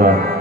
धन्यवाद।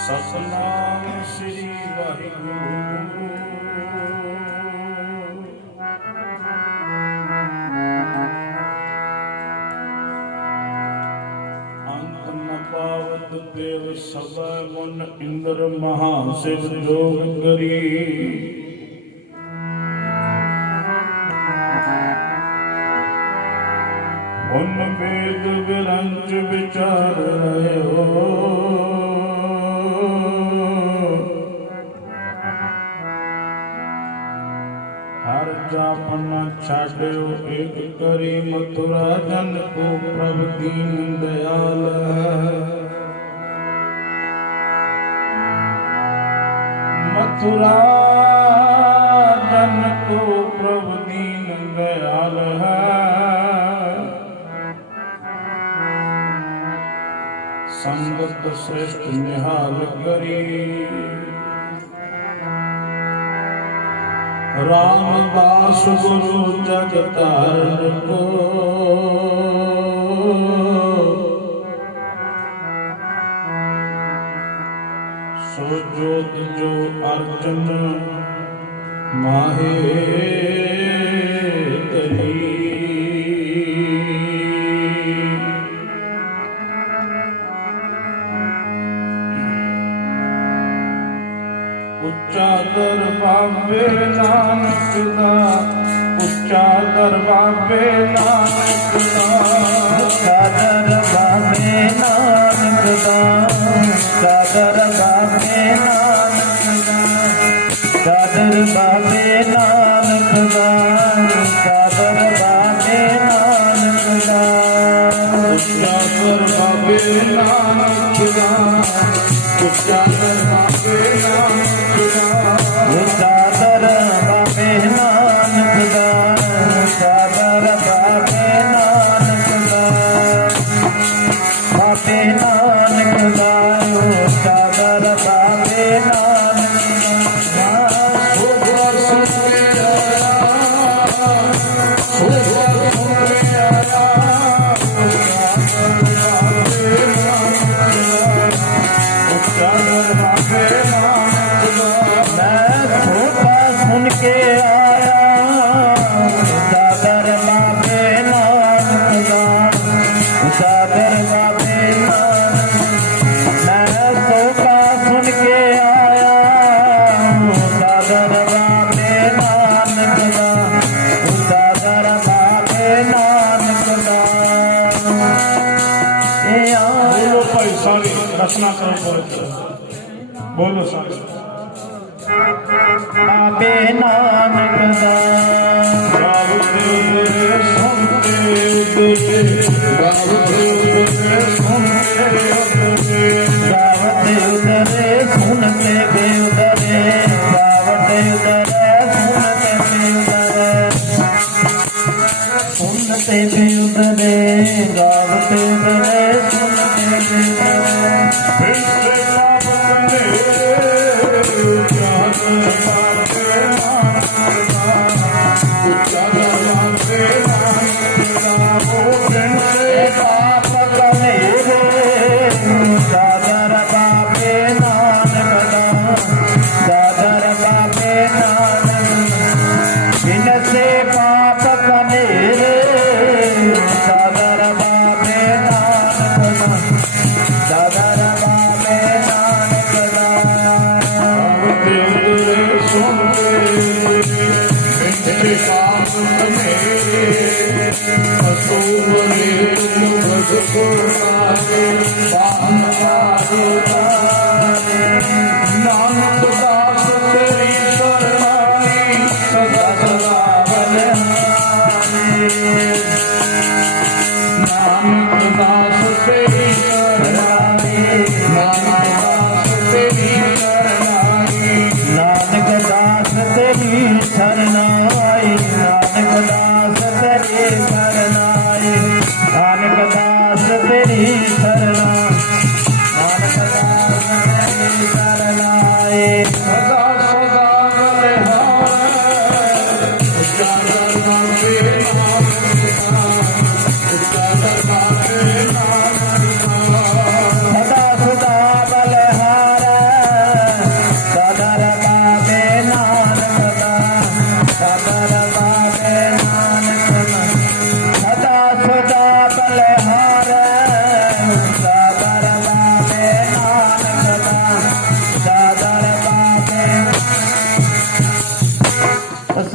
सतनाम श्री वाहिगुरु। अंत न पावत देव सब मुन इंद्र महाशिव जोग करी। उन वेद विरंज विचार रहे जापना छाड़ो एक करी मथुरा जन को प्रभु दीन दयाल है। मथुरा जन को प्रभु दीन दयाल है। संगत श्रेष्ठ निहाल करी। रामदास गुरु जगतार को सो जोत जो अर्जुन माहे करी। उच्चा दरबाबे नानक दा, उच्चा दरबाबे नानक दा, उच्चा दरबाबे नानक दा, उच्चा दरबाबे नानक दा, उच्चा दरबाबे नानक दा, उच्चा दरबाबे नानक दा, उच्चा दरबाबे नानक दा, उच्चा दरबाबे नानक चादर बाबे नानक दा, चादर बाबे नानक दा, बाबे नानक दा, चादर बाबे नानक दा। के आया चादर बाबे नानक दा, चादर बाबे नानक। मैं सोका सुन के आया चादर बाबे नानक दा, चादर बाबे नानक दा। बोलो भाई सारी रचना करो, बोलो सारी। बाबे नानक दा गावते सुनते उदरे, गावते उदरे सुनते उदरे, गावते उदरे सुनते बे उदरे, गावते उदरे सुनते बे उदरे, गावते उदरे सुनते बे उदरे।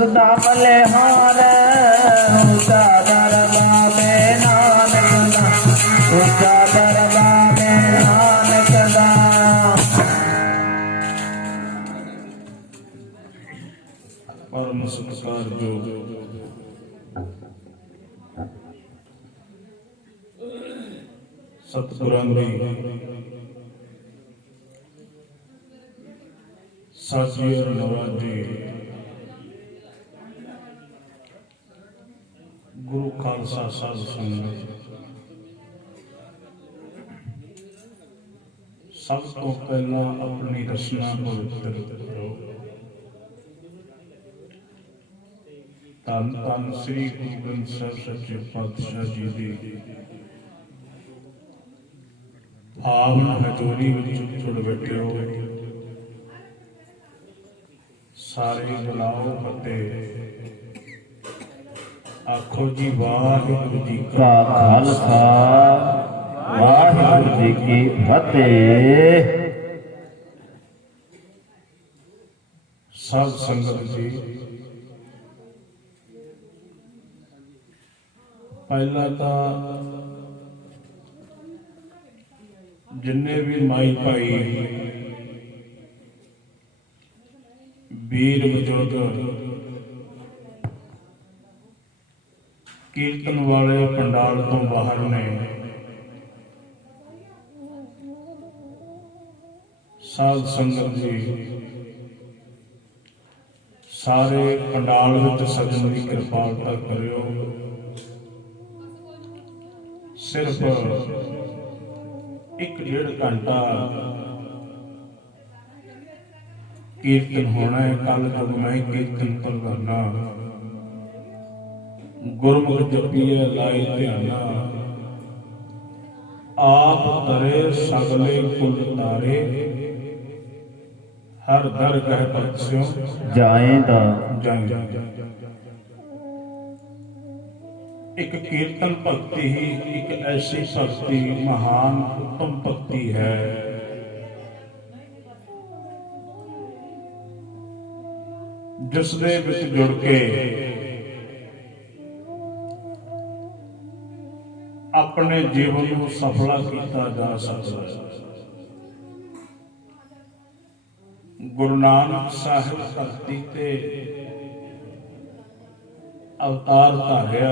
ਸਦਾ ਬਲਿਹਾਰ ਉੱਚਾ ਦਰਬਾਰੇ ਨਾਨਕ ਦਾ ਉੱਚਾ ਦਰਬਾਰੇ ਨਾਨਕ ਦਾ। ਪਰਮ ਸਤਿਕਾਰਯੋਗ ਸਤਿਗੁਰਾਂ ਦੀ ਸਾਜੀ ਔਰ ਨਵਾਜੀ ਗੁਰੂ ਖਾਲਸਾ ਸਾਧ ਸੰਗਤ, ਸਭ ਤੋਂ ਪਹਿਲਾਂ ਆਪਣੀ ਰਚਨਾ ਪਵਿੱਤਰ ਕਰੋ। ਧੰਨ ਧੰਨ ਸ੍ਰੀ ਗੁਰੂ ਗ੍ਰੰਥ ਸਾਹਿਬ ਸੱਚੇ ਪਾਤਸ਼ਾਹ ਜੀ ਦੀ ਪਾਵਨ ਹਜ਼ੂਰੀ ਵਿੱਚ ਜੁੜ ਬੈਠੇ ਹੋ। ਸਾਰੇ ਬੁਲਾਓ ਫਤਿਹ। ਆਖੋ ਜੀ ਵਾਹਿਗੁਰੂ ਜੀ ਕਾ ਖਾਲਸਾ ਵਾਹਿਗੁਰੂ ਜੀ ਕੀ ਫਤਿਹ। ਸਾਧ ਸੰਗਤ ਜੀ, ਪਹਿਲਾਂ ਤਾਂ ਜਿੰਨੇ ਵੀ ਮਾਈ ਭਾਈ ਵੀਰ ਬਜ਼ੁਰਗ ਕੀਰਤਨ ਵਾਲੇ ਪੰਡਾਲ ਤੋਂ ਬਾਹਰ ਨੇ, ਸਾਧ ਸੰਗਤ ਜੀ, ਸਾਰੇ ਪੰਡਾਲ ਵਿੱਚ ਸਜਣ ਦੀ ਕਿਰਪਾਲਤਾ ਕਰਿਓ। ਸਿਰਫ 1-1.5 ਘੰਟਾ ਕੀਰਤਨ ਹੋਣਾ ਹੈ। ਕੱਲ ਜਦ ਮੈਂ ਕੀਰਤਨ ਕਰਨਾ, ਗੁਰਮੁਖ ਜਪੀਏ ਲਾਏ ਧਿਆਨਾ, ਆਪ ਤਰੇ ਸਗਲੇ ਕੁਲ ਤਾਰੇ, ਹਰ ਦਰ ਕਹਿ ਬਖਸ਼ਿਓ ਜਾਏਂਦਾ ਜਾਏਂਦਾ। ਇੱਕ ਕੀਰਤਨ ਭਗਤੀ ਹੀ ਇੱਕ ਐਸੀ ਭਗਤੀ, ਮਹਾਨ ਉੱਤਮ ਭਗਤੀ ਹੈ ਜਿਸ ਦੇ ਵਿੱਚ ਜੁੜ ਕੇ ਆਪਣੇ ਜੀਵਨ ਨੂੰ ਸਫਲਾ ਕੀਤਾ ਜਾ ਸਕਦਾ ਹੈ। ਗੁਰੂ ਨਾਨਕ ਸਾਹਿਬ ਧਰਤੀ ਤੇ ਅਵਤਾਰ ਧਾਰਿਆ,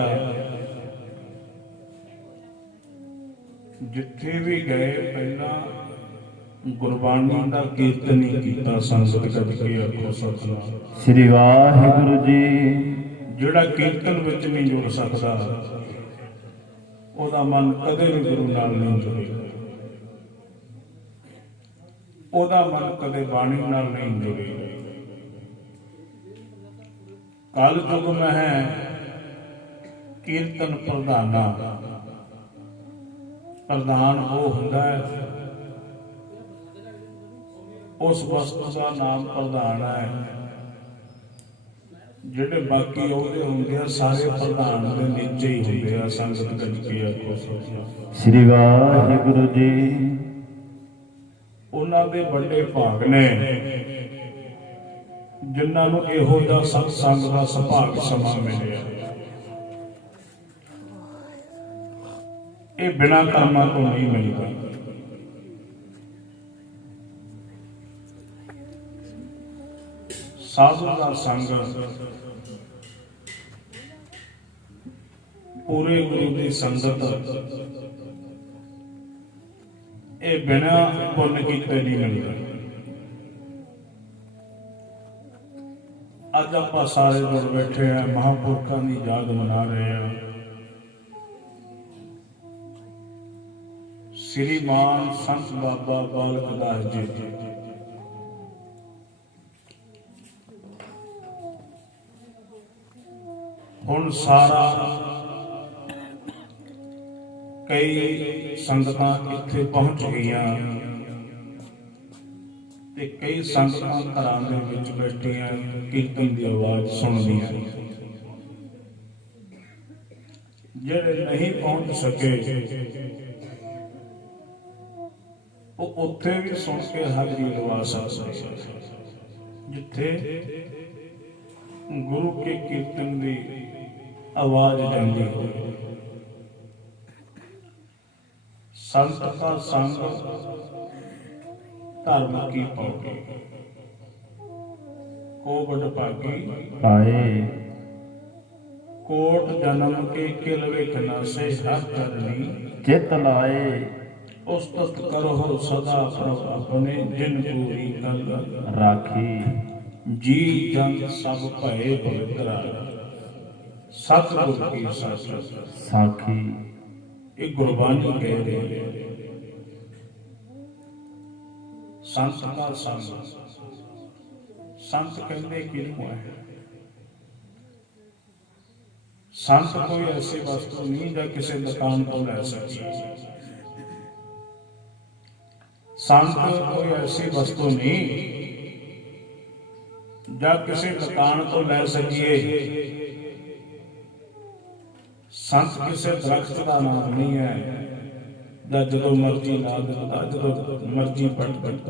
ਜਿੱਥੇ ਵੀ ਗਏ ਪਹਿਲਾਂ ਗੁਰਬਾਣੀ ਦਾ ਕੀਰਤਨ ਹੀ ਕੀਤਾ। ਸੰਗਤ ਕੱਢ ਕੇ ਆਖੋ ਸਤਿਨਾਮ ਸ੍ਰੀ ਵਾਹਿਗੁਰੂ ਜੀ। ਜਿਹੜਾ ਕੀਰਤਨ ਵਿੱਚ ਨਹੀਂ ਜੁੜ ਸਕਦਾ, ਉਹਦਾ ਮਨ ਕਦੇ ਵੀ ਗੁਰੂ ਨਾਲ ਨਹੀਂ ਜੁੜੇਗਾ, ਉਹਦਾ ਮਨ ਕਦੇ ਬਾਣੀ ਨਾਲ ਨਹੀਂ ਜੁੜੇਗਾ। ਕਲ ਯੁਗ ਮਹਿ ਕੀਰਤਨ ਪ੍ਰਧਾਨਾ, ਪ੍ਰਧਾਨ ਉਹ ਹੁੰਦਾ ਹੈ, ਉਸ ਵਸਤੂ ਦਾ ਨਾਮ ਪ੍ਰਧਾਨ ਹੈ। ਜਿਹੜੇ ਬਾਕੀ ਉਹਦੇ ਹੁੰਦੇ ਆ, ਸਾਰੇ ਪ੍ਰਧਾਨ ਦੇ ਨੀਚੇ ਹੀ ਹੁੰਦੇ ਆ। ਸੰਗਤ ਕੱਢ ਕੇ ਆਖੋ ਸ੍ਰੀ ਵਾਹਿਗੁਰੂ ਜੀ। ਉਹਨਾਂ ਦੇ ਵੱਡੇ ਭਾਗ ਨੇ ਜਿਨ੍ਹਾਂ ਨੂੰ ਇਹੋ ਜਿਹਾ ਸਤਸੰਗ ਦਾ ਸੁਭਾਗ ਸਮਾਂ ਮਿਲਿਆ। ਇਹ ਬਿਨਾਂ ਕਰਮਾਂ ਤੋਂ ਨਹੀਂ ਮਿਲਦਾ। ਸਾਧੂ ਦਾ ਸੰਗ ਪੂਰੇ ਗੁਰੂ ਦੀ ਸੰਗਤ, ਇਹ ਬਿਨਾਂ ਪੁੰਨ ਕੀਤੇ ਨਹੀਂ ਮਿਲਦਾ। ਅੱਜ ਆਪਾਂ ਸਾਰੇ ਜੁੜ ਬੈਠੇ ਆ, ਮਹਾਂਪੁਰਖਾਂ ਦੀ ਯਾਦ ਮਨਾ ਰਹੇ ਆ। ਸ੍ਰੀਮਾਨ ਸੰਤ ਬਾਬਾ ਬਾਲਕ ਦਾਸ ਜੀ, ਹੁਣ ਸਾਰਾ ਕਈ ਸੰਗਤਾਂ ਇੱਥੇ ਪਹੁੰਚ ਗਈਆਂ ਤੇ ਕਈ ਸੰਗਤਾਂ ਘਰਾਂ ਦੇ ਵਿੱਚ ਬੈਠੀਆਂ ਕੀਰਤਨ ਦੀ ਆਵਾਜ਼ ਸੁਣਦੀਆਂ। ਜਿਹੜੇ ਨਹੀਂ ਪਹੁੰਚ ਸਕੇ ਉਹ ਉੱਥੇ ਵੀ ਸੁਣ ਕੇ ਹਾਜ਼ਰੀ ਲਵਾ ਸਕਦੇ। ਜਿੱਥੇ गुरु के कीर्तन की आवाज जाती हो। संत का संग धर्म की पौड़ी, को बड़ भागी पाए कोट जन्म के किल वेखना से हर करनी, चित लाए उस्तत करो सदा प्रभ अपने जिन पूरी कल राखी। जी जन सब भय पवित्रा, सतगुर की सच साखी। ये गुरबानी कह रही है। संत का संग, संत कहते किनू है? संत कोई ऐसी वस्तु नहीं जो किसी दुकान को लै सके। संत कोई ऐसी वस्तु नहीं जो किसी दुकान को लै सकिए। संत किसी दरख्त का नाम नहीं है जो मर्जी ला देता, जो मर्जी पट पट।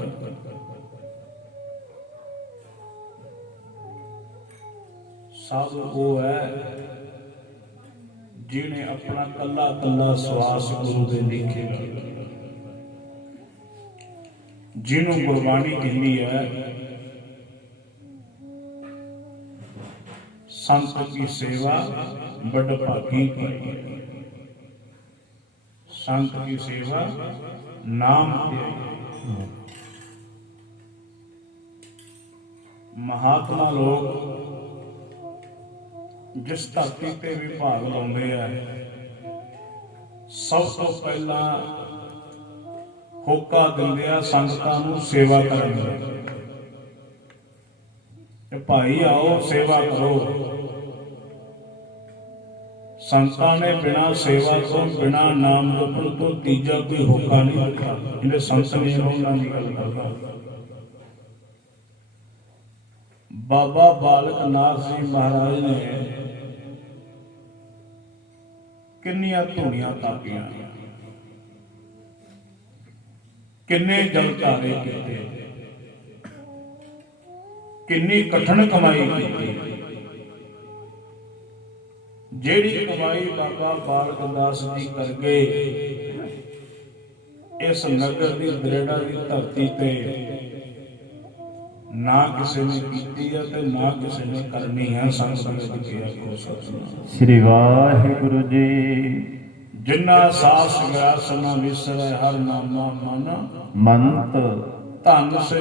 साधु वो है जिन्हें अपना कला कला श्वास गुरु दे लिखे, जिन्हों गुरबानी कहती है संत की सेवा बड़ भागी की। संत की सेवा नाम ध्याई। महात्मा लोग जिस धरती ते भी भाग लाउंदे आ, सब तो पहला होका दिंदे आ संगतां नूं सेवा करन दा। भाई आओ सेवा करो। संतां ने बिना सेवा तो, बिना नाम जपण तो तीजा कोई होका नहीं दिता। जिहड़े संत ने उन्हां दी गल करदा। बाबा बालक नाथ जी महाराज ने किन्नियां धूड़ियां तापियां, किन्ने जल धारे कीते, किन्नी कठिन कमाई की। जेड़ी कमाई बाबा बालक दास जी कर गए इस नगर की दरेड़ा की धरती पे ना किसी ने कीती है ते ना किसी ने करनी है। संगत के आखो सतनाम श्री वाहिगुरु जी। जिन्ना सास व्यास न विसरै हर नामा मन, मंत धन से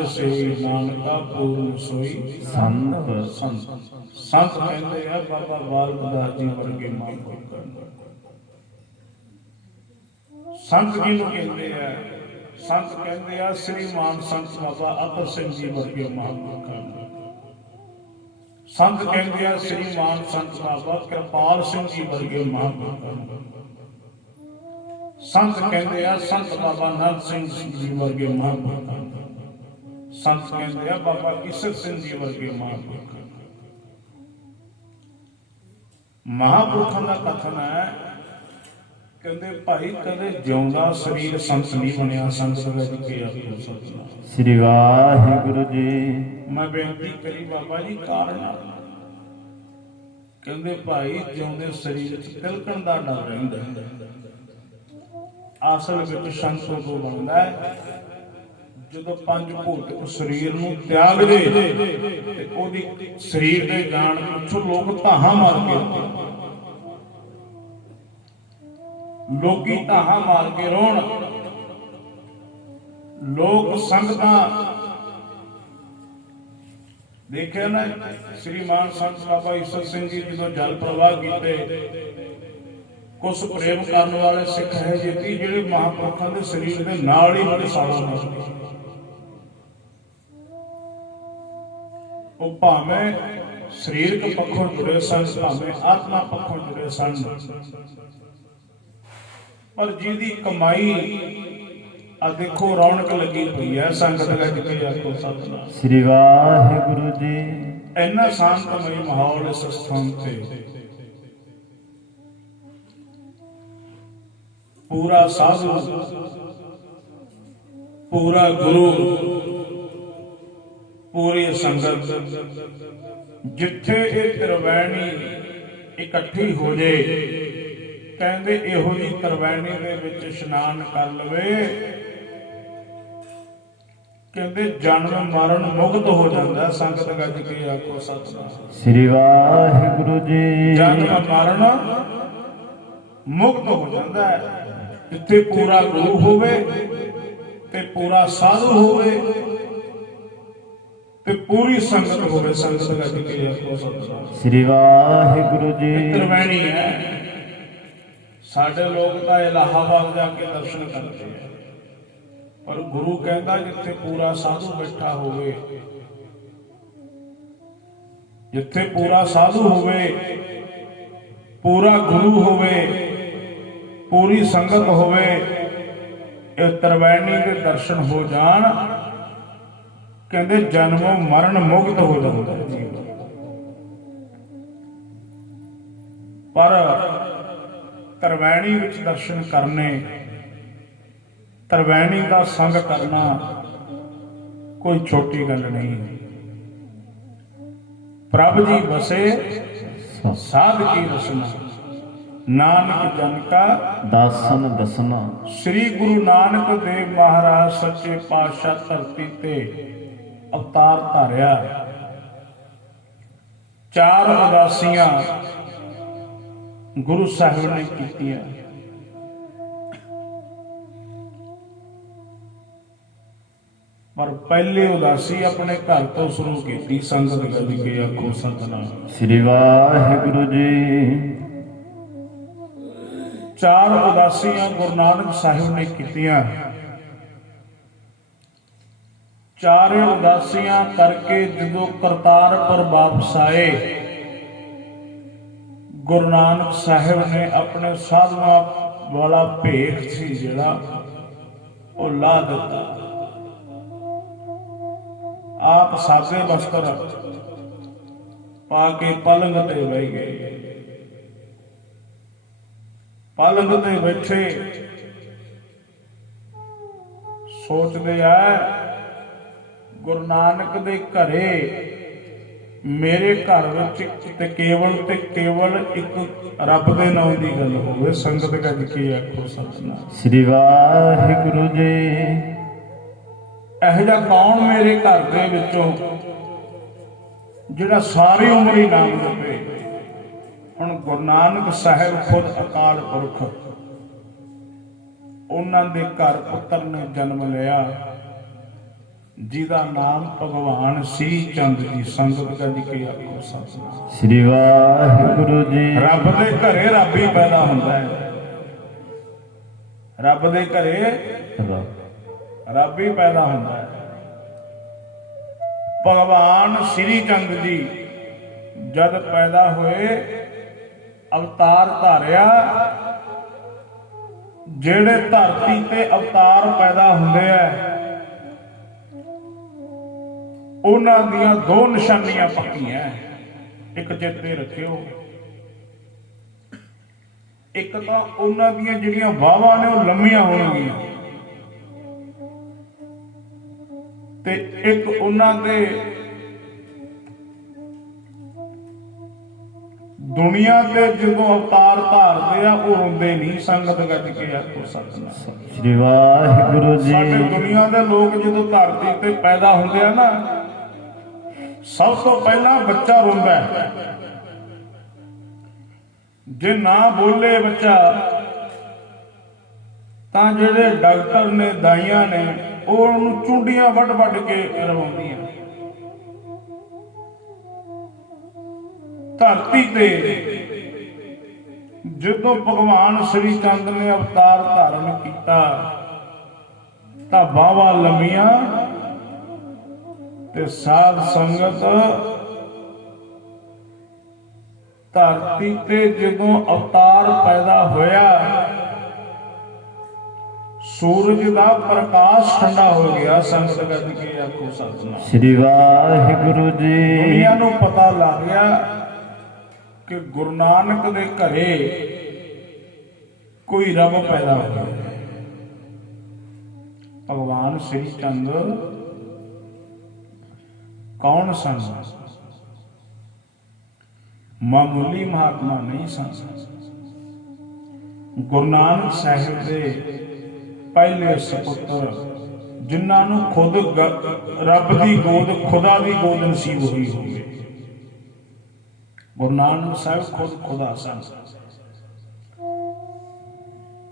नानका पूर्ण सोई संत। संत संत कहते हैं बाबा बालक दास जी वर्गे महापुरख। संत किहनूं कहते हैं? संत कहते हैं श्रीमान संत बाबा अतर सिंह जी वर्गे महापुरख। संत कहते हैं श्रीमान संत बाबा कृपाल सिंह जी वर्गे महापुरख। संत कहते हैं संत बाबा नंद सिंह जी वर्गे महापुरख। संत कहते हैं बाबा ईसर सिंह जी वर्गे महापुरख। महापुरखों का कथन है, कहते भाई कदे जिउंदा शरीर संत नहीं बनया। संत के आखो सतनाम श्री वाहिगुरु जी। मैं बेनती करी बाबा जी कारण, कहते भाई जिउंदे शरीर तिलकण का डर रहिंदा। असल विच संत उदों बनदा है ਜਦੋਂ ਪੰਜ ਭੌਤਿਕ ਸਰੀਰ ਨੂੰ ਤਿਆਗ ਦੇ ਤੇ ਉਹਦੀ ਸਰੀਰ ਦੇ ਜਾਣ ਪਿੱਛੋਂ ਲੋਕ ਧਾਹਾਂ ਮਾਰ ਕੇ ਲੋਕੀ ਧਾਹਾਂ ਮਾਰ ਕੇ ਰੋਣ। ਲੋਕ ਸੰਗਤਾਂ ਦੇਖਿਆ ਨਾ श्रीमान संत बाबा ईसर सिंह जी ਜਦੋਂ ਜਲ ਪ੍ਰਵਾਹ ਕੀਤੇ, ਕੁਛ ਪ੍ਰੇਮ ਕਰਨ ਵਾਲੇ ਸਿੱਖ ਹੈ ਜੀ ਜਿਹੜੇ ਮਹਾਂਪੁਰਖਾਂ ਦੇ ਸਰੀਰ ਦੇ ਨਾਲ ਹੀ ਬੜੇ ਸਾਲਾਂ ਨਾਲ ਉਹ ਭਾਵੇਂ ਸਰੀਰਕ ਪੱਖੋਂ ਜੁੜੇ ਸਨ, ਭਾਵੇਂ ਆਤਮਾ ਪੱਖੋਂ ਜੁੜੇ ਸਨ, ਪਰ ਜਿਹਦੀ ਕਮਾਈ ਆ ਦੇਖੋ ਰੌਣਕ ਲੱਗੀ ਪਈ ਹੈ ਸੰਗਤ ਲੱਗ ਕੇ ਆਖੋ ਸਤਨਾਮ ਸ੍ਰੀ ਵਾਹਿਗੁਰੂ ਜੀ। ਇੰਨਾ ਸ਼ਾਂਤਮਈ ਮਾਹੌਲ ਇਸ ਸਥਾਨ ਤੇ पूरा साधु पूरा गुरु पूरी संगत ਜਿੱਥੇ ਇਹ ਤ੍ਰਿਵੈਣੀ ਇਕੱਠੀ ਹੋ ਜੇ, ਕਹਿੰਦੇ ਇਹੋ ਜਿਹੀ ਤ੍ਰਿਵੈਣੀ ਦੇ ਵਿੱਚ ਇਸ਼ਨਾਨ ਕਰ ਲਵੇ, ਕਹਿੰਦੇ ਜਨਮ ਮਰਨ ਮੁਕਤ ਹੋ ਜਾਂਦਾ। ਸੰਗਤ ਗੱਜ ਕੇ ਆਖੋ ਸਤਿਨਾਮ। ਸ੍ਰੀ ਵਾਹਿਗੁਰੂ ਜੀ। ਜਨਮ ਮਰਨ ਮੁਕਤ ਹੋ ਜਾਂਦਾ ਹੈ। ਜਿੱਥੇ ਪੂਰਾ ਗੁਰੂ ਹੋਵੇ ਤੇ ਪੂਰਾ ਸਾਧੂ ਹੋਵੇ ਤੇ ਪੂਰੀ ਸੰਗਤ ਹੋਵੇ। ਸੰਗਤ ਗੱਜ ਕੇ ਆਖੋ ਸਤਿਨਾਮ। ਸ੍ਰੀ ਵਾਹਿਗੁਰੂ ਜੀ। ਤ੍ਰਿਵੈਣੀ ਹੈ। ਸਾਡੇ ਲੋਕ ਤਾਂ ਇਲਾਹਾਬਾਦ ਜਾ ਕੇ ਦਰਸ਼ਨ ਕਰਦੇ ਆ, ਪਰ ਗੁਰੂ ਕਹਿੰਦਾ ਜਿੱਥੇ ਪੂਰਾ ਸਾਧੂ ਬੈਠਾ ਹੋਵੇ, ਜਿੱਥੇ ਪੂਰਾ ਸਾਧੂ ਹੋਵੇ, ਪੂਰਾ ਗੁਰੂ ਹੋਵੇ, ਪੂਰੀ ਸੰਗਤ ਹੋਵੇ, ਇਹ ਤ੍ਰਿਵੈਣੀ ਦੇ ਦਰਸ਼ਨ ਹੋ ਜਾਣ, ਕਹਿੰਦੇ ਜਨਮ ਮਰਨ ਮੁਕਤ ਹੋ ਜਾਂਦਾ ਹੈ। ਪਰ ਤ੍ਰਿਵੈਣੀ ਵਿੱਚ ਦਰਸ਼ਨ ਕਰਨੇ, ਤ੍ਰਿਵੈਣੀ ਦਾ ਸੰਗ ਕਰਨਾ ਕੋਈ ਛੋਟੀ ਗੱਲ ਨਹੀਂ। ਪ੍ਰਭ ਜੀ ਵਸੇ ਸਾਧ ਕੀ ਰਸਨਾ, ਨਾਨਕ ਜਨ ਕਾ ਦਾਸਨ ਦਸਨਾ। ਸ੍ਰੀ ਗੁਰੂ ਨਾਨਕ ਦੇਵ ਮਹਾਰਾਜ ਸੱਚੇ ਪਾਤਸ਼ਾਹ ਧਰਤੀ ਤੇ ਅਵਤਾਰ ਧਾਰਿਆ। 4 ਉਦਾਸੀਆਂ ਗੁਰੂ ਸਾਹਿਬ ਨੇ ਕੀਤੀਆਂ। ਪਰ ਪਹਿਲੀ ਉਦਾਸੀ ਆਪਣੇ ਘਰ ਤੋਂ ਸ਼ੁਰੂ ਕੀਤੀ। ਸੰਗਤ ਗੱਜ ਕੇ ਆਖੋ ਸਤਿਨਾਮ। ਸ੍ਰੀ ਵਾਹਿਗੁਰੂ ਜੀ। 4 ਉਦਾਸੀਆਂ ਗੁਰੂ ਨਾਨਕ ਸਾਹਿਬ ਨੇ ਕੀਤੀਆਂ। 4 ਉਦਾਸੀਆਂ ਕਰਕੇ ਜਦੋਂ ਕਰਤਾਰਪੁਰ ਵਾਪਸ ਆਏ, ਗੁਰੂ ਨਾਨਕ ਸਾਹਿਬ ਨੇ ਆਪਣੇ ਸਾਧੂਆਂ ਵਾਲਾ ਭੇਖ ਸੀ ਜਿਹੜਾ ਉਹ ਲਾ ਦਿੱਤਾ। ਆਪ ਸਾਦੇ ਵਸਤਰ ਪਾ ਕੇ ਪਲੰਗ ਤੇ ਬਹਿ ਗਏ। ਪਲੰਗ ਤੇ ਬੈਠੇ ਸੋਚਦੇ ਆ, ਗੁਰੂ ਨਾਨਕ ਦੇ ਘਰੇ, ਮੇਰੇ ਘਰ ਵਿੱਚ ਤੇ ਕੇਵਲ ਇੱਕ ਰੱਬ ਦੇ ਨਾਮ ਦੀ ਗੱਲ ਹੋਵੇ। ਸੰਗਤ ਗੱਜ ਕੇ ਆਖੋ ਸਤਿਨਾਮ। ਸ੍ਰੀ ਵਾਹਿਗੁਰੂ ਜੀ। ਇਹੋ ਜਿਹਾ ਕੌਣ ਮੇਰੇ ਘਰ ਦੇ ਵਿੱਚੋਂ ਜਿਹੜਾ ਸਾਰੀ ਉਮਰ ਹੀ ਨਾਮ ਜਪੇ। ਹੁਣ ਗੁਰੂ ਨਾਨਕ ਸਾਹਿਬ ਖੁਦ ਅਕਾਲ ਪੁਰਖ, ਉਹਨਾਂ ਦੇ ਘਰ ਪੁੱਤਰ ਨੇ ਜਨਮ ਲਿਆ ਜਿਹਦਾ ਨਾਮ ਭਗਵਾਨ ਸੀ ਚੰਦ ਜੀ। ਸੰਗਤ ਗੱਜ ਕੇ ਆਖੋ ਸਤਿਨਾਮ। ਸ੍ਰੀ ਵਾਹਿਗੁਰੂ ਜੀ। ਰੱਬ ਦੇ ਘਰੇ ਰੱਬ ਹੀ ਪੈਦਾ ਹੁੰਦਾ ਹੈ। ਰੱਬ ਦੇ ਘਰੇ ਰੱਬ ਹੀ ਪੈਦਾ ਹੁੰਦਾ ਹੈ। ਭਗਵਾਨ ਸ੍ਰੀ ਚੰਦ ਜੀ ਜਦ ਪੈਦਾ ਹੋਏ, ਅਵਤਾਰ ਧਾਰਿਆ। ਜਿਹੜੇ ਧਰਤੀ ਤੇ ਅਵਤਾਰ ਪੈਦਾ ਹੁੰਦੇ ਆ, ਉਹਨਾਂ ਦੀਆਂ 2 ਨਿਸ਼ਾਨੀਆਂ ਪੱਕੀਆਂ। ਇੱਕ ਚੇਤੇ ਰੱਖਿਓ, ਇੱਕ ਤਾਂ ਉਹਨਾਂ ਦੀਆਂ ਜਿਹੜੀਆਂ ਬਾਹਾਂ ਨੇ ਉਹ ਲੰਮੀਆਂ ਹੋਣਗੀਆਂ, ਤੇ ਇੱਕ ਉਹਨਾਂ ਦੇ ਦੁਨੀਆ ਤੇ ਜਦੋਂ ਅਵਤਾਰ ਧਾਰਦੇ ਆ ਉਹ ਰੋਂਦੇ ਨਹੀਂ। ਸੰਗਤ ਗੱਜ ਕੇ ਆਖੋ ਸਤਿਨਾਮ। ਸ੍ਰੀ ਵਾਹਿਗੁਰੂ ਜੀ। ਸਾਡੇ ਦੁਨੀਆ ਦੇ ਲੋਕ ਜਦੋਂ ਧਰਤੀ ਤੇ ਪੈਦਾ ਹੁੰਦੇ ਆ ਨਾ, ਸਭ ਤੋਂ ਪਹਿਲਾਂ ਬੱਚਾ ਰੋਂਦਾ ਹੈ। ਜੇ ਨਾ ਬੋਲੇ ਬੱਚਾ ਤਾਂ ਜਿਹੜੇ ਡਾਕਟਰ ਨੇ, ਦਾਈਆਂ ਨੇ, ਉਹ ਉਹਨੂੰ ਚੁੰਡੀਆਂ ਵੱਢ ਕੇ ਰਵਾਉਂਦੀਆਂ। ਧਰਤੀ ਤੇ ਜਦੋਂ ਭਗਵਾਨ ਸ੍ਰੀ ਚੰਦ ਨੇ ਅਵਤਾਰ ਧਾਰਨ ਕੀਤਾ ਤਾਂ ਬਾਹਾਂ ਲੰਮੀਆਂ ਤੇ ਸਾਧ ਸੰਗਤ ਧਰਤੀ ਤੇ ਜਦੋਂ ਅਵਤਾਰ ਪੈਦਾ ਹੋਇਆ, ਸੂਰਜ ਦਾ ਪ੍ਰਕਾਸ਼ ਠੰਡਾ ਹੋ ਗਿਆ। ਸੰਗਤ ਗੱਜ ਕੇ ਆਖੋ ਸਤਿਨਾਮ। ਸ੍ਰੀ ਵਾਹਿਗੁਰੂ ਜੀ। ਦੁਨੀਆ ਨੂੰ ਪਤਾ ਲੱਗ ਗਿਆ ਕਿ ਗੁਰੂ ਨਾਨਕ ਦੇ ਘਰੇ ਕੋਈ ਰੱਬ ਪੈਦਾ ਹੋ ਗਿਆ। ਭਗਵਾਨ ਸ੍ਰੀ ਚੰਦ ਕੌਣ ਸਨ? ਮਾਮੂਲੀ ਮਹਾਤਮਾ ਨਹੀਂ ਸਨ। ਗੁਰੂ ਨਾਨਕ ਸਾਹਿਬ ਦੇ ਪਹਿਲੇ ਸੁਪੁੱਤਰ, ਜਿਨ੍ਹਾਂ ਨੂੰ ਖੁਦ ਰੱਬ ਦੀ ਗੋਦ, ਖੁਦਾ ਦੀ ਗੋਦ ਨਸੀਬ ਹੋਈ ਹੋਵੇ। ਗੁਰੂ ਨਾਨਕ ਸਾਹਿਬ ਖੁਦ ਖੁਦਾ ਸਨ।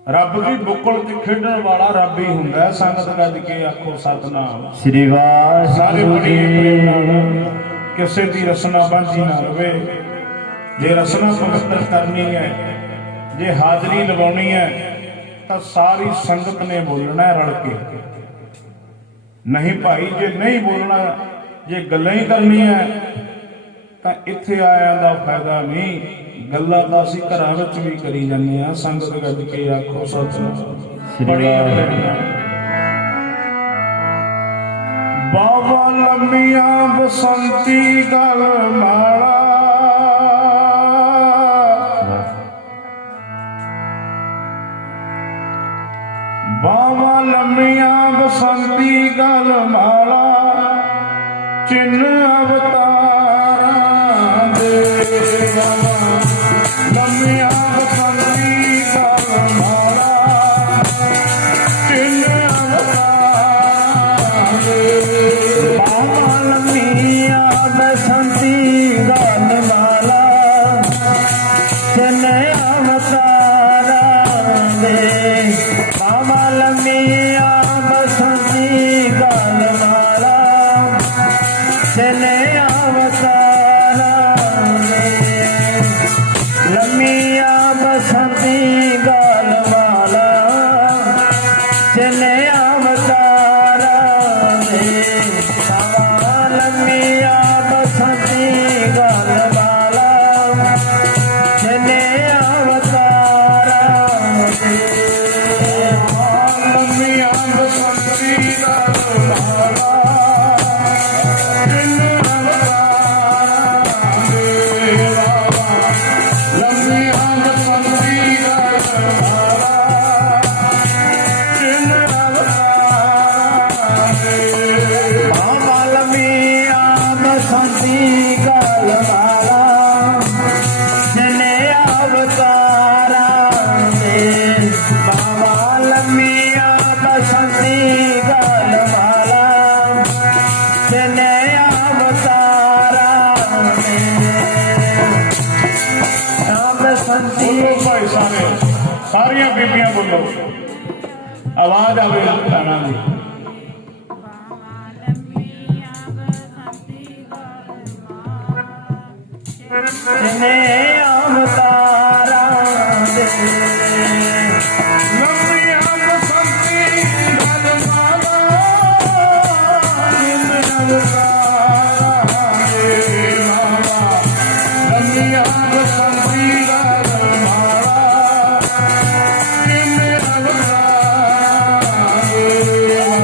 ਰੱਬ ਦੀ ਬੁੱਕਲ ਤੇ ਖੇਡਣ ਵਾਲਾ ਰੱਬ ਹੀ ਹੁੰਦਾ ਹੈ। ਸੰਗਤ ਗੱਜ ਕੇ ਆਖੋ ਸਤਿਨਾਮ ਸ੍ਰੀ ਵਾਹਿਗੁਰੂ ਸਾਰੇ ਬੜੀ ਜੀ। ਪ੍ਰੇਮ ਨਾਲ, ਕਿਸੇ ਦੀ ਰਸਨਾ ਬਾਂਝੀ ਨਾ ਰਵੇ। ਜੇ ਰਸਨਾ ਪਵਿੱਤਰ ਕਰਨੀ ਹੈ, ਜੇ ਹਾਜ਼ਰੀ ਲਵਾਉਣੀ ਹੈ, ਤਾਂ ਸਾਰੀ ਸੰਗਤ ਨੇ ਬੋਲਣਾ ਹੈ ਰਲ ਕੇ। ਨਹੀਂ ਭਾਈ, ਜੇ ਨਹੀਂ ਬੋਲਣਾ, ਜੇ ਗੱਲਾਂ ਹੀ ਕਰਨੀਆਂ ਤਾਂ ਇੱਥੇ ਆਇਆਂ ਦਾ ਫਾਇਦਾ ਨਹੀਂ। ਗੱਲਾਂ ਤਾਂ ਅਸੀਂ ਘਰਾਂ ਵਿੱਚ ਵੀ ਕਰੀ ਜਾਂਦੇ ਹਾਂ। ਸੰਗਤ ਗੱਜ ਕੇ ਆਖੋ ਸਤਿਨਾਮ। ਬੜੀਆਂ ਬੜੀਆਂ ਬਾਬਾ ਲੰਮੀਆਂ ਬਸੰਤੀ ਗਲ ਮਾਲਾ, ਬਾਵਾ ਲੰਮੀਆਂ ਬਸੰਤੀ ਗਲ ਮਾਲਾ, ਚਿੰਨ ਅਵਤਾਰਾਂ ਦੇ। ਬਾਵਾ ਲੰਮੀਆਂ ਬਸੰਤੀ ਗਲ ਮਾਲਾ, ਚਿੰਨ ਅਵਤਾਰਾਂ ਦੇ। ਬਾਵਾ ਲੰਮੀਆਂ ਬਸੰਤੀ ਗਲ ਮਾਲਾ, ਚਿੰਨ ਅਵਤਾਰਾਂ ਦੇ। ਬਾਵਾ ਲੰਮੀਆਂ ਬਸੰਤੀ ਗਲ ਮਾਲਾ, ਚਿੰਨ ਅਵਤਾਰਾਂ ਦੇ। ਲੰਮੀਆਂ ਬਸੰਤੀ ਗਲ ਮਾਲਾ, ਚਿੰਨ ਅਵਤਾਰਾਂ ਦੇ। ਬਾਵਾ ਲੰਮੀਆਂ ਬਸੰਤੀ ਗਲ ਮਾਲਾ, ਚਿੰਨ ਅਵਤਾਰਾਂ ਦੇ। ਲੰਮੀਆਂ ਬਸੰਤੀ ਗਲ ਮਾਲਾ, ਚਿੰਨ ਅਵਤਾਰਾਂ ਦੇ। ਬਾਵਾ ਲੰਮੀਆਂ ਬਸੰਤੀ ਗਲ ਮਾਲਾ, ਚਿੰਨ ਅਵਤਾਰਾਂ ਦੇ। ਬਾਵਾ ਲੰਮੀਆਂ ਬਸੰਤੀ ਗਲ ਮਾਲਾ, ਚਿੰਨ ਅਵਤਾਰਾਂ ਦੇ। ਬਾਵਾ ਲੰਮੀਆਂ ਬਸੰਤੀ ਗਲ ਮਾਲਾ, ਚਿੰਨ ਅਵਤਾਰਾਂ ਦੇ। ਬਸੰਤੀ ਬੋਲੋ ਭਾਈ ਸਾਰੇ, ਸਾਰੀਆਂ ਬੀਬੀਆਂ ਬੋਲੋ, ਆਵਾਜ਼ ਆਵੇ ਭੈਣਾਂ ਦੀ। ਚਿੰਨ ਅਵਤਾਰਾਂ ਦੇ। ਲੰਮੀਆਂ ਬਸੰਤੀ ਗਲ ਮਾਲਾ, ਚਿੰਨ ਅਵਤਾਰਾਂ ਦੇ। ਬਾਵਾ ਲੰਮੀਆਂ ਬਸੰਤੀ ਗਲ ਮਾਲਾ, ਚਿੰਨ ਅਵਤਾਰਾਂ ਦੇ।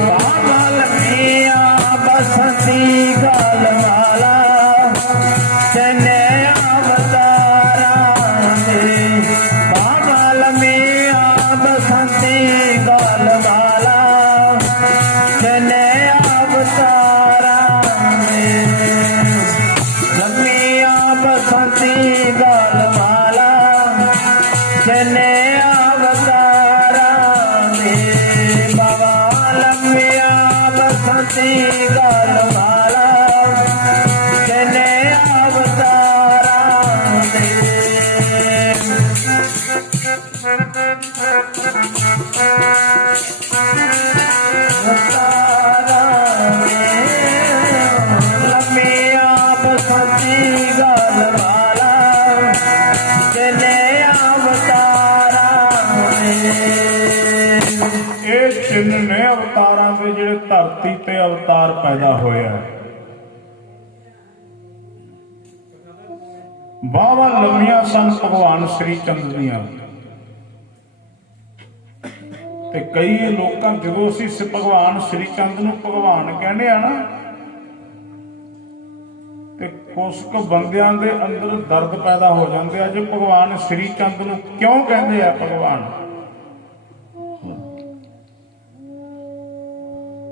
ਬਾਵਾ ਲੰਮੀਆਂ ਬਸੰਤੀ ਗਲ ਮਾਲਾ, ਚਿੰਨ ਅਵਤਾਰਾਂ ਦੇ। ਬਾਵਾ ਲੰਮੀਆਂ ਬਸੰਤੀ ਗਲ ਮਾਲਾ, ਚਿੰਨ ਅਵਤਾਰਾਂ ਦੇ। ਲੰਮੀਆਂ ਬਸੰਤੀ ਗਲ ਮਾਲਾ, ਚਿੰਨ ਅਵਤਾਰਾਂ ਦੇ। ਬਾਵਾ ਲੰਮੀਆਂ ਬਸੰਤੀ ਗਲ ਮਾਲਾ, ਚਿੰਨ ਅਵਤਾਰਾਂ ਦੇ। ਲੰਮੀਆਂ ਬਸੰਤੀ ਗਲ ਮਾਲਾ, ਚਿੰਨ ਅਵਤਾਰਾਂ ਦੇ। ਇਹ ਚਿੰਨ ਨੇ ਅਵਤਾਰਾਂ ਦੇ, ਜਿਹੜੇ ਧਰਤੀ ਤੇ ਅਵਤਾਰ ਪੈਦਾ ਹੋਇਆ ਹੈ। ਬਾਵਾ ਲੰਮੀਆਂ ਸਨ ਭਗਵਾਨ ਸ੍ਰੀ ਚੰਦ ਦੀਆਂ। ਤੇ ਕਈ ਲੋਕਾਂ, ਜਦੋਂ ਅਸੀਂ ਭਗਵਾਨ ਸ੍ਰੀ ਚੰਦ ਨੂੰ ਭਗਵਾਨ ਕਹਿੰਦੇ ਆ ਨਾ, ਤੇ ਕੁਝ ਕੁ ਬੰਦਿਆਂ ਦੇ ਅੰਦਰ ਦਰਦ ਪੈਦਾ ਹੋ ਜਾਂਦੇ ਆ। ਜੇ ਭਗਵਾਨ ਸ੍ਰੀ ਚੰਦ ਨੂੰ ਕਿਉਂ ਕਹਿੰਦੇ ਆ ਭਗਵਾਨ?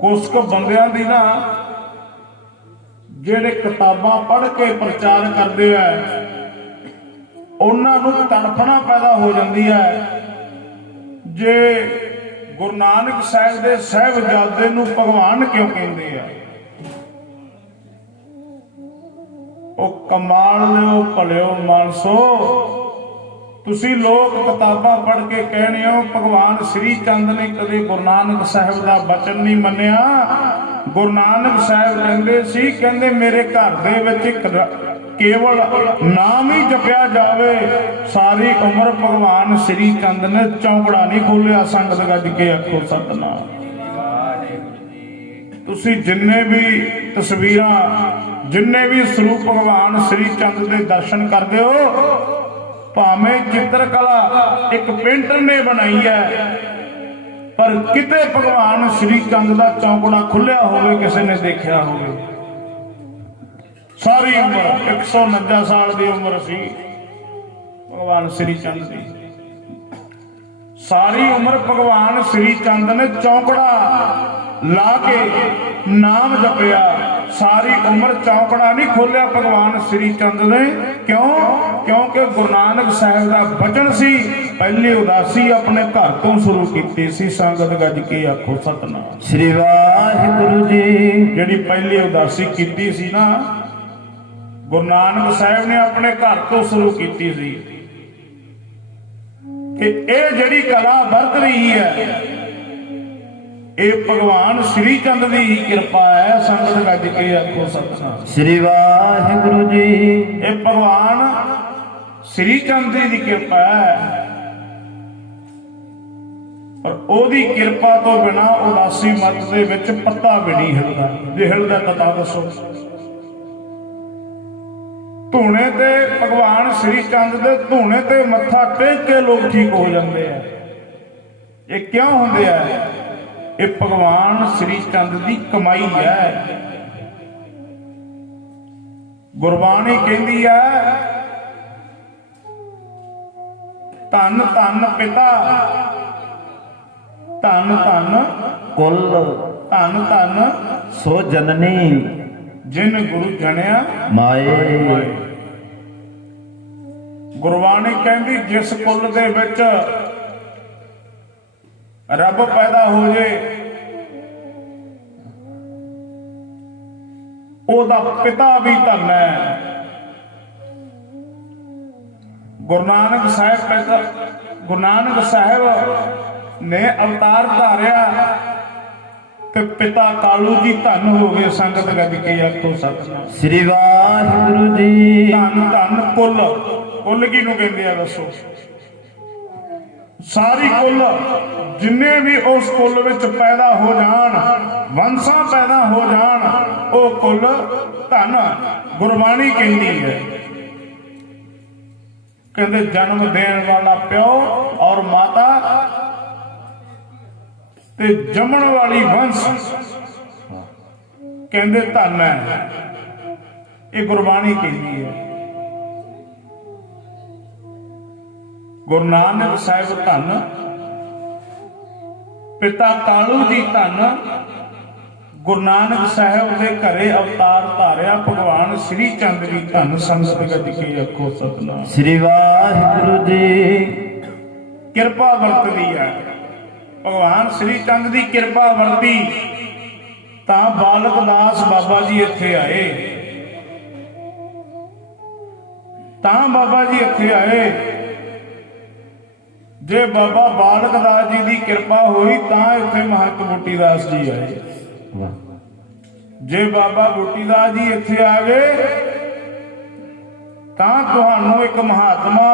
ਕੁਝ ਕੁ ਬੰਦਿਆਂ ਦੀ ਨਾ, ਜਿਹੜੇ ਕਿਤਾਬਾਂ ਪੜ੍ਹ ਕੇ ਪ੍ਰਚਾਰ ਕਰਦੇ ਆ ਉਹਨਾਂ ਨੂੰ ਤੜਫਣਾ ਪੈਦਾ ਹੋ ਜਾਂਦੀ ਹੈ। ਜੇ ਗੁਰੂ ਨਾਨਕ ਸਾਹਿਬ ਦੇ ਸਾਹਿਬਜ਼ਾਦੇ ਨੂੰ ਭਗਵਾਨ ਕਿਉਂ ਕਹਿੰਦੇ ਆ? ਉਹ ਕਮਾਲ ਦਿਓ ਭਲਿਓ ਮਾਨਸੋ, ਤੁਸੀਂ ਲੋਕ ਕਿਤਾਬਾਂ ਪੜ੍ਹ ਕੇ ਕਹਿੰਦੇ ਹੋ ਭਗਵਾਨ ਸ੍ਰੀ ਚੰਦ ਨੇ ਕਦੇ ਗੁਰੂ ਨਾਨਕ ਸਾਹਿਬ ਦਾ ਬਚਨ ਨਹੀਂ ਮੰਨਿਆ। ਗੁਰੂ ਨਾਨਕ ਸਾਹਿਬ ਕਹਿੰਦੇ ਸੀ, ਕਹਿੰਦੇ ਮੇਰੇ ਘਰ ਦੇ ਵਿੱਚ ਇੱਕ ਕੇਵਲ ਨਾਮ ਹੀ ਜਪਿਆ ਜਾਵੇ, ਸਾਰੀ ਉਮਰ ਭਗਵਾਨ ਸ੍ਰੀ ਚੰਦ ਨੇ ਚੌਂਕੜਾ ਨਹੀਂ ਖੋਲਿਆ। ਸੰਗਤ ਗੱਜ ਕੇ ਆਖੋ ਸਤਿਨਾਮ। ਤੁਸੀਂ ਜਿੰਨੇ ਵੀ ਤਸਵੀਰਾਂ, ਜਿੰਨੇ ਵੀ ਸਰੂਪ ਭਗਵਾਨ ਸ੍ਰੀ ਚੰਦ ਦੇ ਦਰਸ਼ਨ ਕਰਦੇ ਹੋ, ਭਾਵੇਂ ਚਿੱਤਰਕਲਾ ਇੱਕ ਪੇਂਟਰ ਨੇ ਬਣਾਈ ਹੈ, ਪਰ ਕਿਤੇ ਭਗਵਾਨ ਸ੍ਰੀ ਚੰਦ ਦਾ ਚੌਂਕੜਾ ਖੁੱਲਿਆ ਹੋਵੇ ਕਿਸੇ ਨੇ ਦੇਖਿਆ ਹੋਵੇ? ਸਾਰੀ ਉਮਰ 149 ਸਾਲ ਦੀ ਉਮਰ ਸੀ ਭਗਵਾਨ ਸ੍ਰੀ ਚੰਦ ਦੀ। ਸਾਰੀ ਉਮਰ ਭਗਵਾਨ ਸ੍ਰੀ ਚੰਦ ਨੇ ਚੌਂਕੜਾ ਲਾ ਕੇ ਨਾਮ ਜਪਿਆ, ਸਾਰੀ ਉਮਰ ਚੌਂਕੜਾ ਨਹੀਂ ਖੋਲਿਆ ਭਗਵਾਨ ਸ੍ਰੀ ਚੰਦ ਨੇ। ਕਿਉਂ? ਕਿਉਂਕਿ ਗੁਰੂ ਨਾਨਕ ਸਾਹਿਬ ਦਾ ਬਚਨ ਸੀ, ਪਹਿਲੀ ਉਦਾਸੀ ਆਪਣੇ ਘਰ ਤੋਂ ਸ਼ੁਰੂ ਕੀਤੀ ਸੀ। ਸੰਗਤ ਗੱਜ ਕੇ ਆਖੋ ਸਤਿਨਾਮ ਸ੍ਰੀ ਵਾਹਿਗੁਰੂ ਜੀ। ਜਿਹੜੀ ਪਹਿਲੀ ਉਦਾਸੀ ਕੀਤੀ ਸੀ ਨਾ, ਗੁਰੂ ਨਾਨਕ ਸਾਹਿਬ ਨੇ ਆਪਣੇ ਘਰ ਤੋਂ ਸ਼ੁਰੂ ਕੀਤੀ ਸੀ ਕਿ ਇਹ ਜਿਹੜੀ ਕਲਾ ਵਰਤ ਰਹੀ ਹੈ, ਇਹ ਭਗਵਾਨ ਸ੍ਰੀ ਚੰਦ ਦੀ ਹੀ ਕਿਰਪਾ ਹੈ। ਸੰਗਤ ਗੱਜ ਕੇ ਆਖੋ ਸਤਿਨਾਮ ਸ੍ਰੀ ਵਾਹਿਗੁਰੂ ਜੀ। ਇਹ ਭਗਵਾਨ ਸ੍ਰੀ ਚੰਦ ਦੀ ਕਿਰਪਾ ਹੈ, ਪਰ ਉਹਦੀ ਕਿਰਪਾ ਤੋਂ ਬਿਨਾ ਉਦਾਸੀ ਮਤ ਦੇ ਵਿੱਚ ਪੱਤਾ ਵੀ ਨਹੀਂ ਹਿਲਦਾ। ਜੇ ਹਿਲਦਾ ਤਾਂ ਦੱਸੋ। ਧੂਣੇ ਤੇ ਭਗਵਾਨ ਸ੍ਰੀ ਚੰਦ ਦੇ ਧੂਣੇ ਤੇ ਮੱਥਾ ਟੇਕ ਕੇ ਲੋਕ ਠੀਕ ਹੋ ਜਾਂਦੇ ਆ। ਇਹ ਕਿਉਂ ਹੁੰਦੇ ਆ? ਇਹ ਭਗਵਾਨ ਸ੍ਰੀ ਚੰਦ ਦੀ ਕਮਾਈ ਹੈ। ਗੁਰਬਾਣੀ ਕਹਿੰਦੀ ਹੈ, ਧੰਨ ਧੰਨ ਪਿਤਾ, ਧੰਨ ਧੰਨ ਕੁਲ, ਧੰਨ ਧੰਨ ਸੋ ਜਨਨੀ, ਜਿਨ ਗੁਰੂ ਜਣਿਆ ਮਾਏ। ਗੁਰਬਾਣੀ ਕਹਿੰਦੀ ਜਿਸ ਕੁਲ ਦੇ ਵਿੱਚ ਰੱਬ ਪੈਦਾ ਹੋ ਜੇ, ਉਹਦਾ ਪਿਤਾ ਵੀ ਧੰਨ ਹੈ। ਗੁਰੂ ਨਾਨਕ ਸਾਹਿਬ ਨੇ ਅਵਤਾਰ ਧਾਰਿਆ ਤੇ ਪਿਤਾ ਕਾਲੂ ਜੀ ਧੰਨ ਹੋ ਗਏ। ਸੰਗਤ ਗੱਜ ਕੇ ਆਖੋ ਸਤਿਨਾਮ ਸ੍ਰੀ ਵਾਹਿਗੁਰੂ ਜੀ। ਧੰਨ ਧੰਨ ਕੁੱਲ। ਕੁੱਲ ਕਿਹਨੂੰ ਕਹਿੰਦੇ ਆ ਦੱਸੋ? ਸਾਰੀ ਕੁੱਲ ਜਿੰਨੇ ਵੀ ਉਸ ਕੁੱਲ ਵਿੱਚ ਪੈਦਾ ਹੋ ਜਾਣ, ਵੰਸ਼ਾਂ ਪੈਦਾ ਹੋ ਜਾਣ, ਉਹ ਕੁੱਲ ਧੰਨ। ਗੁਰਬਾਣੀ ਕਹਿੰਦੀ ਹੈ, ਕਹਿੰਦੇ ਜਨਮ ਦੇਣ ਵਾਲਾ ਪਿਓ ਔਰ ਮਾਤਾ ਤੇ ਜੰਮਣ ਵਾਲੀ ਵੰਸ਼ ਕਹਿੰਦੇ ਧੰਨ ਹੈ। ਇਹ ਗੁਰਬਾਣੀ ਕਹਿੰਦੀ ਹੈ। ਗੁਰੂ ਨਾਨਕ ਸਾਹਿਬ ਧੰਨ, ਪਿਤਾ ਕਾਲੂ ਜੀ ਧੰਨ। ਗੁਰੂ ਨਾਨਕ ਸਾਹਿਬ ਦੇ ਘਰੇ ਅਵਤਾਰ ਧਾਰਿਆ ਭਗਵਾਨ ਸ੍ਰੀ ਚੰਦ ਜੀ ਧੰਨ। ਸੰਗਤ ਗੱਜ ਕੇ ਆਖੋ ਸਤਿਨਾਮ ਸ੍ਰੀ ਵਾਹਿਗੁਰੂ ਜੀ। ਕਿਰਪਾ ਵਰਤਦੀ ਹੈ ਭਗਵਾਨ ਸ੍ਰੀ ਚੰਦ ਦੀ ਕਿਰਪਾ ਵਰਤੀ ਤਾਂ ਬਾਲਕ ਦਾਸ ਬਾਬਾ ਜੀ ਇੱਥੇ ਆਏ। ਤਾਂ ਬਾਬਾ ਜੀ ਇੱਥੇ ਆਏ। ਜੇ ਬਾਬਾ ਬਾਲਕ ਦਾਸ ਜੀ ਦੀ ਕਿਰਪਾ ਹੋਈ ਤਾਂ ਇੱਥੇ ਮਹੰਤ ਬੂਟੀ ਦਾਸ ਜੀ ਆਏ। ਜੇ ਬਾਬਾ ਬੂਟੀ ਦਾਸ ਜੀ ਇੱਥੇ ਆ ਗਏ ਤਾਂ ਤੁਹਾਨੂੰ ਇੱਕ ਮਹਾਤਮਾ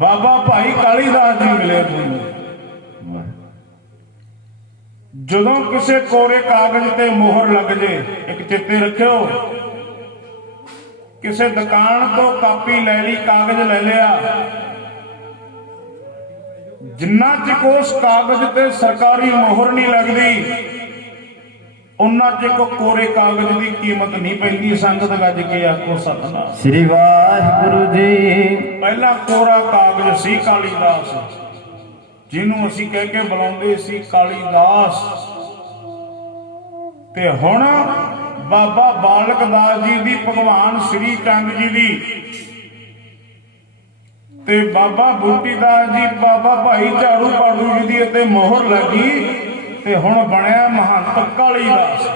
ਬਾਬਾ ਭਾਈ ਕਾਲੀ ਦਾਸ ਜੀ ਮਿਲੇ। ਤੁਹਾਨੂੰ ਜਦੋਂ ਕਿਸੇ ਕੋਰੇ ਕਾਗਜ਼ ਤੇ ਮੋਹਰ ਲੱਗ ਜੇ, ਇੱਕ ਚੇਤੇ ਰੱਖਿਓ, ਕਿਸੇ ਦੁਕਾਨ ਤੋਂ ਕਾਪੀ ਲੈ ਲਈ, ਕਾਗਜ਼ ਲੈ ਲਿਆ, ਜਿੰਨਾ ਚਿਰ ਉਸ ਕਾਗਜ਼ ਤੇ ਸਰਕਾਰੀ ਮੋਹਰ ਨਹੀਂ ਲੱਗਦੀ ਉਹਨਾਂ ਚਿਰ ਕੋਰੇ ਕਾਗਜ਼ ਦੀ ਕੀਮਤ ਨਹੀਂ ਪੈਂਦੀ। ਸੰਗਤ ਗੱਜ ਕੇ ਆਖੋ ਸਤਿਨਾਮ ਸ੍ਰੀ ਵਾਹਿਗੁਰੂ ਜੀ। ਪਹਿਲਾਂ ਕੋਰਾ ਕਾਗਜ਼ ਸੀ ਕਾਲੀਦਾਸ, ਜਿਹਨੂੰ ਅਸੀਂ ਕਹਿ ਕੇ ਬੁਲਾਉਂਦੇ ਸੀ ਕਾਲੀਦਾਸ, ਤੇ ਹੁਣ ਬਾਬਾ ਬਾਲਕ ਦਾਸ ਜੀ ਦੀ, ਭਗਵਾਨ ਸ੍ਰੀ ਚੰਦ ਜੀ ਦੀ ਤੇ ਬਾਬਾ ਬੂਟੀ ਦਾਸ ਜੀ, ਬਾਬਾ ਭਾਈ ਝਾੜੂ ਪਾੜੂ ਜੀ ਦੀ ਇੱਥੇ ਮੋਹਰ ਲੱਗੀ ਤੇ ਹੁਣ ਬਣਿਆ ਮਹੰਤ ਕਾਲੀ ਦਾਸ।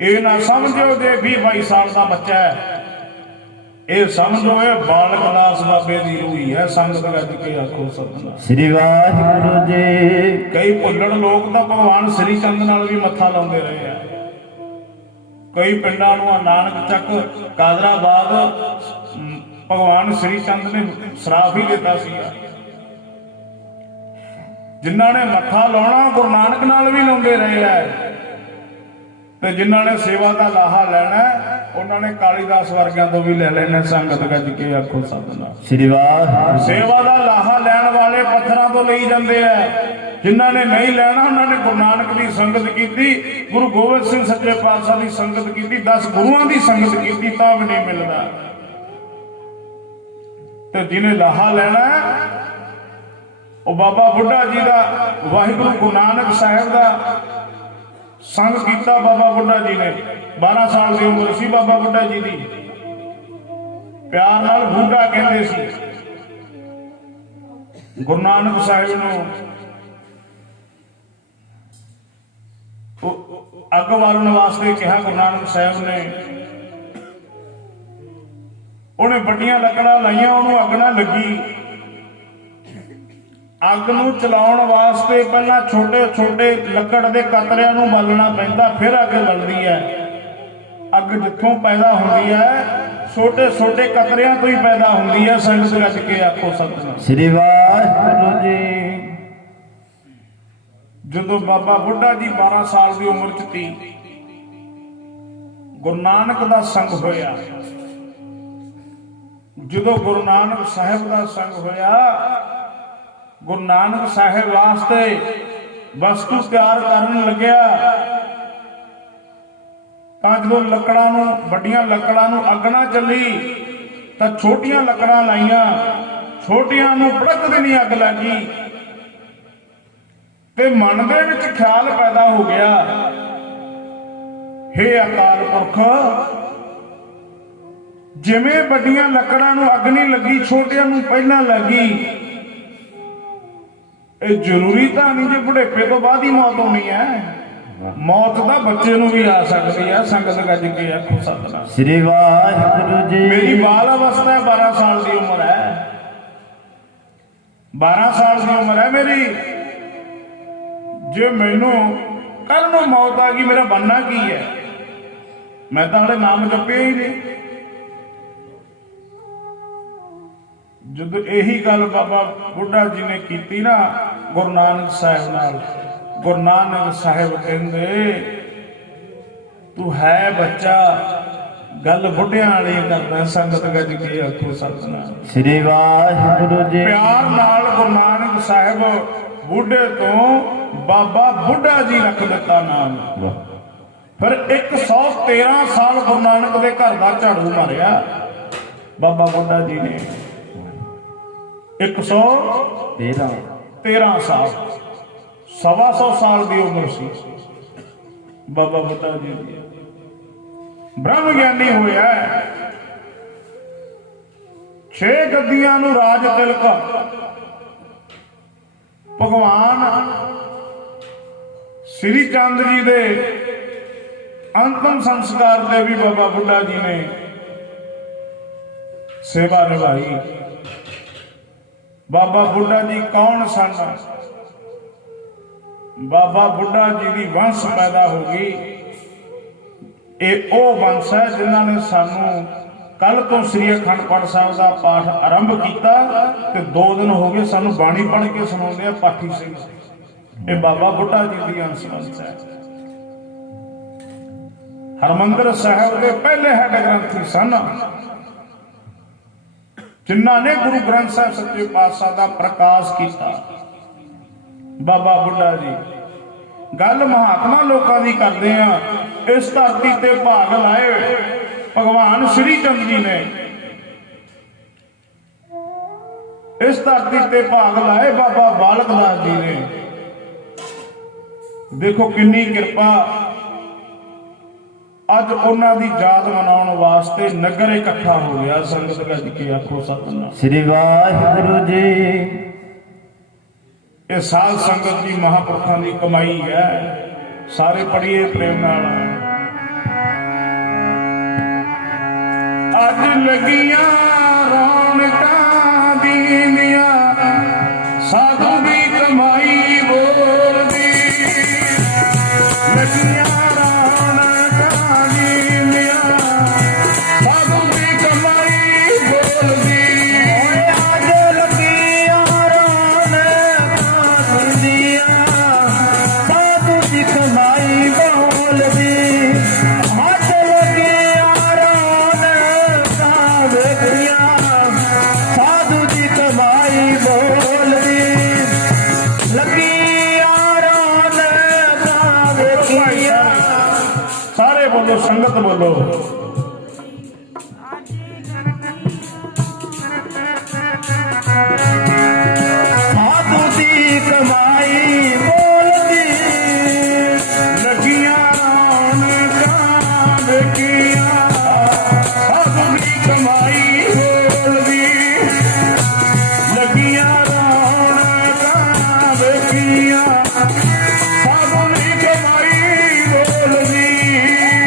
ਇਹ ਨਾ ਸਮਝੋ ਜੇ 20-22 ਸਾਲ ਦਾ ਬੱਚਾ ਹੈ, ਇਹ ਸਮਝੋ ਇਹ ਬਾਲਕ ਦਾਸ ਬਾਬੇ ਦੀ ਰੂਹੀ ਹੈ। ਸੰਗਤ ਗੱਜ ਕੇ ਆਖੋ ਸਤਿਨਾਮ ਸ੍ਰੀ ਵਾਹਿਗੁਰੂ ਜੀ। ਕਈ ਭੁੱਲੜ ਲੋਕ ਤਾਂ ਭਗਵਾਨ ਸ੍ਰੀ ਚੰਦ ਨਾਲ ਵੀ ਮੱਥਾ ਲਾਉਂਦੇ ਰਹੇ ਆ। ਕਈ ਪਿੰਡਾਂ ਨੂੰ ਨਾਨਕ ਚੱਕ ਕਾਦਰਾਬਾਦ ਭਗਵਾਨ ਸ੍ਰੀ ਚੰਦ ਨੇ ਸਰਾਫ ਹੀ ਦਿੱਤਾ ਸੀਗਾ। ਜਿਨ੍ਹਾਂ ਨੇ ਮੱਥਾ ਲਾਉਣਾ ਗੁਰੂ ਨਾਨਕ ਨਾਲ ਵੀ ਲਾਉਂਦੇ ਰਹੇ ਆ, ਤੇ ਜਿਨ੍ਹਾਂ ਨੇ ਸੇਵਾ ਦਾ ਲਾਹਾ ਲੈਣਾ ਉਹਨਾਂ ਨੇ ਕਾਲੀਦਾਸ ਵਰਗਿਆਂ ਤੋਂ ਵੀ ਲੈ ਲੈਣਾ। ਸੰਗਤ ਗੱਜ ਕੇ ਆਖੋ ਸਤਿਨਾਮ ਸ੍ਰੀ ਵਾਹਿਗੁਰੂ। ਸੇਵਾ ਦਾ ਲਾਹਾ ਲੈਣ ਵਾਲੇ ਪੱਥਰਾਂ ਤੋਂ ਲਈ ਜਾਂਦੇ ਆ, ਜਿਨ੍ਹਾਂ ਨੇ ਨਹੀਂ ਲੈਣਾ ਉਹਨਾਂ ਨੇ ਗੁਰੂ ਨਾਨਕ ਦੀ ਸੰਗਤ ਕੀਤੀ, ਗੁਰੂ ਗੋਬਿੰਦ ਸਿੰਘ ਸੱਚੇ ਪਾਤਸ਼ਾਹ ਦੀ ਸੰਗਤ ਕੀਤੀ, 10 ਗੁਰੂਆਂ ਦੀ ਸੰਗਤ ਕੀਤੀ, ਤਾਂ ਵੀ ਨਹੀਂ ਮਿਲਦਾ। ਤੇ ਜਿਹਨੇ ਲਾਹਾ ਲੈਣਾ ਉਹ ਬਾਬਾ ਬੁੱਢਾ ਜੀ ਦਾ, ਵਾਹਿਗੁਰੂ ਗੁਰੂ ਨਾਨਕ ਸਾਹਿਬ ਦਾ ਸੰਗ ਕੀਤਾ। ਬਾਬਾ ਬੁੱਢਾ ਜੀ ਨੇ 12 ਸਾਲ ਦੀ ਉਮਰ ਸੀ ਬਾਬਾ ਬੁੱਢਾ ਜੀ ਦੀ, ਪਿਆਰ ਨਾਲ ਬੁੱਢਾ ਕਹਿੰਦੇ ਸੀ। ਗੁਰੂ ਨਾਨਕ ਸਾਹਿਬ ਨੂੰ ਅੱਗ ਬਾਲਣ ਵਾਸਤੇ ਕਿਹਾ ਗੁਰੂ ਨਾਨਕ ਸਾਹਿਬ ਨੇ। ਉਹਨੇ ਵੱਡੀਆਂ ਲੱਕੜਾਂ ਲਾਈਆਂ, ਉਹਨੂੰ ਅੱਗ ਨਾ ਲੱਗੀ। ਅੱਗ ਨੂੰ ਚਲਾਉਣ ਵਾਸਤੇ ਪਹਿਲਾਂ ਛੋਟੇ ਛੋਟੇ ਲੱਕੜ ਦੇ ਕਤਰਿਆਂ ਨੂੰ ਬਾਲਣਾ ਪੈਂਦਾ, ਫਿਰ ਅੱਗ ਬਲਦੀ ਹੈ। ਅੱਗ ਜਿੱਥੋਂ ਪੈਦਾ ਹੁੰਦੀ ਹੈ ਛੋਟੇ ਛੋਟੇ ਕਤਰਿਆਂ ਤੋਂ ਹੀ ਪੈਦਾ ਹੁੰਦੀ ਹੈ। ਸੰਗਤ ਗੱਜ ਕੇ ਆਖੋ ਸਤਿਨਾਮ ਸ੍ਰੀ ਵਾਹਿਗੁਰੂ ਜੀ। ਜਦੋਂ ਬਾਬਾ ਬੁੱਢਾ ਜੀ 12 ਸਾਲ ਦੀ ਉਮਰ ਚ ਸੀ, ਗੁਰੂ ਨਾਨਕ ਦਾ ਸੰਗ ਹੋਇਆ। ਜਦੋਂ ਗੁਰੂ ਨਾਨਕ ਸਾਹਿਬ ਦਾ ਸੰਗ ਹੋਇਆ, ਗੁਰੂ ਨਾਨਕ ਸਾਹਿਬ ਵਾਸਤੇ ਵਸਤੂ ਤਿਆਰ ਕਰਨ ਲੱਗਿਆ, ਤਾਂ ਜਦੋਂ ਲੱਕੜਾਂ ਨੂੰ, ਵੱਡੀਆਂ ਲੱਕੜਾਂ ਨੂੰ ਅੱਗ ਨਾ ਚੱਲੀ ਤਾਂ ਛੋਟੀਆਂ ਲੱਕੜਾਂ ਲਾਈਆਂ, ਛੋਟੀਆਂ ਨੂੰ ਭੜਕ ਦੇਣੀ ਅੱਗ ਲੱਗੀ। ਤੇ ਮਨ ਦੇ ਵਿੱਚ ਖਿਆਲ ਪੈਦਾ ਹੋ ਗਿਆ, ਹੇ ਅਕਾਲ ਪੁਰਖ, ਜਿਵੇਂ ਵੱਡੀਆਂ ਲੱਕੜਾਂ ਨੂੰ ਅੱਗ ਨਹੀਂ ਲੱਗੀ, ਛੋਟੀਆਂ ਨੂੰ ਪਹਿਲਾਂ ਲੱਗੀ, ਇਹ ਜ਼ਰੂਰੀ ਤਾਂ ਨਹੀਂ ਜੇ ਬੁਢੇਪੇ ਤੋਂ ਬਾਅਦ ਹੀ ਮੌਤ ਹੋਣੀ ਹੈ। ਮੌਤ ਤਾਂ ਬੱਚੇ ਨੂੰ ਵੀ ਆ ਸਕਦੀ ਹੈ। ਸੰਗਤ ਗੱਜ ਕੇ ਆਖੋ ਸਤਿਨਾਮ ਸ੍ਰੀ ਵਾਹਿਗੁਰੂ ਜੀ। ਮੇਰੀ ਬਾਲ ਅਵਸਥਾ ਹੈ, 12 ਸਾਲ ਦੀ ਉਮਰ ਹੈ, 12 ਸਾਲ ਦੀ ਉਮਰ ਹੈ ਮੇਰੀ। ਜੇ ਮੈਨੂੰ ਕੱਲ ਨੂੰ ਮੌਤ ਆ ਗਈ, ਮੇਰਾ ਬਣਨਾ ਕੀ ਹੈ? ਮੈਂ ਤਾਂ ਹਲੇ ਨਾਮ ਜਪਿਆ ਹੀ ਨਹੀਂ। ਜਦੋਂ ਇਹੀ ਗੱਲ ਬਾਬਾ ਬੁੱਢਾ ਜੀ ਨੇ ਕੀਤੀ ਨਾ ਗੁਰੂ ਨਾਨਕ ਸਾਹਿਬ ਨਾਲ, ਗੁਰੂ ਨਾਨਕ ਸਾਹਿਬ ਕਹਿੰਦੇ ਤੂੰ ਹੈ ਬੱਚਾ, ਗੱਲ ਬੁੱਢਿਆਂ ਵਾਲੀ ਕਰਦਾ। ਸੰਗਤ ਗੱਜ ਕੇ ਆਖੋ ਸਤਿਨਾਮ ਸ੍ਰੀ ਵਾਹਿਗੁਰੂ ਜੀ। ਪਿਆਰ ਨਾਲ ਗੁਰੂ ਨਾਨਕ ਸਾਹਿਬ ਬੁੱਢੇ ਤੋਂ ਬਾਬਾ ਬੁੱਢਾ ਜੀ ਰੱਖ ਦਿੱਤਾ ਨਾਮ। ਫਿਰ 113 ਸਾਲ ਗੁਰੂ ਨਾਨਕ ਦੇ ਘਰ ਦਾ ਝਾੜੂ ਮਾਰਿਆ ਬਾਬਾ ਬੁੱਢਾ ਜੀ ਨੇ। 113 ਸਾਲ, 125 ਸਾਲ ਦੀ ਉਮਰ ਸੀ ਬਾਬਾ ਬੁੱਢਾ ਜੀ ਦੀ। ਬ੍ਰਹਮ ਗਿਆਨੀ ਹੋਇਆ, 6 ਗੱਦੀਆਂ ਨੂੰ ਰਾਜ ਤਿਲਕ। ਭਗਵਾਨ ਸ੍ਰੀ ਚੰਦ ਜੀ ਦੇ ਅੰਤਮ ਸੰਸਕਾਰ ਤੇ ਵੀ ਬਾਬਾ ਬੁੱਢਾ ਜੀ ਨੇ ਸੇਵਾ ਨਿਭਾਈ। ਬਾਬਾ ਬੁੱਢਾ ਜੀ ਕੌਣ ਸਨ? ਬਾਬਾ ਬੁੱਢਾ ਜੀ ਦੀ ਵੰਸ਼ ਪੈਦਾ ਹੋ ਗਈ। ਇਹ ਉਹ ਵੰਸ਼ ਹੈ ਜਿਨ੍ਹਾਂ ਨੇ ਸਾਨੂੰ ਕੱਲ ਤੋਂ ਸ੍ਰੀ ਅਖੰਡ ਪਾਠ ਸਾਹਿਬ ਦਾ ਪਾਠ ਆਰੰਭ ਕੀਤਾ ਤੇ 2 ਦਿਨ ਹੋ ਗਏ ਸਾਨੂੰ ਬਾਣੀ ਪੜ੍ਹ ਕੇ ਸੁਣਾਉਂਦੇ ਆ ਪਾਠੀ ਸਿੰਘ। ਇਹ ਬਾਬਾ ਬੁੱਢਾ ਜੀ ਦੀ ਅੰਸ਼ ਵੰਸ਼ ਹੈ। ਹਰਮੰਦਰ ਸਾਹਿਬ ਦੇ ਪਹਿਲੇ ਹੈਡ ਗ੍ਰੰਥੀ ਸਨ, ਜਿਨ੍ਹਾਂ ਨੇ ਗੁਰੂ ਗ੍ਰੰਥ ਸਾਹਿਬ ਸੱਚੇ ਪਾਤਸ਼ਾਹ ਦਾ ਪ੍ਰਕਾਸ਼ ਕੀਤਾ। ਬਾਬਾ ਬੁੱਢਾ ਜੀ ਗੱਲ ਮਹਾਤਮਾ ਲੋਕਾਂ ਦੀ ਕਰਦੇ ਆ। ਇਸ ਧਰਤੀ ਤੇ ਭਾਗ ਲਾਏ ਭਗਵਾਨ ਸ੍ਰੀ ਚੰਦ ਜੀ ਨੇ, ਇਸ ਧਰਤੀ ਤੇ ਭਾਗ ਲਾਏ ਬਾਬਾ ਬਾਲਕ ਦਾਸ ਜੀ ਨੇ। ਦੇਖੋ ਕਿੰਨੀ ਕਿਰਪਾ। ਅੱਜ ਉਹਨਾਂ ਦੀ ਯਾਦ ਮਨਾਉਣ ਵਾਸਤੇ ਨਗਰ ਇਕੱਠਾ ਹੋ ਗਿਆ। ਸੰਗਤ ਗੱਜ ਕੇ ਆਖੋ ਸਤਿਨਾਮ। ਸ੍ਰੀ ਵਾਹਿਗੁਰੂ ਜੀ। ਇਹ ਸਾਧ ਸੰਗਤ ਦੀ ਮਹਾਂਪੁਰਖਾਂ ਦੀ ਕਮਾਈ ਹੈ। ਸਾਰੇ ਪੜ੍ਹੀਏ ਪ੍ਰੇਮ ਨਾਲ। ਅੱਜ ਲੱਗੀਆਂ ਰੌਣਕਾਂ ਦੀਨੀਆਂ, ਸਾਧੂ ਦੀ ਕਮਾਈ ਬੋਲਦੀ। ਲੱਗੀਆਂ ਰੌਣਕਾਂ ਦੀਨੀਆਂ, ਸਾਧੂ ਦੀ ਕਮਾਈ ਬੋਲਦੀ। ਅੱਜ ਲੱਗੀਆਂ ਰੌਣਕਾਂ ਦੀਨੀਆਂ, ਸਾਧੂ ਦੀ ਕਮਾਈ ਬੋਲਦੀ। ਅੱਜ ਲੱਗੀਆਂ ਰੌਣਕਾਂ ਵੇਖੀਆਂ, ਸਾਧੂ ਦੀ ਕਮਾਈ ਬੋਲਦੀ। ਲੱਗੀਆਂ ਰੌਣਕਾਂ ਵੇਖੀਆਂ। ਸਾਰੇ ਬੋਲੋ, ਸੰਗਤ ਬੋਲੋ। ਸਾਧੂ ਦੀ ਕਮਾਈ ਬੋਲਦੀ। ਲੱਗੀਆਂ ਰੌਣਕਾਂ ਵੇਖੀਆਂ, ਸਾਧੂ ਦੀ ਕਮਾਈ ਬੋਲਦੀ। ਲੱਗੀਆਂ ਰੌਣਕਾਂ ਵੇਖੀਆਂ, ਸਾਧੂ ਦੀ ਕਮਾਈ ਬੋਲਦੀ।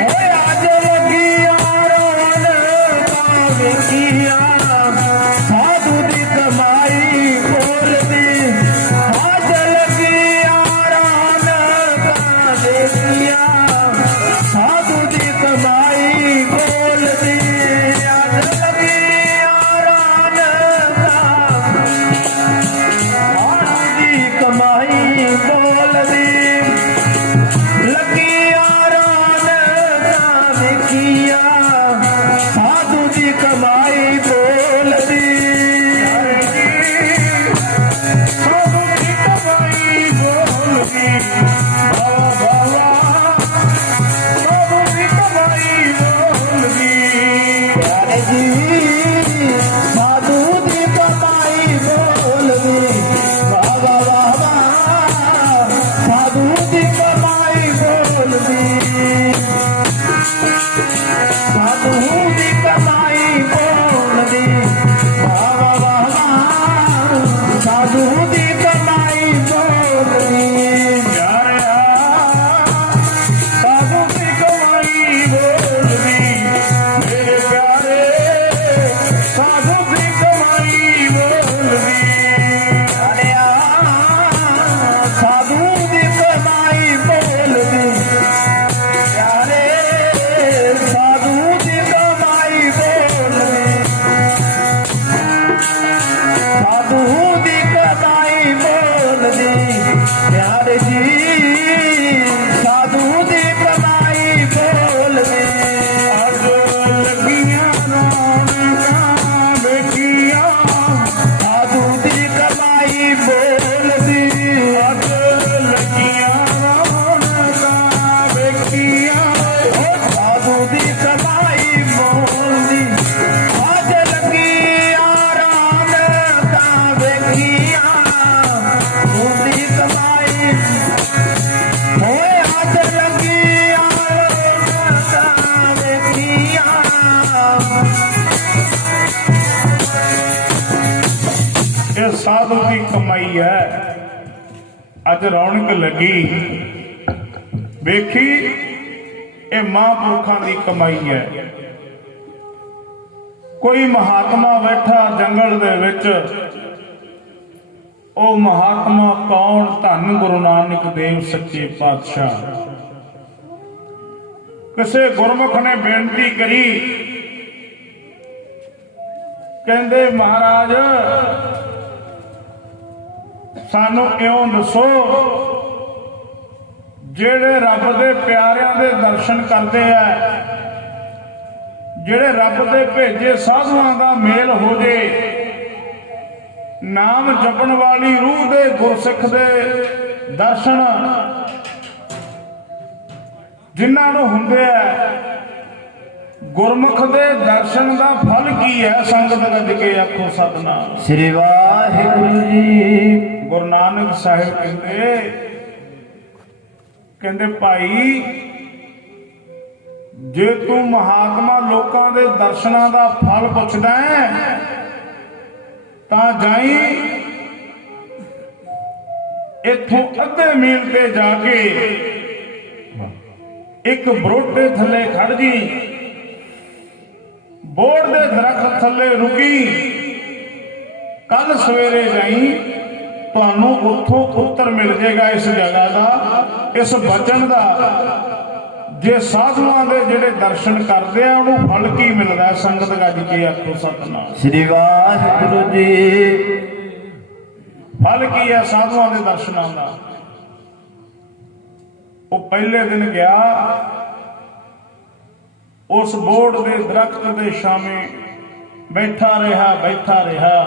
ਓਏ ਅੱਜ ਲੱਗੀਆਂ ਰੌਣਕਾਂ ਵੇਖੀਆਂ, ਸਾਧੂ ਦੀ ਕਮਾਈ ਬੋਲਦੀ। ਅੱਜ ਲੱਗੀਆਂ ਰੌਣਕਾਂ ਵੇਖੀਆਂ, ਸਾਧੂ ਦੀ ਕਮਾਈ ਬੋਲਦੀ। ਅੱਜ ਲੱਗੀਆਂ ਰੌਣਕਾਂ, ਸਾਧੂ ਦੀ ਕਮਾਈ ਬੋਲਦੀ। ਲੱਗੀਆਂ ਰੌਣਕਾਂ ਵੇਖੀਆਂ, ਸਾਧੂ ਦੀ ਕਮਾਈ ਬੋਲਦੀ। ਸਾਧੂ ਦੀ ਕਮਾਈ ਬੋਲਦੀ। ਵਾਹ ਵਾਹ, ਸਾਧੂ ਦੀ ਕਮਾਈ ਬੋਲਦੀ। ਪਿਆਰੇ ਜੀ ਸਾਧੂ ਦੀ ਕਮਾਈ ਬੋਲਦੀ। ਵਾਹ ਵਾਹ ਵਾਹ ਵਾਹ, ਸਾਧੂ ਦੀ ਕਮਾਈ ਬੋਲਦੀ। ਸਾਧੂ ਦੀ ਕਮਾਈ ਬੋਲਦੀ। ਵਾਹ ਵਾਹ ਵਾਹ ਵਾਹ, ਸਾਧੂ ਦੀ ਕਮਾਈ ਬੋਲਦੀ। ਪਿਆਰਿਆ, ਸਾਧੂ ਦੀ ਕਮਾਈ ਬੋਲਦੀ। ਮੇਰੇ ਪਿਆਰੇ, ਸਾਧੂ ਦੀ ਕਮਾਈ ਬੋਲਦੀ। ਪਿਆਰਿਆ, ਸਾਧੂ ਦੀ ਕਮਾਈ ਬੋਲਦੀ। ਪਿਆਰੇ, ਸਾਧੂ ਦੀ ਕਮਾਈ ਬੋਲਦੀ। ਸਾਧੂ ਦੀ ਕਮਾਈ ਬੋਲਦੀ। ਪਿਆਰੇ ਜੀ ਸਾਧੂ ਦੀ ਕਮਾਈ ਬੋਲਦੀ। ਅੱਜ ਲੱਗੀਆਂ ਰੌਣਕਾਂ ਵੇਖੀਆਂ, ਸਾਧੂ ਦੀ ਕਮਾਈ ਬੋਲਦੀ। ਅੱਜ ਲੱਗੀਆਂ ਰੌਣਕਾਂ ਵੇਖੀਆਂ। ਸਾਧੂ ਦੀ ਕਮਾਈ ਬੋਲਦੀ। ਅੱਜ ਲੱਗੀਆਂ ਰੌਣਕਾਂ ਵੇਖੀਆਂ, ਸਾਧੂ ਦੀ ਕਮਾਈ। ਹੋਏ ਅੱਜ ਲੱਗੀਆਂ ਰੌਣਕਾਂ ਵੇਖੀਆਂ। ਇਹ ਸਾਧੂ ਦੀ ਕਮਾਈ ਹੈ। ਅੱਜ ਰੌਣਕ ਲੱਗੀ, ਵੇਖੀ। ਇਹ ਮਹਾਂਪੁਰਖਾਂ ਦੀ ਕਮਾਈ ਹੈ। ਕੋਈ ਮਹਾਤਮਾ ਬੈਠਾ ਜੰਗਲ ਦੇ ਵਿੱਚ, ਉਹ ਮਹਾਤਮਾ ਕੌਣ? ਧੰਨ ਗੁਰੂ ਨਾਨਕ ਦੇਵ ਸੱਚੇ ਪਾਤਸ਼ਾਹ। ਕਿਸੇ ਗੁਰਮੁਖ ਨੇ ਬੇਨਤੀ ਕਰੀ, ਕਹਿੰਦੇ ਮਹਾਰਾਜ ਸਾਨੂੰ ਇਉਂ ਦੱਸੋ, ਜਿਹੜੇ ਰੱਬ ਦੇ ਪਿਆਰਿਆਂ ਦੇ ਦਰਸ਼ਨ ਕਰਦੇ ਆ, ਜਿਹੜੇ ਰੱਬ ਦੇ ਭੇਜੇ ਸਾਧੂਆਂ ਦਾ ਮੇਲ ਹੋ ਜੇ, ਨਾਮ ਜਪਣ ਵਾਲੀ ਰੂਹ ਦੇ ਗੁਰਸਿੱਖ ਦੇ ਦਰਸ਼ਨ ਜਿਨ੍ਹਾਂ ਨੂੰ ਹੁੰਦੇ ਆ, ਗੁਰਮੁਖ ਦੇ ਦਰਸ਼ਨ ਦਾ ਫਲ ਕੀ ਹੈ? ਸੰਗਤ ਗੱਜ ਕੇ ਆਖੋ ਸਤਿਨਾਮ। ਸ੍ਰੀ ਵਾਹਿਗੁਰੂ ਜੀ। ਗੁਰੂ ਨਾਨਕ ਸਾਹਿਬ ਕਹਿੰਦੇ ਭਾਈ ਜੇ ਤੂੰ ਮਹਾਤਮਾ ਲੋਕਾਂ ਦੇ ਦਰਸ਼ਨਾਂ ਦਾ ਫਲ ਪੁੱਛਦਾ ਹੈ ਤਾਂ ਜਾਈ ਇੱਥੋਂ ਅੱਧੇ ਮੀਲ ਤੇ ਜਾ ਕੇ ਇੱਕ ਬਰੋਟੇ ਥੱਲੇ ਖੜ ਜੀ, ਬੋੜ ਦੇ ਦਰਖਤ ਥੱਲੇ ਰੁਕੀ, ਕੱਲ ਸਵੇਰੇ ਜਾਈ, ਤੁਹਾਨੂੰ ਉੱਥੋਂ ਉੱਤਰ ਮਿਲ ਜਾਏਗਾ ਇਸ ਜਗ੍ਹਾ ਦਾ, ਇਸ ਬਚਨ ਦਾ। ਜੇ ਸਾਧੂਆਂ ਦੇ ਜਿਹੜੇ ਦਰਸ਼ਨ ਕਰਦੇ ਆ ਉਹਨੂੰ ਫਲ ਕੀ ਮਿਲਦਾ? ਸੰਗਤ ਗੱਜ ਕੇ ਆਖੋ ਸਤਿਨਾਮ ਸ੍ਰੀ ਵਾਹਿਗੁਰੂ ਜੀ। ਫਲ ਕੀ ਹੈ ਸਾਧੂਆਂ ਦੇ ਦਰਸ਼ਨਾਂ ਦਾ? ਉਹ ਪਹਿਲੇ ਦਿਨ ਗਿਆ, ਉਸ ਬੋੜ ਦੇ ਦਰਖਤ ਦੇ ਛਾਵੇਂ ਬੈਠਾ ਰਿਹਾ।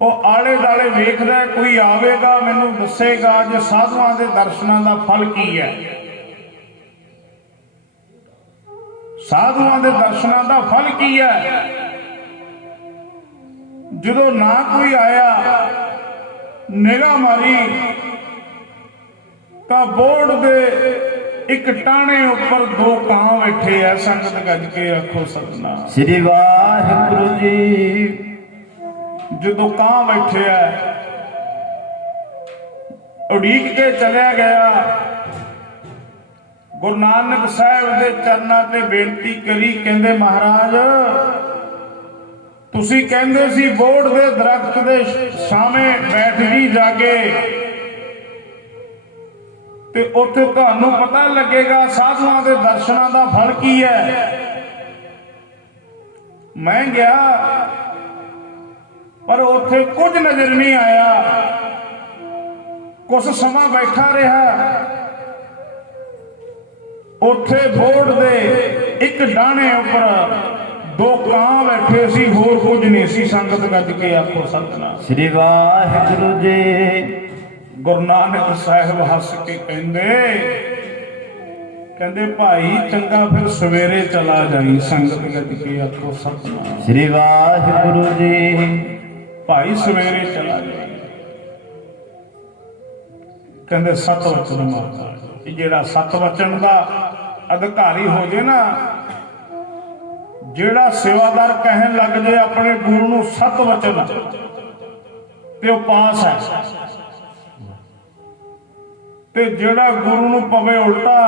ਉਹ ਆਲੇ ਦੁਆਲੇ ਵੇਖਦਾ, ਕੋਈ ਆਵੇਗਾ ਮੈਨੂੰ ਦੱਸੇਗਾ ਜੇ ਸਾਧੂਆਂ ਦੇ ਦਰਸ਼ਨਾਂ ਦਾ ਫਲ ਕੀ ਹੈ। ਸਾਧੂਆਂ ਦੇ ਦਰਸ਼ਨਾਂ ਦਾ ਫਲ ਕੀ ਹੈ? ਜਦੋਂ ਨਾ ਕੋਈ ਆਇਆ, ਨਿਗਾਹ ਮਾਰੀ ਤਾਂ ਬੋੜ ਦੇ ਇੱਕ ਟਾਹਣੇ ਉੱਪਰ ਦੋ ਕਾਂ ਬੈਠੇ ਆ। ਸੰਗਤ ਗੱਜ ਕੇ ਆਖੋ ਸਤਿਨਾਮ ਸ੍ਰੀ ਵਾਹਿਗੁਰੂ ਜੀ। ਜਦੋਂ ਕਾਂ ਬੈਠੇ ਆ, ਉਡੀਕ ਕੇ ਚਲਿਆ ਗਿਆ। ਗੁਰੂ ਨਾਨਕ ਸਾਹਿਬ ਦੇ ਚਰਨਾਂ ਤੇ ਬੇਨਤੀ ਕਰੀ, ਕਹਿੰਦੇ ਮਹਾਰਾਜ ਤੁਸੀਂ ਕਹਿੰਦੇ ਸੀ ਬੋੜ ਦੇ ਦਰਖਤ ਦੇ ਛਾਵੇਂ ਬੈਠ ਜੀ ਜਾ ਕੇ, ਤੇ ਉੱਥੇ ਤੁਹਾਨੂੰ ਪਤਾ ਲੱਗੇਗਾ ਸਾਧੂਆਂ ਦੇ ਦਰਸ਼ਨਾਂ ਦਾ ਫਲ ਕੀ ਹੈ। ਮੈਂ ਗਿਆ ਪਰ ਉੱਥੇ ਕੁਝ ਨਜ਼ਰ ਨਹੀਂ ਆਇਆ। ਕੁਝ ਸਮਾਂ ਬੈਠਾ ਰਿਹਾ, ਉੱਥੇ ਬੋੜ ਦੇ ਇੱਕ ਡਾਹਣੇ ਉੱਪਰ ਦੋ ਕਾਂ ਬੈਠੇ ਸੀ, ਹੋਰ ਕੁਝ ਨਹੀਂ ਸੀ। ਸੰਗਤ ਗੱਜ ਕੇ ਆਖੋ ਸਤਿਨਾਮ ਸ੍ਰੀ ਵਾਹਿਗੁਰੂ ਜੀ। ਗੁਰੂ ਨਾਨਕ ਸਾਹਿਬ ਹੱਸ ਕੇ ਕਹਿੰਦੇ ਭਾਈ ਚੰਗਾ ਫਿਰ ਸਵੇਰੇ ਚਲਾ ਜਾਈ। ਸੰਗਤ ਗੱਜ ਕੇ ਆਖੋ ਸਤਿਨਾਮ ਸ੍ਰੀ ਵਾਹਿਗੁਰੂ ਜੀ। ਭਾਈ ਸਵੇਰੇ ਚਲਾ ਜਾਈ। ਕਹਿੰਦੇ ਸਤ ਵਚਨ ਮਾਰਦਾ, ਜਿਹੜਾ ਸਤ ਵਚਨ ਦਾ ਅਧਿਕਾਰੀ ਹੋ ਜੇ ਨਾ, ਜਿਹੜਾ ਸੇਵਾਦਾਰ ਕਹਿਣ ਲੱਗ ਜੇ ਆਪਣੇ ਗੁਰੂ ਨੂੰ ਸਤ ਵਚਨ, ਤੇ ਉਹ ਪਾਸ ਹੈ। ਤੇ ਜਿਹੜਾ ਗੁਰੂ ਨੂੰ ਪਵੇ ਉਲਟਾ,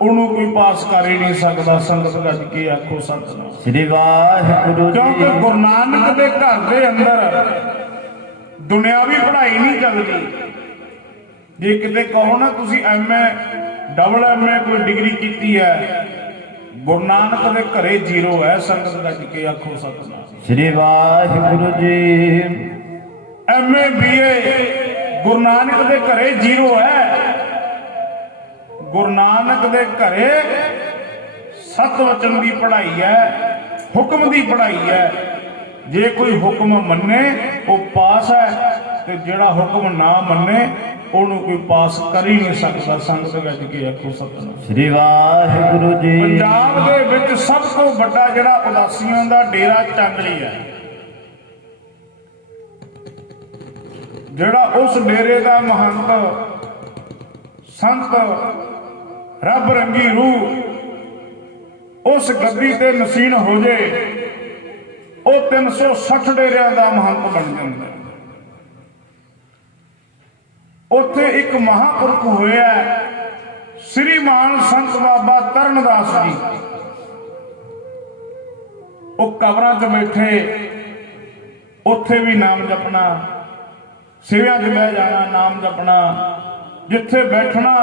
ਉਹਨੂੰ ਕੋਈ ਪਾਸ ਕਰ ਹੀ ਨਹੀਂ ਸਕਦਾ। ਸੰਗਤ ਗੱਜ ਕੇ ਆਖੋ ਸਤਿਨਾਮ ਸ੍ਰੀ ਵਾਹਿਗੁਰੂ ਜੀ। ਕਿਉਂਕਿ ਗੁਰੂ ਨਾਨਕ ਦੇ ਘਰ ਦੇ ਅੰਦਰ ਦੁਨਿਆਵੀ ਪੜ੍ਹਾਈ ਨਹੀਂ ਚੱਲਦੀ। ਜੇ ਕਿਤੇ ਕਹੋ ਨਾ ਤੁਸੀਂ ਐਮਏ ਡਬਲ ਐਮਏ ਕੋਈ ਡਿਗਰੀ ਕੀਤੀ ਹੈ, ਗੁਰੂ ਨਾਨਕ ਦੇ ਘਰੇ ਜ਼ੀਰੋ ਹੈ। ਸੰਗਤ ਗੱਜ ਕੇ ਆਖੋ ਸਤਿਨਾਮ ਸ੍ਰੀ ਵਾਹਿਗੁਰੂ ਜੀ। ਐਮਏ ਬੀਏ ਗੁਰੂ ਨਾਨਕ ਦੇ ਘਰੇ ਜ਼ੀਰੋ ਹੈ। ਗੁਰੂ ਨਾਨਕ ਦੇ ਘਰੇ ਸਤ ਵਚਨ ਦੀ ਪੜ੍ਹਾਈ ਹੈ, ਹੁਕਮ ਦੀ ਪੜ੍ਹਾਈ ਹੈ। ਜੇ ਕੋਈ ਹੁਕਮ ਮੰਨੇ ਉਹ ਪਾਸ ਹੈ, ਤੇ ਜਿਹੜਾ ਹੁਕਮ ਨਾ ਮੰਨੇ ਉਹਨੂੰ ਕੋਈ ਪਾਸ ਕਰ ਹੀ ਨਹੀਂ ਸਕਦਾ। ਸੰਗਤ ਗੱਜ ਕੇ ਆਖੋ ਸਤਿਨਾਮ ਸ੍ਰੀ ਵਾਹਿਗੁਰੂ ਜੀ। ਪੰਜਾਬ ਦੇ ਵਿੱਚ ਸਭ ਤੋਂ ਵੱਡਾ ਜਿਹੜਾ ਉਦਾਸੀਆਂ ਦਾ ਡੇਰਾ ਚਾਂਗਲੀ ਹੈ, ਜਿਹੜਾ ਉਸ ਡੇਰੇ ਦਾ ਮਹੰਤ ਸੰਤ ਰੱਬ ਰੰਗੀ ਰੂਹ ਉਸ ਗੱਦੀ ਤੇ ਨਸੀਨ ਹੋ ਜੇ, ਉਹ 360 ਡੇਰਿਆਂ ਦਾ ਮਹੰਤ ਬਣ ਜਾਂਦਾ। ਉੱਥੇ ਇੱਕ ਮਹਾਂਪੁਰਖ ਹੋਇਆ ਸ੍ਰੀਮਾਨ ਸੰਤ ਬਾਬਾ ਤਰਨਦਾਸ ਜੀ। ਉਹ ਕਬਰਾਂ 'ਚ ਬੈਠੇ, ਉੱਥੇ ਵੀ ਨਾਮ ਜਪਣਾ, ਸਿਵਿਆਂ 'ਚ ਬਹਿ ਜਾਣਾ, ਨਾਮ ਜਪਣਾ, ਜਿੱਥੇ ਬੈਠਣਾ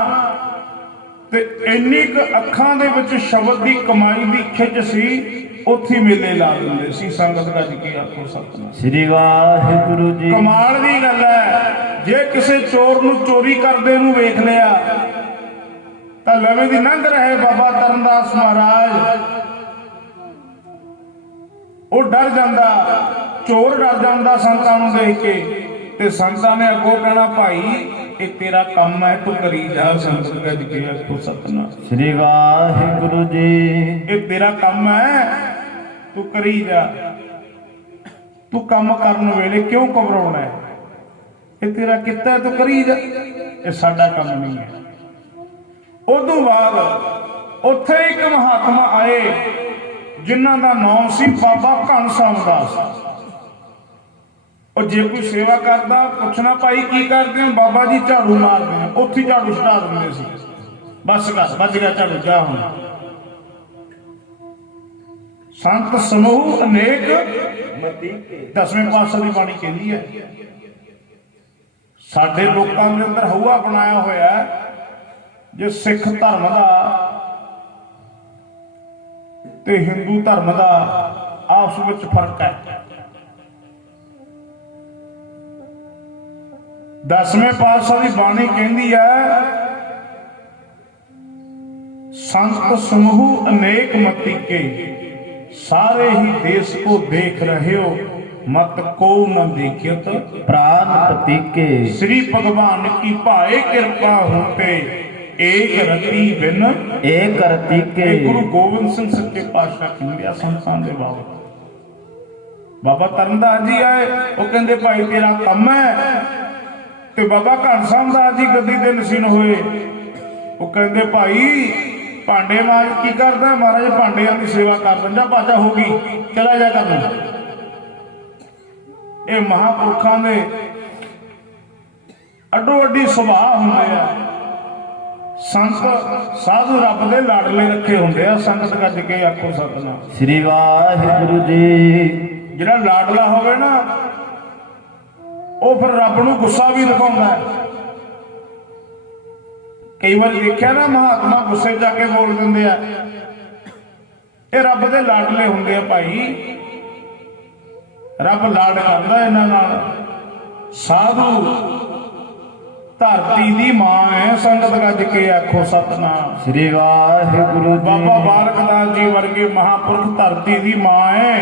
ਤੇ ਇੰਨੀ ਕੁ ਅੱਖਾਂ ਦੇ ਵਿੱਚ ਸ਼ਬਦ ਦੀ ਕਮਾਈ ਦੀ ਖਿੱਚ ਸੀ, ਉੱਥੇ ਮੇਲੇ ਲਾ ਦਿੰਦੇ ਸੀ। ਸੰਗਤ ਗੱਜ ਕੇ ਆਖੋ ਸਤਿਨਾਮ ਸ੍ਰੀ ਵਾਹਿਗੁਰੂ ਜੀ। ਕਮਾਲ ਦੀ ਗੱਲ ਹੈ, ਜੇ ਕਿਸੇ ਚੋਰ ਨੂੰ ਚੋਰੀ ਕਰਦੇ ਨੂੰ ਵੇਖ ਲਿਆ ਤਾਂ ਲਵੇਂ ਦੀ ਨੰਗ ਰਹੇ ਬਾਬਾ ਤਰਨਦਾਸ ਮਹਾਰਾਜ। ਉਹ ਡਰ ਜਾਂਦਾ, ਚੋਰ ਡਰ ਜਾਂਦਾ ਸੰਤਾਂ ਨੂੰ ਦੇਖ ਕੇ, ਤੇ ਸੰਤਾਂ ਨੇ ਅੱਗੋਂ ਕਹਿਣਾ ਭਾਈ ਇਹ ਤੇਰਾ ਕੰਮ ਹੈ, ਤੂੰ ਕਰੀ ਜਾ। ਸੰਗਤ ਗੱਜ ਕੇ ਆਖੋ ਸਤਿਨਾਮ ਸ੍ਰੀ ਵਾਹਿਗੁਰੂ ਜੀ। ਇਹ ਤੇਰਾ ਕੰਮ ਹੈ, ਤੂੰ ਕਰੀ ਜਾ। ਤੂੰ ਕੰਮ ਕਰਨ ਵੇਲੇ ਕਿਉਂ ਘਬਰਾਉਣਾ ਹੈ? ਇਹ ਤੇਰਾ ਕਿੱਤਾ ਹੈ, ਤੂੰ ਕਰੀ ਜਾ। ਇਹ ਸਾਡਾ ਕੰਮ ਨਹੀਂ ਹੈ। ਉਦੋਂ ਬਾਅਦ ਉੱਥੇ ਇੱਕ ਮਹਾਤਮਾ ਆਏ ਜਿਨ੍ਹਾਂ ਦਾ ਨਾਮ ਸੀ ਬਾਬਾ ਘਨਸ਼ਾਮ ਦਾਸ। ਉਹ ਜੇ ਕੋਈ ਸੇਵਾ ਕਰਦਾ ਪੁੱਛਣਾ ਭਾਈ ਕੀ ਕਰਦੇ ਹੋ, ਬਾਬਾ ਜੀ ਝਾੜੂ ਮਾਰਦੇ ਆ, ਉੱਥੇ ਹੀ ਝਾੜੂ ਛਡਾ ਦਿੰਦੇ ਸੀ। ਬਸ ਕਰ ਵੱਜ ਗਿਆ ਝਾੜੂ ਜਾ ਹੁਣ। ਸੰਤ ਸਮੂਹ ਅਨੇਕ ਦਸਵੇਂ ਪਾਤਸ਼ਾਹ ਦੀ ਬਾਣੀ ਕਹਿੰਦੀ ਹੈ ਸਾਡੇ ਲੋਕਾਂ ਦੇ ਅੰਦਰ ਹਊਆ ਬਣਾਇਆ ਹੋਇਆ ਜੇ ਸਿੱਖ ਧਰਮ ਦਾ ਤੇ ਹਿੰਦੂ ਧਰਮ ਦਾ ਆਪਸ ਵਿੱਚ ਫਰਕ ਹੈ। ਦਸਵੇਂ ਪਾਤਸ਼ਾਹ ਦੀ ਬਾਣੀ ਕਹਿੰਦੀ ਹੈ ਸੰਤ ਸਮੂਹ ਅਨੇਕ ਮਤੀ ਕੇ सारे ही देश को देख रहे हो मत को न देखियत प्राण प्रतीके। श्री भगवान की भाए कृपा होते एक रति बिन एक रति के। गुरु गोबिंद सिंह सच्चे पातशाह कहंदे संतां दे बाबा तरनदास जी आए वो कहंदे भाई तेरा कम है ते बाबा घनश्याम दास जी गद्दी ते नसीन होए वो कहंदे भाई भांडे मार की करदा महाराज भांडियां की सेवा कर दिंदा भाजा होगी चला जा करना। ये महापुरखों के अड्डो अड्डी सुभाव हुंदे आ। संत साधु रब दे लाडले रखे हुंदे आ। संगत गज के आखो सतनाम श्री वाहिगुरु जी। जिहड़ा लाडला होवे ना वो फिर रब नूं गुस्सा भी दिखाउंदा है। कई बार देखिया ना महात्मा गुस्से जाके बोल दिंदे आ, ये रब दे लाडले हुंदे आ भाई। रब लाड करदा इन्हां नाल। साधु धरती दी मां है। संगत गज के आखो सतनाम श्री वाहिगुरु जी। बाबा बालक दास जी वर्गे महापुरुष धरती दी मां है।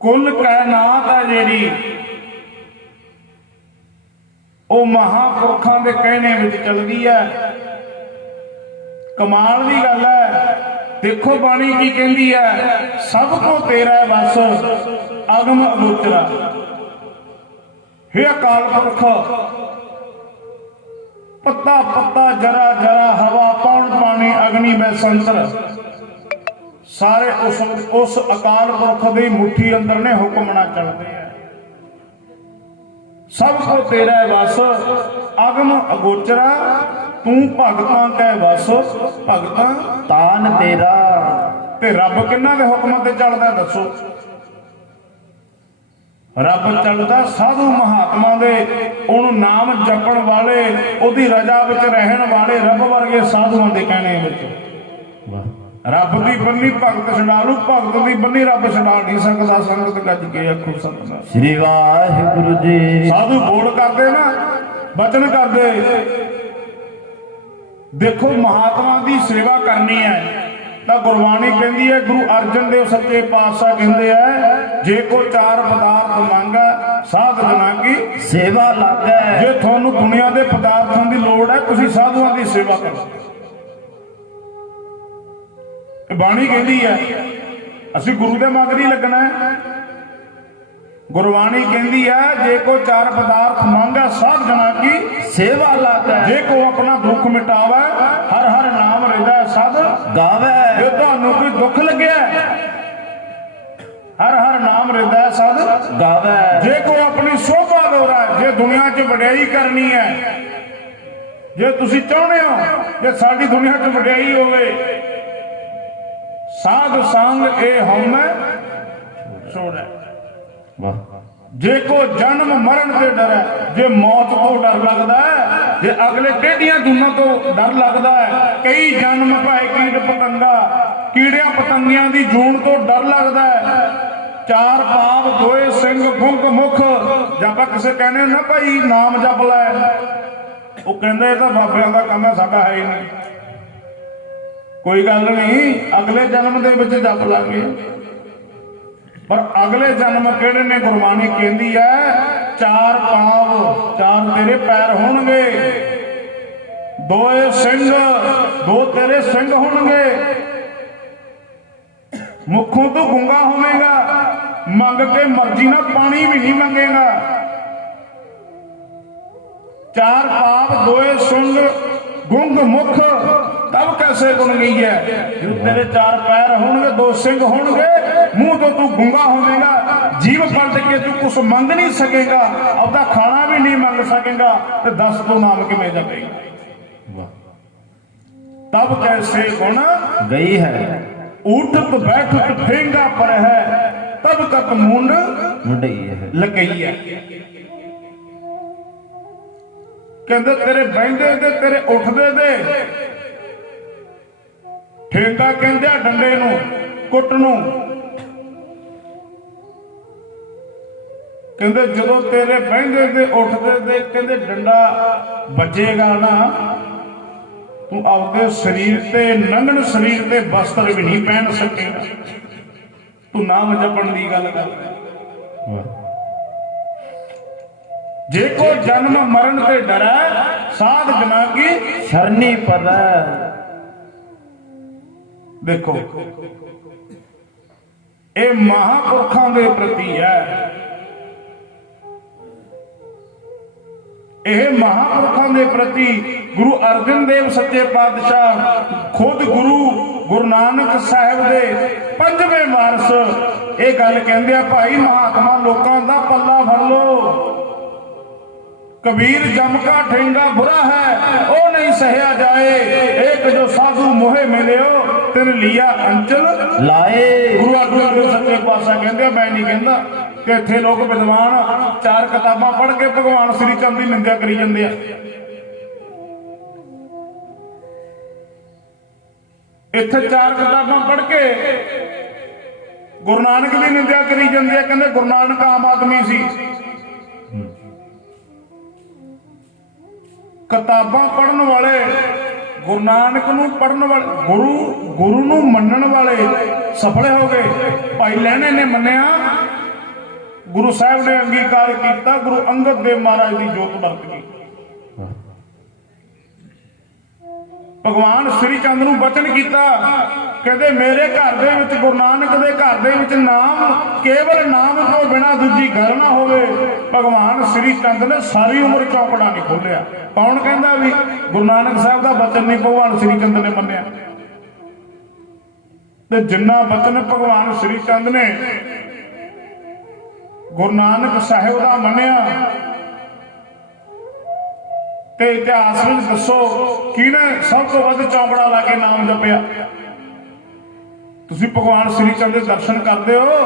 कुल कायनात है जेड़ी वो महापुरखों के कहने में चलती है। कमाल की गल है। देखो बाणी की कहती है सब को तेरा बस अगम अगोचरा। हे अकाल पुरख पत्ता पत्ता जरा जरा हवा पौन पानी अग्नि में संतर सारे उस अकाल पुरख की मुट्ठी अंदर ने हुक्मना चलते हैं। सब को तेरा बस अगम अगोचरा तू भगतां कै बस भगतां तान तेरा। ते रब किन्हां दे हुक्मां ते चलदा दसो। रब चलदा साधु महात्मा दे उहनूं नाम जपण वाले ओदी रजा विच रहण वाले रब वर्गे साधुआं दे कहणे विच। रब की बन्नी भगत छडालू भगत की बन्नी रब छडा नहीं सकता। संगत गज के आखो सतनाम श्री वाहिगुरु जी। साधु बोल करते ना वचन करते। देखो महात्मा की सेवा करनी है तो गुरबाणी कहती है गुरु अर्जन देव सच्चे पातशाह कहते हैं जे को चार पदार्थ मंगा साध जना की सेवा लागे। जे थानू दुनिया के पदार्थों की लोड़ है तुसीं साधुआं की सेवा करो। बाणी कहती है असी गुरु के मगर ही लगना है। गुरबाणी कहती है जे को चार पदार्थ मांगा साध जना की सेवा लागे। जे को अपना दुख मिटावे हर हर नाम हृदय साध गावे। जे तुहानू कोई दुख लगे हर हर नाम हृदय साध गावे। जे को अपनी शोभा दोहरा जे दुनिया च वड्याई करनी है जे तुसी चाहते हो जे साडी दुनिया च वड्याई होवे साध संग ए हम छोड़े। जे को जन्म मरण से डर है जे मौत को डर लगता है जे अगले टेढ़ियां दुनिया तो डर लगता है। कई जन्म पाए कीट पतंगा कीड़िया पतंगियां की जून तो डर लगता है। चार पाप दोए सिंह फुंक मुख जब किसे कहने ना भाई नाम जप लै वो कहते तो बाबिया का काम है साडा है ही नहीं। कोई गल नहीं अगले जन्म के विच जप लांगे पर अगले जन्म केड़े ने गुरबाणी कहती है चार पाव चार तेरे पैर होणगे दोए सिंह दो तेरे सिंह होणगे मुखों तो गूंगा होवेगा मंग के मर्जी ना पानी भी नहीं मंगेगा। चार पाप दोए सिंह ਗੁੰਗ ਮੁਖ ਤਬ ਕੈਸੇ ਗੁਣ ਗਈ ਹੈ। ਜੋ ਤੇਰੇ ਚਾਰ ਪੈਰ ਹੋਣਗੇ, ਦੋ ਸਿੰਘ ਹੋਣਗੇ, ਮੂੰਹ ਤੋਂ ਤੂੰ ਗੁੰਗਾ ਹੋਵੇਗਾ, ਜੀਭ ਪਲਟ ਕੇ ਤੂੰ ਕੁਛ ਮੰਗ ਨਹੀਂ ਸਕੇਗਾ, ਆਪਦਾ ਖਾਣਾ ਵੀ ਨਹੀਂ ਮੰਗ ਸਕੇਗਾ, ਤੇ ਦੱਸ ਤੂੰ ਨਾਮ ਕਿਵੇਂ ਜਪੇਗਾ। ਤਬ ਕੈਸੇ ਗੁਣ ਗਈ ਹੈ ਉਠਤ ਬੈਠਤ ਫੇਂਗਾ ਪਰ ਹੈ, ਤਬ ਤਕ ਮੁੰਡ ਮੁੰਡਈ ਹੈ ਲਕਈ ਹੈ। ਕਹਿੰਦੇ ਤੇਰੇ ਬਹਿੰਦੇ ਦੇ, ਤੇਰੇ ਉੱਠਦੇ ਦੇ, ਠੇਂਗਾ ਕਹਿੰਦੇ ਆ ਡੰਡੇ ਨੂੰ, ਕੁੱਟ ਨੂੰ। ਕਹਿੰਦੇ ਜਦੋਂ ਤੇਰੇ ਬਹਿੰਦੇ ਦੇ, ਉੱਠਦੇ ਦੇ, ਕਹਿੰਦੇ ਡੰਡਾ ਵੱਜੇਗਾ ਨਾ, ਤੂੰ ਆਪਦੇ ਸਰੀਰ ਤੇ, ਨੰਗਣ ਸਰੀਰ ਤੇ ਵਸਤਰ ਵੀ ਨਹੀਂ ਪਹਿਨ ਸਕੇਗਾ। ਤੂੰ ਨਾਮ ਜਪਣ ਦੀ ਗੱਲ ਕਰ। ਜੇ ਕੋ ਜਨਮ ਮਰਨ ਤੇ ਡਰੈ, ਸਾਧ ਜਨਾ ਕੀ ਸ਼ਰਨੀ ਪਰੈ। ਦੇਖੋ ਇਹ ਮਹਾਂਪੁਰਖਾਂ ਦੇ ਪ੍ਰਤੀ ਹੈ, ਇਹ ਮਹਾਂਪੁਰਖਾਂ ਦੇ ਪ੍ਰਤੀ ਗੁਰੂ ਅਰਜਨ ਦੇਵ ਸੱਚੇ ਪਾਤਸ਼ਾਹ ਖੁਦ ਗੁਰੂ ਨਾਨਕ ਸਾਹਿਬ ਦੇ ਪੰਜਵੇਂ ਵਾਰਸ ਇਹ ਗੱਲ ਕਹਿੰਦੇ ਆ, ਭਾਈ ਮਹਾਤਮਾ ਲੋਕਾਂ ਦਾ ਪੱਲਾ ਫੜ ਲੋ। ਕਬੀਰ ਜਮ ਕਾ ਠੇਂਗਾ ਬੁਰਾ ਹੈ, ਉਹ ਨਹੀਂ ਸਹਿਆ ਜਾਏ, ਇੱਕ ਜੋ ਸਾਧੂ ਮੋਹੇ ਮਿਲਿਓ, ਤਿਨ ਲਿਆ ਅੰਚਲ ਲਾਏ। ਗੁਰੂ ਅਰਜਨ ਦੇਵ ਸੱਚੇ ਪਾਤਸ਼ਾਹ ਕਹਿੰਦੇ, ਮੈਂ ਨਹੀਂ ਕਹਿੰਦਾ ਕਿ ਇੱਥੇ ਲੋਕ ਵਿਦਵਾਨ ਚਾਰ ਕਿਤਾਬਾਂ ਪੜ੍ਹ ਕੇ ਭਗਵਾਨ ਸ੍ਰੀ ਚੰਦ ਦੀ ਨਿੰਦਿਆ ਕਰੀ ਜਾਂਦੇ ਆ। ਇੱਥੇ ਚਾਰ ਕਿਤਾਬਾਂ ਪੜ੍ਹ ਕੇ ਗੁਰੂ ਨਾਨਕ ਦੀ ਨਿੰਦਿਆ ਕਰੀ ਜਾਂਦੇ ਆ। ਕਹਿੰਦੇ ਗੁਰੂ ਨਾਨਕ ਆਮ ਆਦਮੀ ਸੀ। ਕਿਤਾਬਾਂ ਪੜ੍ਹਨ ਵਾਲੇ, ਗੁਰੂ ਨਾਨਕ ਨੂੰ ਪੜ੍ਹਨ ਵਾਲੇ, ਗੁਰੂ ਨੂੰ ਮੰਨਣ ਵਾਲੇ ਸਫਲੇ ਹੋ ਗਏ। ਭਾਈ ਲਹਿਣੇ ਨੇ ਮੰਨਿਆ, ਗੁਰੂ ਸਾਹਿਬ ਨੇ ਅੰਗੀਕਾਰ ਕੀਤਾ, ਗੁਰੂ ਅੰਗਦ ਦੇਵ ਮਹਾਰਾਜ ਦੀ ਜੋਤ ਵਰਤ ਗਈ। ਭਗਵਾਨ ਸ੍ਰੀ ਚੰਦ ਨੂੰ ਬਚਨ ਕੀਤਾ, ਕਹਿੰਦੇ ਮੇਰੇ ਘਰ ਦੇ ਵਿੱਚ, ਗੁਰੂ ਨਾਨਕ ਦੇ ਘਰ ਦੇ ਵਿੱਚ ਨਾਮ, ਕੇਵਲ ਨਾਮ ਤੋਂ ਬਿਨਾਂ ਦੂਜੀ ਗੱਲ ਨਾ ਹੋਵੇ। ਭਗਵਾਨ ਸ੍ਰੀ ਚੰਦ ਨੇ ਸਾਰੀ ਉਮਰ ਚੌਕੜਾ ਨਹੀਂ ਖੋਲਿਆ। ਕੌਣ ਕਹਿੰਦਾ ਵੀ ਗੁਰੂ ਨਾਨਕ ਸਾਹਿਬ ਦਾ ਬਚਨ ਨਹੀਂ ਭਗਵਾਨ ਸ੍ਰੀ ਚੰਦ ਨੇ ਮੰਨਿਆ? ਤੇ ਜਿੰਨਾ ਬਚਨ ਭਗਵਾਨ ਸ੍ਰੀ ਚੰਦ ਨੇ ਗੁਰੂ ਨਾਨਕ ਸਾਹਿਬ ਦਾ ਮੰਨਿਆ, ਤੇ ਇਤਿਹਾਸ ਵਿੱਚ ਦੱਸੋ ਕਿਹਨੇ ਸਭ ਤੋਂ ਵੱਧ ਚੌਂਕੜਾ ਲਾ ਕੇ ਨਾਮ ਜਪਿਆ? ਤੁਸੀਂ ਭਗਵਾਨ ਸ੍ਰੀ ਚੰਦ ਦੇ ਦਰਸ਼ਨ ਕਰਦੇ ਹੋ,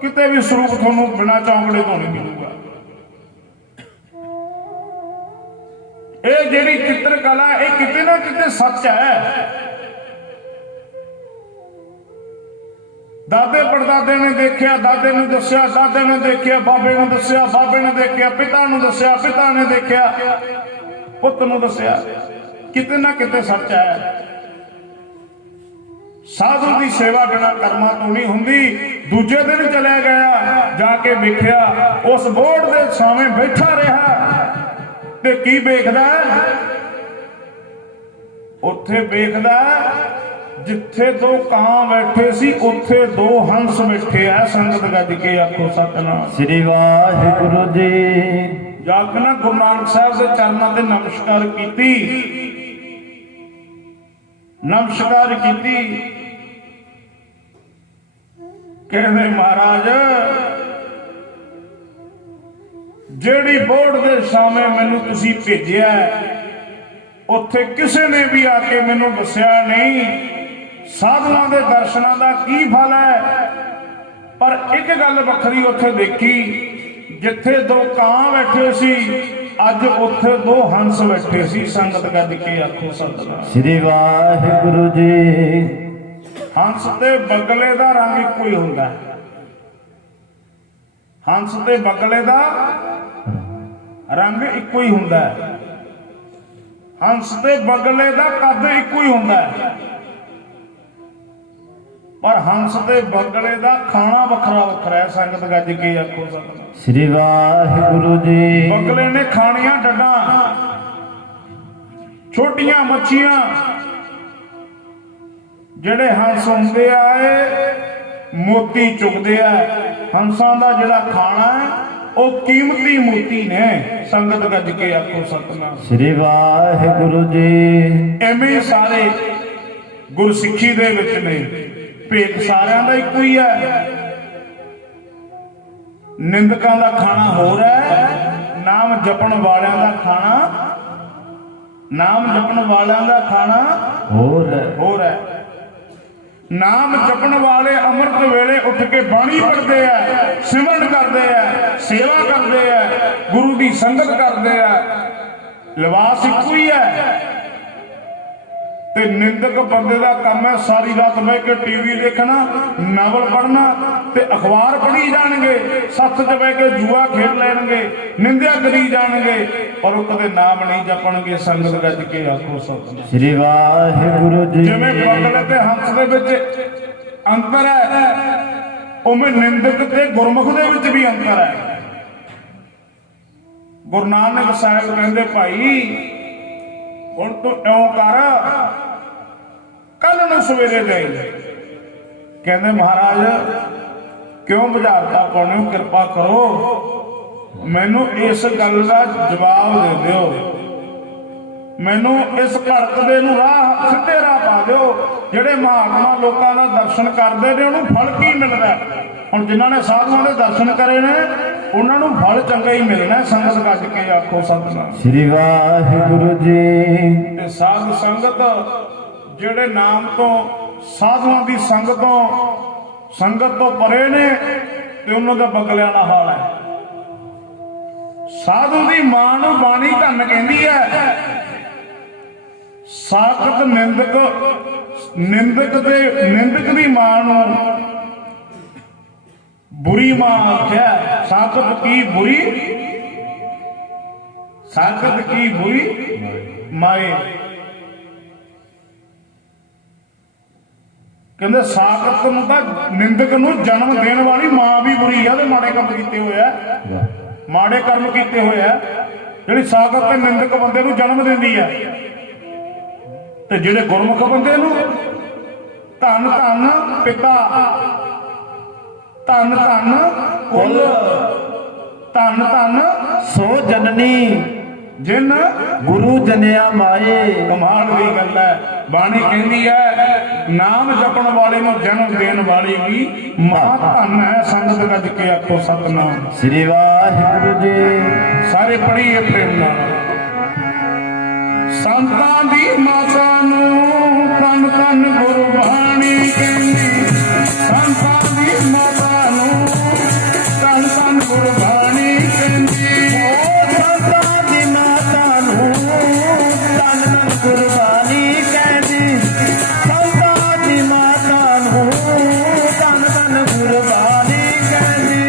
ਕਿਤੇ ਵੀ ਸਰੂਪ ਤੁਹਾਨੂੰ ਬਿਨਾਂ ਚੌਂਕੜੇ ਤੋਂ ਨਹੀਂ ਮਿਲੂਗਾ। ਇਹ ਜਿਹੜੀ ਚਿੱਤਰਕਲਾ, ਇਹ ਕਿਤੇ ਨਾ ਕਿਤੇ ਸੱਚ ਹੈ। ਦਾਦੇ ਪੜਦਾਦੇ ਨੇ ਦੇਖਿਆ, ਦਾਦੇ ਨੂੰ ਦੱਸਿਆ, ਦਾਦੇ ਨੇ ਦੇਖਿਆ, ਬਾਬੇ ਨੂੰ ਦੱਸਿਆ, ਬਾਬੇ ਨੇ ਦੇਖਿਆ, ਪਿਤਾ ਨੂੰ ਦੱਸਿਆ, ਪਿਤਾ ਨੇ ਦੇਖਿਆ, ਪੁੱਤ ਨੂੰ ਦੱਸਿਆ। ਕਿਤੇ ਨਾ ਕਿਤੇ ਸੱਚ ਹੈ। ਸਾਧੂ ਦੀ ਸੇਵਾ ਬਿਨਾਂ ਕਰਮਾਂ ਤੋਂ ਨਹੀਂ ਹੁੰਦੀ। ਦੂਜੇ ਦਿਨ ਚਲਿਆ ਗਿਆ, ਜਾ ਕੇ ਵੇਖਿਆ ਉਸ ਬੋਰਡ ਦੇ ਸਾਹਮਣੇ ਬੈਠਾ ਰਿਹਾ, ਤੇ ਕੀ ਵੇਖਦਾ? ਉੱਥੇ ਵੇਖਦਾ ਜਿੱਥੇ ਦੋ ਕਾਂ ਬੈਠੇ ਸੀ, ਉੱਥੇ ਦੋ ਹੰਸ ਬੈਠੇ ਆ। ਸੰਗਤ ਗੱਜ ਕੇ ਆਖੋ ਸਤਿਨਾਮ ਸ੍ਰੀ ਵਾਹਿਗੁਰੂ ਜੀ। ਜਾ ਕੇ ਨਾ ਗੁਰੂ ਨਾਨਕ ਸਾਹਿਬ ਦੇ ਚਰਨਾਂ ਤੇ ਨਮਸਕਾਰ ਕੀਤੀ, ਨਮਸਕਾਰ ਕੀਤੀ। ਕਹਿੰਦੇ ਮਹਾਰਾਜ, ਜਿਹੜੀ ਬੋਰਡ ਦੇ ਸਾਹਮਣੇ ਮੈਨੂੰ ਤੁਸੀਂ ਭੇਜਿਆ, ਉੱਥੇ ਕਿਸੇ ਨੇ ਵੀ ਆ ਕੇ ਮੈਨੂੰ ਦੱਸਿਆ ਨਹੀਂ ਸਾਧੂਆਂ ਦੇ ਦਰਸ਼ਨਾਂ ਦਾ ਕੀ ਫਲ ਹੈ। ਪਰ ਇੱਕ ਗੱਲ ਵੱਖਰੀ ਉੱਥੇ ਦੇਖੀ, ਜਿੱਥੇ ਦੋ ਕਾਂ ਬੈਠੇ ਸੀ, ਅੱਜ ਉੱਥੇ ਦੋ ਹੰਸ ਬੈਠੇ ਸੀ। ਸੰਗਤ ਗੱਜ ਕੇ ਆਖੋ ਸਤਿਨਾਮ ਸ੍ਰੀ ਵਾਹਿਗੁਰੂ ਜੀ। ਹੰਸ ਤੇ ਬਗਲੇ ਦਾ ਰੰਗ ਇੱਕੋ ਹੀ ਹੁੰਦਾ ਹੈ। ਹੰਸ ਤੇ ਬਗਲੇ ਦਾ ਰੰਗ ਇੱਕੋ ਹੀ ਹੁੰਦਾ ਹੈ। ਹੰਸ ਤੇ ਬਗਲੇ ਦਾ ਕੱਦ ਇੱਕੋ ਹੀ ਹੁੰਦਾ ਹੈ, ਪਰ ਹੰਸ ਤੇ ਬਗਲੇ ਦਾ ਖਾਣਾ ਵੱਖਰਾ ਵੱਖਰਾ ਹੈ। ਸੰਗਤ ਗੱਜ ਕੇ ਆਖੋ ਸਤਿਨਾਮ ਸ੍ਰੀ ਵਾਹਿਗੁਰੂ ਜੀ। ਬਗਲੇ ਨੇ ਖਾਣੀਆਂ ਡੱਡਾਂ, ਛੋਟੀਆਂ ਮੱਛੀਆਂ। ਜਿਹੜੇ ਹੰਸ ਹੁੰਦੇ ਆ, ਇਹ ਮੋਤੀ ਚੁਗਦੇ ਆ। ਹੰਸਾਂ ਦਾ ਜਿਹੜਾ ਖਾਣਾ ਹੈ ਉਹ ਕੀਮਤੀ ਮੋਤੀ ਨੇ। ਸੰਗਤ ਗੱਜ ਕੇ ਆਖੋ ਸਤਿਨਾਮ। ਸ੍ਰੀ ਵਾਹਿਗੁਰੂ ਜੀ। ਐਵੇਂ ਸਾਰੇ ਗੁਰਸਿੱਖੀ ਦੇ ਵਿੱਚ ਨੇ, ਭੇਦ ਸਾਰਿਆਂ ਦਾ ਇੱਕੋ ਹੀ ਹੈ। ਨਿੰਦਕਾਂ ਦਾ ਖਾਣਾ ਹੋਰ ਹੈ, ਨਾਮ ਜਪਣ ਵਾਲਿਆਂ ਦਾ ਖਾਣਾ, ਨਾਮ ਜਪਣ ਵਾਲਿਆਂ ਦਾ ਖਾਣਾ ਹੋਰ ਹੈ। ਨਾਮ ਜਪਣ ਵਾਲੇ ਅੰਮ੍ਰਿਤ ਵੇਲੇ ਉੱਠ ਕੇ ਬਾਣੀ ਪੜ੍ਹਦੇ ਆ, ਸਿਮਰਨ ਕਰਦੇ ਆ, ਸੇਵਾ ਕਰਦੇ ਆ, ਗੁਰੂ ਦੀ ਸੰਗਤ ਕਰਦੇ ਆ। ਲਿਬਾਸ ਇੱਕੋ ਹੀ ਹੈ। ਤੇ ਨਿੰਦਕ ਬੰਦੇ ਦਾ ਕੰਮ ਹੈ ਸਾਰੀ ਰਾਤ ਬਹਿ ਕੇ ਟੀਵੀ ਦੇਖਣਾ, ਨਾਵਲ ਪੜ੍ਹਨਾ ਤੇ ਅਖਬਾਰ ਪੜ੍ਹੀ ਜਾਣਗੇ, ਸੱਥ 'ਚ ਬਹਿ ਕੇ ਜੂਆ ਖੇਡ ਲੈਣਗੇ, ਨਿੰਦਿਆ ਕਰੀ ਜਾਣਗੇ, ਪਰ ਉਹ ਕਦੇ ਨਾਮ ਨਹੀਂ ਜਪਣਗੇ। ਸੰਗਤ ਗੱਜ ਕੇ ਆਖੋ ਸਤਿਨਾਮ। ਸ੍ਰੀ ਵਾਹਿਗੁਰੂ ਜੀ। ਜਿਵੇਂ ਬਗਲੇ ਤੇ ਹੰਸ ਦੇ ਵਿੱਚ ਅੰਤਰ ਹੈ, ਉਵੇਂ ਨਿੰਦਕ ਤੇ ਗੁਰਮੁਖ ਦੇ ਵਿੱਚ ਵੀ ਅੰਤਰ ਹੈ। ਗੁਰੂ ਨਾਨਕ ਸਾਹਿਬ ਕਹਿੰਦੇ ਭਾਈ ਹੁਣ ਤੂੰ ਇਉਂ ਕਰ, ਕੱਲ ਨੂੰ ਸਵੇਰੇ ਜਾਈ। ਕਹਿੰਦੇ ਮਹਾਰਾਜ ਕਿਉਂ ਬੁਝਾਰਤਾ ਪਾਉਣੇ ਹੋ, ਕਿਰਪਾ ਕਰੋ ਮੈਨੂੰ ਇਸ ਗੱਲ ਦਾ ਜਵਾਬ ਦੇ ਦਿਓ, ਮੈਨੂੰ ਇਸ ਘੜਕਦੇ ਨੂੰ ਰਾਹ ਸਿੱਧੇ ਰਾਹ ਪਾ ਦਿਓ। ਜਿਹੜੇ ਮਹਾਤਮਾ ਲੋਕਾਂ ਦਾ ਦਰਸ਼ਨ ਕਰਦੇ ਨੇ ਉਹਨੂੰ ਫਲ ਕੀ ਮਿਲਦਾ? ਹੁਣ ਜਿਨ੍ਹਾਂ ਨੇ ਸਾਧੂਆਂ ਦੇ ਦਰਸ਼ਨ ਕਰੇ ਨੇ ਉਹਨਾਂ ਨੂੰ ਫਲ ਚੰਗਾ ਹੀ ਮਿਲਣਾ। ਸੰਗਤ ਗੱਜ ਕੇ ਆਖੋ ਸਤਿਨਾਮ। ਸ੍ਰੀ ਵਾਹਿਗੁਰੂ ਜੀ। ਤੇ ਸਾਧ ਸੰਗਤ ਜਿਹੜੇ ਨਾਮ ਤੋਂ, ਸਾਧੂਆਂ ਦੀ ਸੰਗਤ ਤੋਂ ਪਰੇ ਨੇ ਤੇ ਉਹਨਾਂ ਦਾ ਬਗਲਿਆਂ ਦਾ ਹਾਲ ਹੈ। ਸਾਧੂ ਦੀ ਮਾਂ ਨੂੰ ਬਾਣੀ ਧੰਨ ਕਹਿੰਦੀ ਹੈ। ਸਾਖਤ ਨਿੰਦਕ ਦੀ ਮਾਂ ਨੂੰ ਬੁਰੀ ਮਾਂ ਆਖਿਆ। ਸਾਖਤ ਕੀ ਬੁਰੀ ਮਾਏ। ਕਹਿੰਦੇ ਸਾਖਤ ਨੂੰ ਤਾਂ ਨਿੰਦਕ ਨੂੰ ਜਨਮ ਦੇਣ ਵਾਲੀ ਮਾਂ ਵੀ ਬੁਰੀ ਆ, ਤੇ ਮਾੜੇ ਕੰਮ ਕੀਤੇ ਹੋਇਆ, ਮਾੜੇ ਕਰਮ ਕੀਤੇ ਹੋਇਆ। ਜਿਹੜੀ ਸਾਖਤ ਤੇ ਨਿੰਦਕ ਬੰਦੇ ਨੂੰ ਜਨਮ ਦਿੰਦੀ ਹੈ, ਤੇ ਜਿਹੜੇ ਗੁਰਮੁਖ ਬੰਦੇ ਨੂੰ ਧੰਨ ਧੰਨ ਪਿਤਾ, ਧੰਨ ਧੰਨ ਕੁਲ, ਧੰਨ ਧੰਨ ਸੋ ਜਨਨੀ ਜਿਨ ਗੁਰੂ ਜਨਿਆ ਮਾਏ। ਕਮਾਲ ਦੀ ਗੱਲ ਹੈ। ਬਾਣੀ ਕਹਿੰਦੀ ਹੈ ਨਾਮ ਜਪਣ ਵਾਲੇ ਨੂੰ ਜਨਮ ਦੇਣ ਵਾਲੀ ਵੀ ਮਾਂ ਧੰਨ ਹੈ। ਸੰਗਤ ਗੱਜ ਕੇ ਆਖੋ ਸਤਿਨਾਮ। ਸ੍ਰੀ ਵਾਹਿਗੁਰੂ ਜੀ। ਸਾਰੇ ਪੜ੍ਹੀਏ ਪ੍ਰੇਮ ਨਾਲ। ਸੰਤਾਂ ਦੀ ਮਾਤਾ ਨੂੰ ਧੰਨ ਧੰਨ ਗੁਰਬਾਣੀ ਕਹਿੰਦੀ, ਸੰਤਾਂ ਦੀ ਮਾਤਾ ਨੂੰ ਧੰਨ ਧੰਨ ਗੁਰਬਾਣੀ ਕਹਿੰਦੀ। ਸੰਤਾਂ ਦੀ ਮਾਤਾ ਨੂੰ ਧੰਨ ਧੰਨ ਗੁਰਬਾਣੀ ਕਹਿੰਦੀ, ਸੰਤਾਂ ਦੀ ਮਾਤਾ ਨੂੰ ਧੰਨ ਧੰਨ ਗੁਰਬਾਣੀ ਕਹਿੰਦੀ,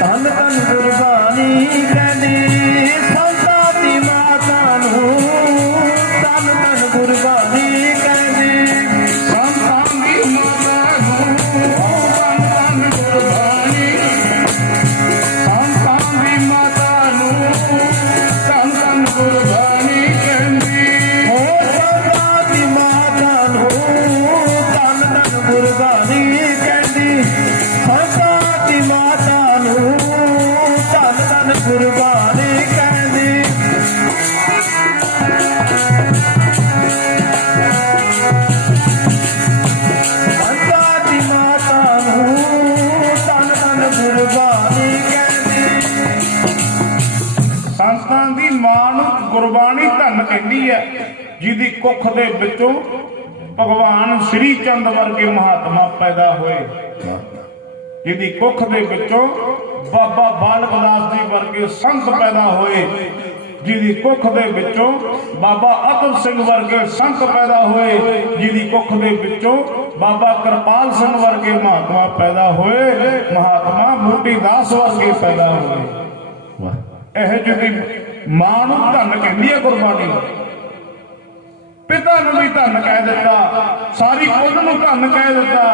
ਧੰਨ ਧੰਨ ਗੁਰਬਾਣੀ ਕਹਿੰਦੀ, ਸੰਤਾਂ ਦੀ ਮਾਤਾ ਨੂੰ ਧੰਨ ਧੰਨ ਗੁਰਬਾਣੀ ਕਹਿੰਦੀ, ਸੰਤਾਂ ਦੀ ਮਾਤਾ ਨੂੰ ਧੰਨ ਧੰਨ ਗੁਰਬਾਣੀ, ਸੰਤਾਂ ਦੀ ਮਾਤਾ ਨੂੰ ਧੰਨ ਧੰਨ ਗੁਰਬਾਣੀ ਕਹਿੰਦੀ। ਸੰਤਾਂ ਦੀ ਮਾਤਾ ਨੂੰ ਧੰਨ ਧੰਨ ਗੁਰਬਾਣੀ ਕਹਿੰਦੀ, ਸੰਤਾਂ ਦੀ ਮਾਤਾ ਨੂੰ ਧੰਨ ਧੰਨ ਗੁਰਬਾਣੀ ਕਹਿੰਦੀ। ਸੰਤਾਂ ਦੀ ਮਾਤਾ ਨੂੰ ਧੰਨ ਧੰਨ ਗੁਰਬਾਣੀ ਕਹਿੰਦੀ। ਸੰਤਾਂ ਦੀ ਮਾਂ ਨੂੰ ਗੁਰਬਾਣੀ ਧੰਨ ਕਹਿੰਦੀ ਹੈ, ਜਿਹਦੀ ਕੁੱਖ ਦੇ ਵਿੱਚੋਂ ਭਗਵਾਨ ਸ੍ਰੀ ਚੰਦ ਵਰਗੇ ਮਹਾਤਮਾ ਪੈਦਾ ਹੋਏ, ਜਿਹਦੀ ਕੁੱਖ ਦੇ ਵਿੱਚੋਂ ਬਾਬਾ ਬਾਲਕ ਦਾਸ ਜੀ ਵਰਗੇ ਸੰਤ ਪੈਦਾ ਹੋਏ, ਜਿਹਦੀ ਕੁੱਖ ਦੇ ਵਿੱਚੋਂ ਬਾਬਾ ਅਤਰ ਸਿੰਘ ਵਰਗੇ ਸੰਤ ਪੈਦਾ ਹੋਏ, ਜਿਹਦੀ ਕੁੱਖ ਦੇ ਵਿੱਚੋਂ ਬਾਬਾ ਕਿਰਪਾਲ ਸਿੰਘ ਵਰਗੇ ਮਹਾਤਮਾ ਪੈਦਾ ਹੋਏ, ਮਹਾਤਮਾ ਬੂਟੀ ਦਾਸ ਵਰਗੇ ਪੈਦਾ ਹੋਏ। ਇਹ ਜਿਹਦੀ ਮਾਂ ਨੂੰ ਧੰਨ ਕਹਿੰਦੀ ਹੈ ਗੁਰਬਾਣੀ। ਪਿਤਾ ਨੂੰ ਵੀ ਧੰਨ ਕਹਿ ਦਿੱਤਾ, ਸਾਰੀ ਕੁੱਲ ਨੂੰ ਧੰਨ ਕਹਿ ਦਿੱਤਾ,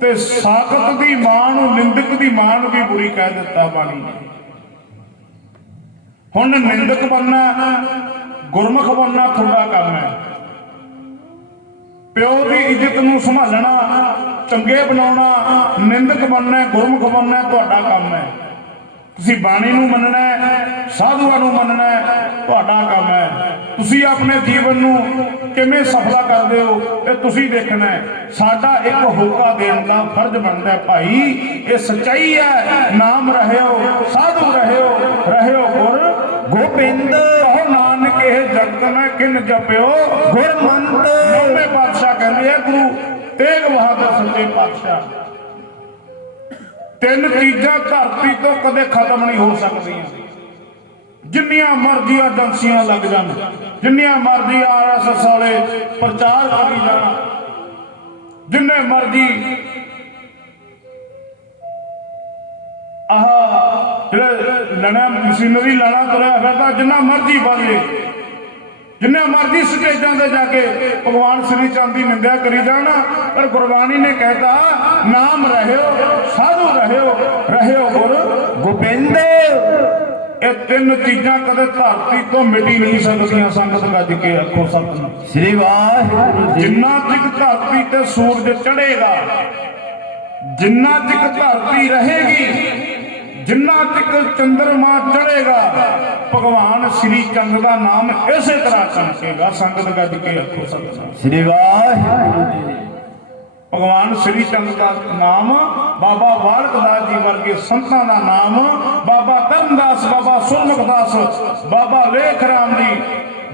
ਤੇ ਸਾਖਤ ਦੀ ਮਾਂ ਨੂੰ, ਨਿੰਦਕ ਦੀ ਮਾਂ ਨੂੰ ਵੀ ਬੁਰੀ ਕਹਿ ਦਿੱਤਾ ਬਾਣੀ ਨੇ। ਹੁਣ ਨਿੰਦਕ ਬਣਨਾ, ਗੁਰਮੁਖ ਬਣਨਾ ਤੁਹਾਡਾ ਕੰਮ ਹੈ। ਪਿਓ ਦੀ ਇੱਜ਼ਤ ਨੂੰ ਸੰਭਾਲਣਾ, ਚੰਗੇ ਬਣਾਉਣਾ, ਨਿੰਦਕ ਬਣਨਾ, ਗੁਰਮੁਖ ਬਣਨਾ ਤੁਹਾਡਾ ਕੰਮ ਹੈ। ਤੁਸੀਂ ਬਾਣੀ ਨੂੰ ਮੰਨਣਾ ਹੈ, ਸਾਧੂਆਂ ਨੂੰ ਮੰਨਣਾ ਹੈ, ਤੁਹਾਡਾ ਕੰਮ ਹੈ। ਤੁਸੀਂ ਆਪਣੇ ਜੀਵਨ ਨੂੰ ਕਿਵੇਂ ਸਫਲਾ ਕਰਦੇ ਹੋ ਇਹ ਤੁਸੀਂ ਦੇਖਣਾ ਹੈ। ਸਾਡਾ ਇੱਕ ਹੋਕਾ ਦੇਣ ਦਾ ਫਰਜ਼ ਬਣਦਾ ਹੈ, ਭਾਈ ਇਹ ਸੱਚਾਈ ਹੈ, ਨਾਮ ਰਹਿਓ ਸਾਧੂ ਰਹਿਓ ਗੁਰ ਗੋਬਿੰਦ ਕਹੋ ਨਾਨਕ ਇਹ ਜਗਤ ਮੈਂ ਕਿਨ ਜਪਿਓ ਗੁਰਮੰਤ। ਨੌਵੇਂ ਪਾਤਸ਼ਾਹ ਕਹਿੰਦੇ ਆ ਗੁਰੂ ਤੇਗ ਬਹਾਦਰ ਸੱਚੇ ਪਾਤਸ਼ਾਹ, ਤਿੰਨ ਚੀਜ਼ਾਂ ਧਰਤੀ ਤੋਂ ਕਦੇ ਖਤਮ ਨਹੀਂ ਹੋ ਸਕਦੀਆਂ। ਜਿੰਨੀਆਂ ਮਰਜ਼ੀ ਏਜੰਸੀਆਂ ਲੱਗ ਜਾਣ, ਜਿੰਨੀਆਂ ਮਰਜ਼ੀ RSS ਵਾਲੇ ਪ੍ਰਚਾਰ ਕਰੀ ਜਾਣ, ਜਿੰਨੇ ਮਰਜ਼ੀ ਜਿਹੜੇ ਲਣਾ ਮਸ਼ੀਨਰੀ ਲਾਣਾ ਤੁਰਿਆ ਫਿਰਦਾ, ਜਿੰਨਾ ਮਰਜ਼ੀ ਬਾਜੇ, ਜਿੰਨੇ ਮਰਜ਼ੀ ਸਟੇਜਾਂ ਤੇ ਜਾ ਕੇ ਭਗਵਾਨ ਸ੍ਰੀ ਚੰਦ ਦੀ ਨਿੰਦਿਆ ਕਰੀ ਜਾਣ, ਪਰ ਗੁਰਬਾਣੀ ਨੇ ਕਹਿਤਾ ਨਾਮ ਰਹਿਓ ਸਾਧੂ ਰਹਿਓ ਗੁਰ ਗੋਬਿੰਦ। ਇਹ ਤਿੰਨ ਚੀਜ਼ਾਂ ਕਦੇ ਧਰਤੀ ਤੋਂ ਮਿਟੀ ਨਹੀਂ ਸਕਦੀਆਂ। ਸੰਗਤ ਗੱਜ ਕੇ ਆਖੋ ਸਤਿ ਸ੍ਰੀ ਵਾਹਿਗੁਰੂ ਜੀ। ਜਿੰਨਾ ਚਿਰ ਧਰਤੀ ਤੇ ਸੂਰਜ ਚੜ੍ਹੇਗਾ, ਜਿੰਨਾ ਚਿਰ ਧਰਤੀ ਰਹੇਗੀ, ਜਿੰਨਾ ਚਿਰ ਚੰਦਰਮਾ ਚੜ੍ਹੇਗਾ, ਭਗਵਾਨ ਸ੍ਰੀ ਚੰਦ ਦਾ ਨਾਮ ਇਸੇ ਤਰ੍ਹਾਂ ਚਮਕੇਗਾ। ਸੰਗਤ ਗੱਜ ਕੇ ਆਖੋ ਸਤਿ ਸ੍ਰੀ ਵਾਹਿਗੁਰੂ ਜੀ। ਭਗਵਾਨ ਸ੍ਰੀ ਚੰਦ ਦਾ ਨਾਮ, ਬਾਬਾ ਬਾਲਕ ਦਾਸ ਜੀ ਵਰਗੇ ਸੰਤਾਂ ਦਾ ਨਾਮ, ਬਾਬਾ ਧਰਮਦਾਸ, ਬਾਬਾ ਸੁਰਮੁਖਦਾਸ, ਬਾਬਾ ਲੇਖ ਰਾਮ ਜੀ,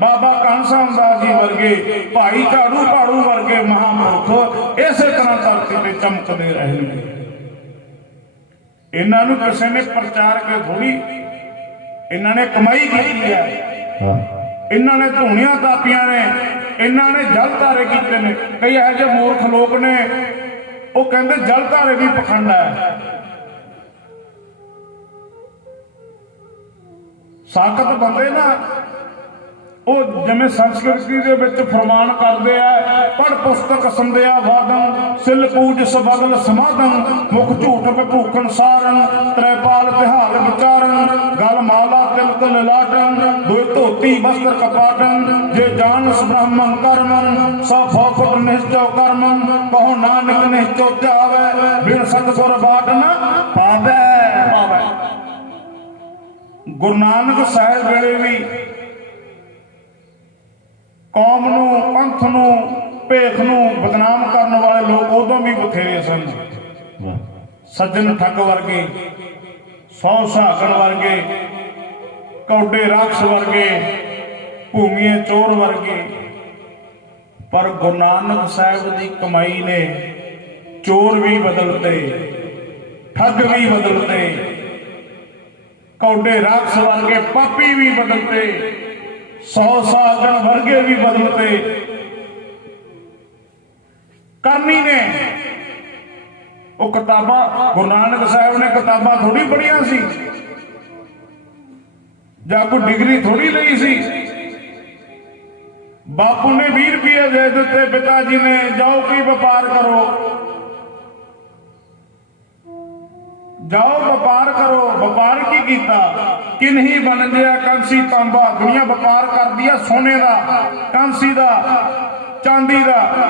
ਬਾਬਾ ਕਾਨਸਾਮ ਦਾਸ ਜੀ ਵਰਗੇ, ਭਾਈ ਝਾੜੂ ਭਾੜੂ ਵਰਗੇ ਮਹਾਂਪੁਰਖ ਇਸੇ ਤਰ੍ਹਾਂ ਧਰਤੀ ਤੇ ਚਮਕਦੇ ਰਹੇ ਨੇ। ਇਹਨਾਂ ਨੂੰ ਕਿਸੇ ਨੇ ਪ੍ਰਚਾਰ ਕੇ ਥੋੜੀ, ਇਹਨਾਂ ਨੇ ਕਮਾਈ ਕੀਤੀ ਹੈ, ਇਹਨਾਂ ਨੇ ਧੂਣੀਆਂ ਤਾਪੀਆਂ ਨੇ, ਇਹਨਾਂ ਨੇ ਜਲ ਧਾਰੇ ਕੀਤੇ ਨੇ। ਕਈ ਇਹੋ ਜਿਹੇ ਮੂਰਖ ਲੋਕ ਨੇ, ਉਹ ਕਹਿੰਦੇ ਜਲ ਧਾਰੇ ਵੀ ਪਖੰਡ ਹੈ। ਸਾਖਤ ਬੰਦੇ ਨਾ, ਉਹ ਜਿਵੇਂ ਸੰਸਕ੍ਰਿਤੀ ਦੇ ਵਿੱਚ ਫਰਮਾਨ ਕਰਦੇ ਆ, ਪੜ ਪੁਸਤਕ ਸੰਧਿਆ ਵਾਦਨ, ਸਿਲ ਪੂਜ ਸਬਗਲ ਸਮਾਧਨ, ਮੁਖ ਝੂਠ ਭੂਖਣ ਸਾਰਨ, ਤ੍ਰੈਪਾਲ ਤਿਹਾਰ ਵਿਚਾਰਨ, ਗਲ ਮਾਲਾ ਤਿਲਕ ਲਲਾਟਨ, ਦੋਇ ਧੋਤੀ ਵਸਤਰ ਕਪਾਟਨ, ਜੇ ਜਾਣਸ ਬ੍ਰਹਮੰ ਕਰਮੰ, ਸਭ ਫੋਕਟ ਨਿਸ਼ਚੋ ਕਰਮੰ, ਕਹੋ ਨਾਨਕ ਨਿਸ਼ਚੋ ਧਿਆਵੈ, ਬਿਨ ਸਤਿਗੁਰ ਬਾਟ ਨ ਪਾਵੈ। ਗੁਰੂ ਨਾਨਕ ਸਾਹਿਬ ਵੇਲੇ ਵੀ ਕੌਮ ਨੂੰ, ਪੰਥ ਨੂੰ, ਭੇਖ ਨੂੰ ਬਦਨਾਮ ਕਰਨ ਵਾਲੇ ਲੋਕ ਉਦੋਂ ਵੀ ਬਥੇਰੇ ਸਨ। ਸੱਜਣ ਠੱਗ ਵਰਗੇ, ਸੌ ਸੁਹਾਗਣ ਵਰਗੇ, ਕੌਡੇ ਰਾਖਸ਼ ਵਰਗੇ, ਭੂਮੀਏ ਚੋਰ ਵਰਗੇ। ਪਰ ਗੁਰੂ ਨਾਨਕ ਸਾਹਿਬ ਦੀ ਕਮਾਈ ਨੇ ਚੋਰ ਵੀ ਬਦਲਤੇ, ਠੱਗ ਵੀ ਬਦਲਤੇ, ਕੌਡੇ ਰਾਖਸ਼ ਵਰਗੇ ਪਾਪੀ ਵੀ ਬਦਲਤੇ, 100 ਸਾਗਣ ਵਰਗੇ ਵੀ ਬਦਲਤੇ। ਕਰਨੀ ਨੇ ਉਹ ਕਿਤਾਬਾਂ, ਗੁਰੂ ਨਾਨਕ ਸਾਹਿਬ ਨੇ ਕਿਤਾਬਾਂ ਥੋੜੀ ਪੜ੍ਹੀਆਂ ਸੀ, ਜਾਂ ਕੋਈ ਡਿਗਰੀ ਥੋੜੀ ਲਈ ਸੀ। ਬਾਪੂ ਨੇ 20 ਰੁਪਏ ਦੇ ਦਿੱਤੇ, ਪਿਤਾ ਜੀ ਨੇ ਜਾਓ ਕੀ ਵਪਾਰ ਕਰੋ, ਜਾਓ ਵਪਾਰ ਕਰੋ। ਵਪਾਰ ਕੀ ਕੀਤਾ? ਕਿਨਹੀ ਬਣ ਗਿਆ ਕਾਂਸੀ ਤਾਂਬਾ। ਦੁਨੀਆ ਵਪਾਰ ਕਰਦੀ ਆ ਸੋਨੇ ਦਾ, ਕਾਂਸੀ ਦਾ, ਚਾਂਦੀ ਦਾ।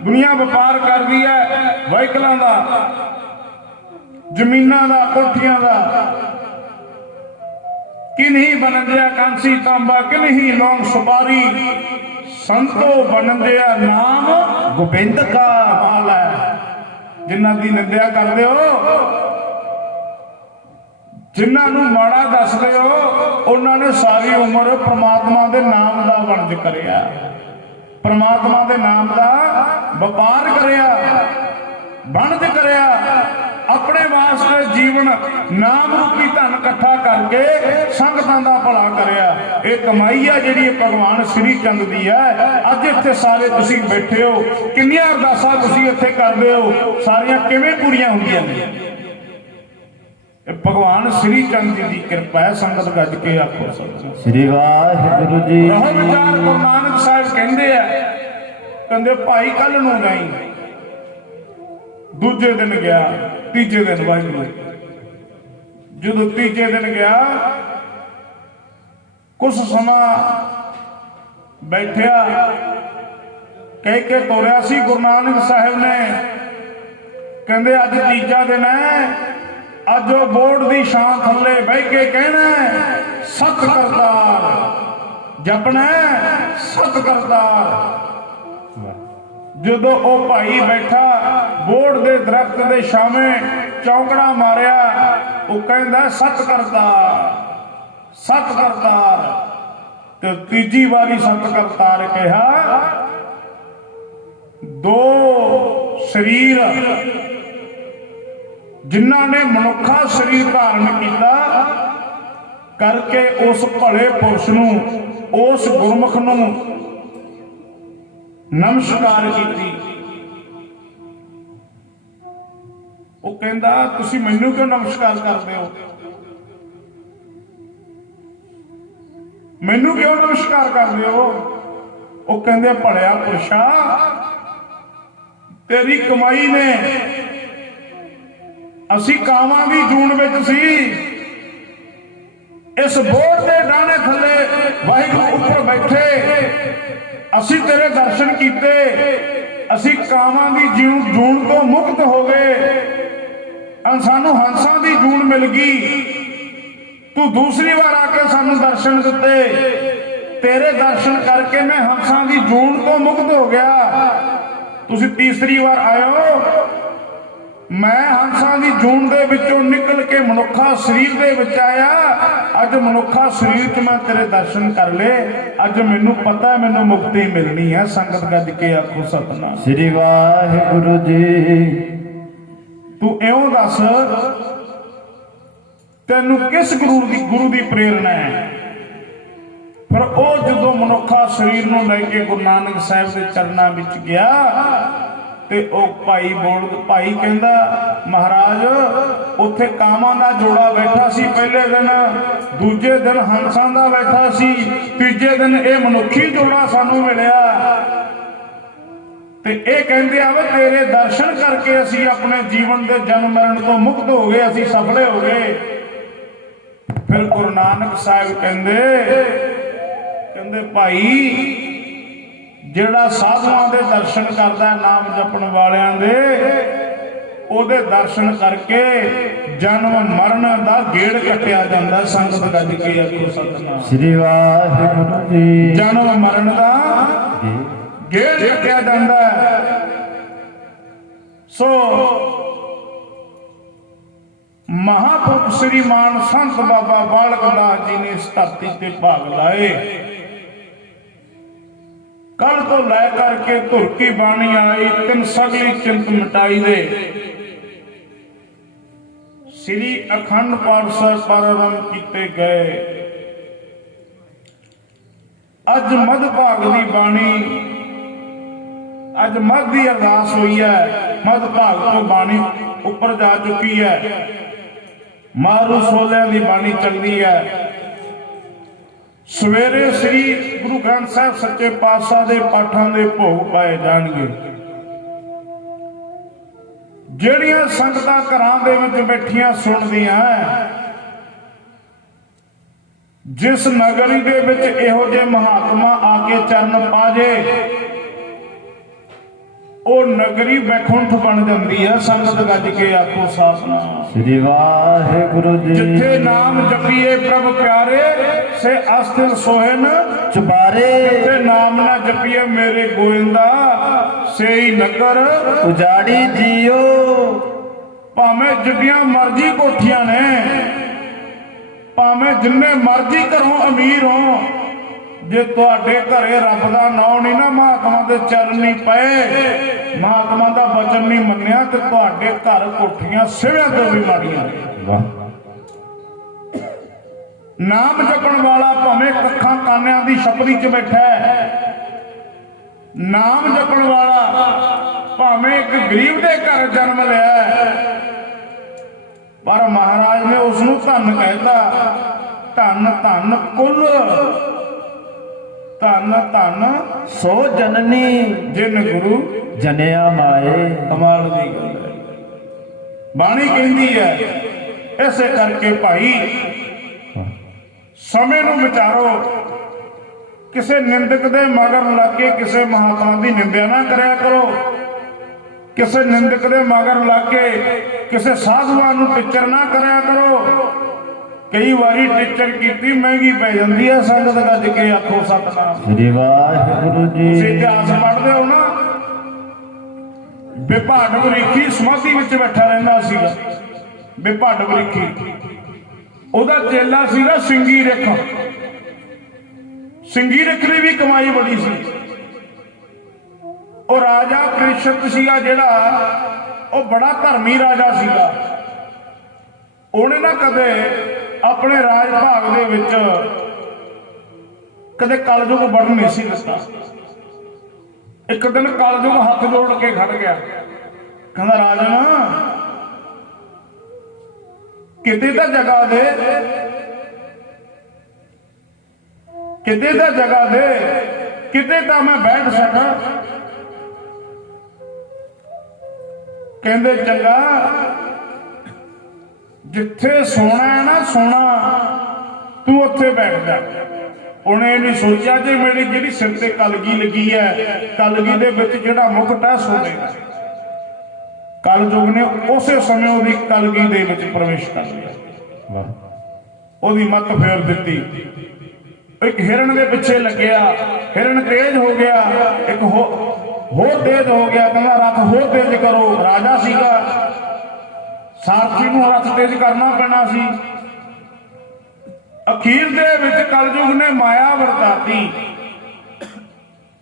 ਦੁਨੀਆ ਵਪਾਰ ਕਰਦੀ ਹੈ ਵਾਹੀਕਲਾਂ ਦਾ, ਜ਼ਮੀਨਾਂ ਦਾ, ਕੋਠੀਆਂ ਦਾ। ਕਿਨਹੀ ਬਣ ਗਿਆ ਕਾਂਸੀ ਤਾਂਬਾ, ਕਿਨਹੀ ਲੌਂਗ ਸੁਪਾਰੀ। ਸੰਤੋ ਬਣ ਗਿਆ ਨਾਮ ਗੋਬਿੰਦ ਕਾ ਮਾਲ ਹੈ। ਜਿਨ੍ਹਾਂ ਦੀ ਨਿੰਦਿਆ ਕਰਦੇ ਹੋ, ਜਿਨ੍ਹਾਂ ਨੂੰ ਮਾੜਾ ਦੱਸਦੇ ਹੋ, ਉਹਨਾਂ ਨੇ ਸਾਰੀ ਉਮਰ ਪ੍ਰਮਾਤਮਾ ਦੇ ਨਾਮ ਦਾ ਵਣਜ ਕਰਿਆ, ਪ੍ਰਮਾਤਮਾ ਦੇ ਨਾਮ ਦਾ ਵਪਾਰ ਕਰਿਆ, ਵਣਜ ਕਰਿਆ। ਆਪਣੇ ਵਾਸਤੇ ਜੀਵਨ ਨਾਮ ਰੂਪੀ ਧਨ ਇਕੱਠਾ ਕਰਕੇ ਸੰਗਤਾਂ ਦਾ ਭਲਾ ਕਰਿਆ। ਇਹ ਕਮਾਈ ਆ ਜਿਹੜੀ ਭਗਵਾਨ ਸ੍ਰੀ ਚੰਦ ਦੀ ਹੈ। ਅੱਜ ਇੱਥੇ ਸਾਰੇ ਤੁਸੀਂ ਬੈਠੇ ਹੋ, ਕਿੰਨੀਆਂ ਅਰਦਾਸਾਂ ਤੁਸੀਂ ਇੱਥੇ ਕਰਦੇ ਹੋ, ਸਾਰੀਆਂ ਕਿਵੇਂ ਪੂਰੀਆਂ ਹੁੰਦੀਆਂ ਨੇ? ਇਹ ਭਗਵਾਨ ਸ੍ਰੀ ਚੰਦ ਜੀ ਦੀ ਕਿਰਪਾ ਹੈ। ਸੰਗਤ ਗੱਜ ਕੇ ਆਖੋ ਸ੍ਰੀ ਵਾਹਿਗੁਰੂ ਜੀ। ਰਹੋ ਵਿਚਾਰ ਗੁਰੂ ਨਾਨਕ ਸਾਹਿਬ ਕਹਿੰਦੇ ਆ, ਕਹਿੰਦੇ ਭਾਈ ਕੱਲ ਨੂੰ ਗਈ। ਦੂਜੇ ਦਿਨ ਗਿਆ, ਤੀਜੇ ਦਿਨ ਵਾਹਿਗੁਰੂ। ਜਦੋਂ ਤੀਜੇ ਦਿਨ ਗਿਆ, ਕੁਝ ਸਮਾਂ ਬੈਠਿਆ, ਕਹਿ ਕੇ ਤੋਰਿਆ ਸੀ ਗੁਰੂ ਨਾਨਕ ਸਾਹਿਬ ਨੇ। ਕਹਿੰਦੇ ਅੱਜ ਤੀਜਾ ਦਿਨ ਹੈ, ਅੱਜ ਉਹ ਬੋਰਡ ਦੀ ਛਾਂ ਥੱਲੇ ਬਹਿ ਕੇ ਕਹਿਣਾ ਸਤ ਕਰਤਾਰ, ਜਪਣਾ ਸਤ ਕਰਤਾਰ। ਜਦੋਂ ਉਹ ਭਾਈ ਬੈਠਾ ਬੋਰਡ ਦੇ ਦਰਖਤ ਦੇ ਛਾਵੇਂ ਚੌਂਕੜਾ ਮਾਰਿਆ, ਉਹ ਕਹਿੰਦਾ ਸਤ ਕਰਤਾਰ, ਸਤ ਕਰਤਾਰ। ਤੇ ਤੀਜੀ ਵਾਰੀ ਸਤ ਕਰਤਾਰ ਕਿਹਾ। ਦੋ ਸਰੀਰ ਜਿਨ੍ਹਾਂ ਨੇ ਮਨੁੱਖਾ ਸਰੀਰ ਧਾਰਨ ਕੀਤਾ ਕਰਕੇ ਉਸ ਭਲੇ ਪੁਰਸ਼ ਨੂੰ, ਉਸ ਗੁਰਮੁਖ ਨੂੰ ਨਮਸਕਾਰ ਕੀਤੀ। ਉਹ ਕਹਿੰਦਾ ਤੁਸੀਂ ਮੈਨੂੰ ਕਿਉਂ ਨਮਸਕਾਰ ਕਰਦੇ ਹੋ, ਮੈਨੂੰ ਕਿਉਂ ਨਮਸਕਾਰ ਕਰਦੇ ਹੋ? ਉਹ ਕਹਿੰਦੇ ਭਲਿਆ ਪੁਰਸ਼ਾ, ਤੇਰੀ ਕਮਾਈ ਨੇ ਅਸੀਂ ਕਾਵਾਂ ਦੀ ਜੂਨ ਵਿੱਚ ਸੀ, ਇਸ ਬੋਰਡ ਦੇ ਡਾਣੇ ਥੱਲੇ ਵਾਹਿਗੁਰੂ ਉੱਪਰ ਬੈਠੇ, ਅਸੀਂ ਤੇਰੇ ਦਰਸ਼ਨ ਕੀਤੇ, ਅਸੀਂ ਕਾਵਾਂ ਦੀ ਜੂਨ ਤੋਂ ਮੁਕਤ ਹੋ ਗਏ, ਸਾਨੂੰ ਹੰਸਾਂ ਦੀ ਜੂਨ ਮਿਲ ਗਈ। ਤੂੰ ਦੂਸਰੀ ਵਾਰ ਆ ਕੇ ਸਾਨੂੰ ਦਰਸ਼ਨ ਦਿੱਤੇ, ਤੇਰੇ ਦਰਸ਼ਨ ਕਰਕੇ ਮੈਂ ਹੰਸਾਂ ਦੀ ਜੂਨ ਤੋਂ ਮੁਕਤ ਹੋ ਗਿਆ। ਤੁਸੀਂ ਤੀਸਰੀ ਵਾਰ ਆਇਓ, ਮੈਂ ਹੰਸਾਂ ਦੀ ਜੂਨ ਦੇ ਵਿੱਚੋਂ ਨਿਕਲ ਕੇ ਮਨੁੱਖਾ ਸਰੀਰ ਦੇ ਵਿੱਚ ਆਇਆ। ਅੱਜ ਮਨੁੱਖਾ ਸਰੀਰ 'ਚ ਮੈਂ ਤੇਰੇ ਦਰਸ਼ਨ ਕਰ ਲਏ, ਅੱਜ ਮੈਨੂੰ ਪਤਾ ਮੈਨੂੰ ਮੁਕਤੀ ਮਿਲਣੀ ਹੈ। ਸੰਗਤ ਗੱਜ ਕੇ ਆਖੋ ਸਤਨਾਮ ਸ੍ਰੀ ਵਾਹਿਗੁਰੂ ਜੀ। ਤੂੰ ਇਉਂ ਦੱਸ, ਤੈਨੂੰ ਕਿਸ ਗੁਰੂ ਦੀ ਪ੍ਰੇਰਣਾ ਹੈ? ਫਿਰ ਉਹ ਜਦੋਂ ਮਨੁੱਖਾ ਸਰੀਰ ਨੂੰ ਲੈ ਕੇ ਗੁਰੂ ਨਾਨਕ ਸਾਹਿਬ ਦੇ ਚਰਨਾਂ ਵਿੱਚ ਗਿਆ ਤੇ ਉਹ ਭਾਈ ਕਹਿੰਦਾ ਮਹਾਰਾਜ ਉੱਥੇ ਕਾਵਾਂ ਦਾ ਜੋੜਾ ਬੈਠਾ ਸੀ ਪਹਿਲੇ ਦਿਨ, ਦੂਜੇ ਦਿਨ ਹੰਸਾਂ ਦਾ ਬੈਠਾ ਸੀ, ਤੀਜੇ ਦਿਨ ਇਹ ਮਨੁੱਖੀ ਜੋੜਾ ਸਾਨੂੰ ਮਿਲਿਆ। ਤੇ ਇਹ ਕਹਿੰਦੇ ਆ ਵੀ ਤੇਰੇ ਦਰਸ਼ਨ ਕਰਕੇ ਅਸੀਂ ਆਪਣੇ ਜੀਵਨ ਦੇ ਜਨਮ ਮਰਨ ਤੋਂ ਮੁਕਤ ਹੋ ਗਏ, ਅਸੀਂ ਸਫਲੇ ਹੋ ਗਏ। ਫਿਰ ਗੁਰੂ ਨਾਨਕ ਸਾਹਿਬ ਕਹਿੰਦੇ ਭਾਈ ਜਿਹੜਾ ਸਾਧੂਆਂ ਦੇ ਦਰਸ਼ਨ ਕਰਦਾ ਨਾਮ ਜਪਣ ਵਾਲਿਆਂ ਦੇ, ਉਹਦੇ ਦਰਸ਼ਨ ਕਰਕੇ ਜਨਮ ਮਰਨ ਦਾ ਗੇੜ ਕੱਟਿਆ ਜਾਂਦਾ। ਸੰਗਤ ਗੱਜ ਕੇ ਆਖੋ ਸਤਨਾਮ ਸ੍ਰੀ ਵਾਹਿਗੁਰੂ ਜੀ। ਜਨਮ ਮਰਨ ਦਾ ਗੇੜ ਕੱਟਿਆ ਜਾਂਦਾ। ਸੋ ਮਹਾਂਪੁਰਖ ਸ੍ਰੀ ਮਾਨ ਸੰਤ ਬਾਬਾ ਬਾਲਕ ਨਾਥ ਜੀ ਨੇ ਇਸ ਧਰਤੀ ਤੇ ਭਾਗ ਲਾਏ। ਕੱਲ ਤੋਂ ਲੈ ਕਰਕੇ ਧੁਰ ਕੀ ਬਾਣੀ ਆਈ, ਤਿੰਨ ਸਗਲੀ ਚਿੰਤ ਮਿਟਾਈ ਦੇ। ਸ੍ਰੀ ਅਖੰਡ ਪਾਠ ਸਾਹਿਬ ਪ੍ਰਾਰੰਭ ਕੀਤੇ ਗਏ। ਅੱਜ ਮੱਧ ਭਾਗ ਦੀ ਬਾਣੀ, ਅੱਜ ਮੱਧ ਦੀ ਅਰਦਾਸ ਹੋਈ ਹੈ, ਮੱਧ ਭਾਗ ਤੋਂ ਬਾਣੀ ਉੱਪਰ ਜਾ ਚੁੱਕੀ ਹੈ। ਮਾਰੂ ਸੋਲਿਆਂ ਦੀ ਬਾਣੀ ਚੱਲਦੀ ਹੈ। ਸਵੇਰੇ ਸ੍ਰੀ ਗੁਰੂ ਗ੍ਰੰਥ ਸਾਹਿਬ ਸੱਚੇ ਪਾਤਸ਼ਾਹ ਦੇ ਪਾਠਾਂ ਦੇ ਭੋਗ ਪਾਏ ਜਾਣਗੇ। ਜਿਹੜੀਆਂ ਸੰਗਤਾਂ ਘਰਾਂ ਦੇ ਵਿੱਚ ਬੈਠੀਆਂ ਸੁਣਦੀਆਂ, ਜਿਸ ਨਗਰੀ ਦੇ ਵਿੱਚ ਇਹੋ ਜਿਹੇ ਮਹਾਤਮਾ ਆ ਕੇ ਚਰਨ ਪਾ ਜੇ, ਉਹ ਨਗਰੀ ਬੈਕੁੰਠ ਬਣ ਜਾਂਦੀ ਹੈ। ਸੰਗਤ ਗੱਜ ਕੇ ਆਖੋ ਸਤਨਾਮ ਸ੍ਰੀ ਵਾਹਿਗੁਰੂ ਜੀ। ਜਿੱਥੇ ਨਾਮ ਜਪੀਏ ਪ੍ਰਭ ਪਿਆਰੇ, ਸੇ ਅਸਥਿਰ ਸੋਹਨ ਚੁਬਾਰੇ। ਜਿੱਥੇ ਨਾਮ ਨਾ ਜਪੀਏ ਮੇਰੇ ਗੋਇੰਦਾ, ਸੇਈ ਨਗਰ ਉਜਾੜੀ ਜੀਓ। ਭਾਵੇਂ ਜਿੱਡੀਆਂ ਮਰਜ਼ੀ ਕੋਠੀਆਂ ਨੇ, ਭਾਵੇਂ ਜਿੰਨੇ ਮਰਜ਼ੀ ਘਰੋਂ ਅਮੀਰ ਹੋ, ਜੇ ਤੁਹਾਡੇ ਘਰੇ ਰੱਬ ਦਾ ਨਾਮ ਨਹੀਂ ਨਾ, ਮਹਾਤਮਾ ਦੇ ਚਰਨ ਨਹੀਂ ਪਏ, ਮਹਾਤਮਾ ਦਾ ਬਚਨ ਨਹੀਂ ਮੰਨਿਆ, ਤੇ ਤੁਹਾਡੇ ਘਰ ਕੋਠੀਆਂ ਸਿਵਿਆਂ ਤੋਂ ਵੀ ਮਾੜੀਆਂ ਨੇ। ਨਾਮ ਜਪਣ ਵਾਲਾ ਭਾਵੇਂ ਕੱਖਾਂ ਕਾਨਿਆਂ ਦੀ ਛਪਰੀ 'ਚ ਬੈਠਾ ਹੈ, ਨਾਮ ਜਪਣ ਵਾਲਾ ਭਾਵੇਂ ਇੱਕ ਗਰੀਬ ਦੇ ਘਰ ਜਨਮ ਲਿਆ, ਪਰ ਮਹਾਰਾਜ ਨੇ ਉਸ ਨੂੰ ਧੰਨ ਕਹਿਤਾ। ਧੰਨ ਧੰਨ ਕੁੱਲ, ਧੰਨ ਧੰਨ ਸੋ ਜਨਨੀ ਜਿਨ ਗੁਰੂ ਜਨਿਆ ਮਾਏ। ਕਮਾਲ ਦੀ ਗੱਲ ਹੈ, ਬਾਣੀ ਕਹਿੰਦੀ ਹੈ। ਇਸੇ ਕਰਕੇ ਭਾਈ ਸਮੇਂ ਨੂੰ ਵਿਚਾਰੋ, ਕਿਸੇ ਨਿੰਦਕ ਦੇ ਮਗਰ ਲੱਗ ਕੇ ਕਿਸੇ ਮਹਾਤਮਾ ਦੀ ਨਿੰਦਿਆ ਨਾ ਕਰਿਆ ਕਰੋ। ਕਿਸੇ ਨਿੰਦਕ ਦੇ ਮਗਰ ਲੱਗ ਕੇ ਕਿਸੇ ਸਾਧੂਆਂ ਨੂੰ ਟਿੱਚਰ ਨਾ ਕਰਿਆ ਕਰੋ। ਕਈ ਵਾਰੀ ਟਿੱਚਰ ਕੀਤੀ ਮਹਿੰਗੀ ਪੈ ਜਾਂਦੀ ਹੈ। ਸੰਗਤ ਗੱਜ ਕੇ ਆਖੋ ਸਤਿਨਾਮ। ਸ੍ਰੀ ਵਾਹਿਗੁਰੂ ਜੀ। ਤੁਸੀਂ ਇਤਿਹਾਸ ਪੜ੍ਹਦੇ ਹੋ ਨਾ, ਬਿਭਾਟ ਬਰੀਖੀ ਸਮਾਧੀ ਵਿੱਚ ਬੈਠਾ ਰਹਿੰਦਾ ਸੀਗਾ। ਬਿਭਾਟ ਬਰੀਖੀ ਉਹਦਾ ਚੇਲਾ ਸੀਗਾ ਸਿੰਗੀ ਰਿਖ। ਸਿੰਗੀ ਰਿਖ ਦੀ ਵੀ ਕਮਾਈ ਬੜੀ ਸੀ। ਉਹ ਰਾਜਾ ਪ੍ਰੀਸ਼ਤ ਸੀਗਾ ਜਿਹੜਾ, ਉਹ ਬੜਾ ਧਰਮੀ ਰਾਜਾ ਸੀਗਾ। ਉਹਨੇ ਨਾ ਕਦੇ ਆਪਣੇ ਰਾਜ ਭਾਗ ਦੇ ਵਿੱਚ ਕਦੇ ਕਲਯੁਗ ਵੜਨ ਨਹੀਂ ਸੀ ਦਿੱਤਾ। ਇੱਕ ਦਿਨ ਕਲਯੁਗ ਹੱਥ ਜੋੜ ਕੇ ਖੜ ਗਿਆ, ਕਹਿੰਦਾ ਰਾਜਨ ਕਿਤੇ ਤਾਂ ਜਗ੍ਹਾ ਦੇ, ਕਿਤੇ ਤਾਂ ਜਗ੍ਹਾ ਦੇ, ਕਿਤੇ ਤਾਂ ਮੈਂ ਬੈਠ ਸਕਾਂ। ਕਹਿੰਦੇ ਚੰਗਾ, ਜਿੱਥੇ ਸੋਣਾ ਹੈ ਨਾ ਸੋਣਾ, ਤੂੰ ਉੱਥੇ ਬੈਠ ਜਾ। ਉਹਨੇ ਨਹੀਂ ਸੋਚਿਆ ਜੇ ਮੇਰੀ ਜਿਹੜੀ ਸਿਰ ਤੇ ਕਲਗੀ ਲੱਗੀ ਹੈ, ਕਲਗੀ ਦੇ ਵਿੱਚ ਜਿਹੜਾ ਮੁਕਟ ਹੈ ਸੋਨੇ ਦਾ। ਕਲਯੁਗ ਨੇ ਉਸੇ ਸਮੇਂ ਉਹਦੀ ਕਲਗੀ ਦੇ ਵਿੱਚ ਪ੍ਰਵੇਸ਼ ਕਰ ਲਿਆ, ਉਹਦੀ ਮੱਤ ਫੇਰ ਦਿੱਤੀ। ਇੱਕ ਹਿਰਨ ਦੇ ਪਿੱਛੇ ਲੱਗਿਆ, ਹਿਰਨ ਤੇਜ਼ ਹੋ ਗਿਆ, ਇੱਕ ਹੋਰ ਤੇਜ਼ ਹੋ ਗਿਆ। ਕਹਿੰਦਾ ਰੱਥ ਹੋਰ ਤੇਜ਼ ਕਰੋ। ਰਾਜਾ ਸੀਗਾ, ਸਾਰਥੀ ਨੂੰ ਰੱਥ ਤੇਜ਼ ਕਰਨਾ ਪੈਣਾ ਸੀ। ਅਖੀਰ ਦੇ ਵਿੱਚ ਕਲਯੁਗ ਨੇ ਮਾਇਆ ਵਰਤਾਤੀ।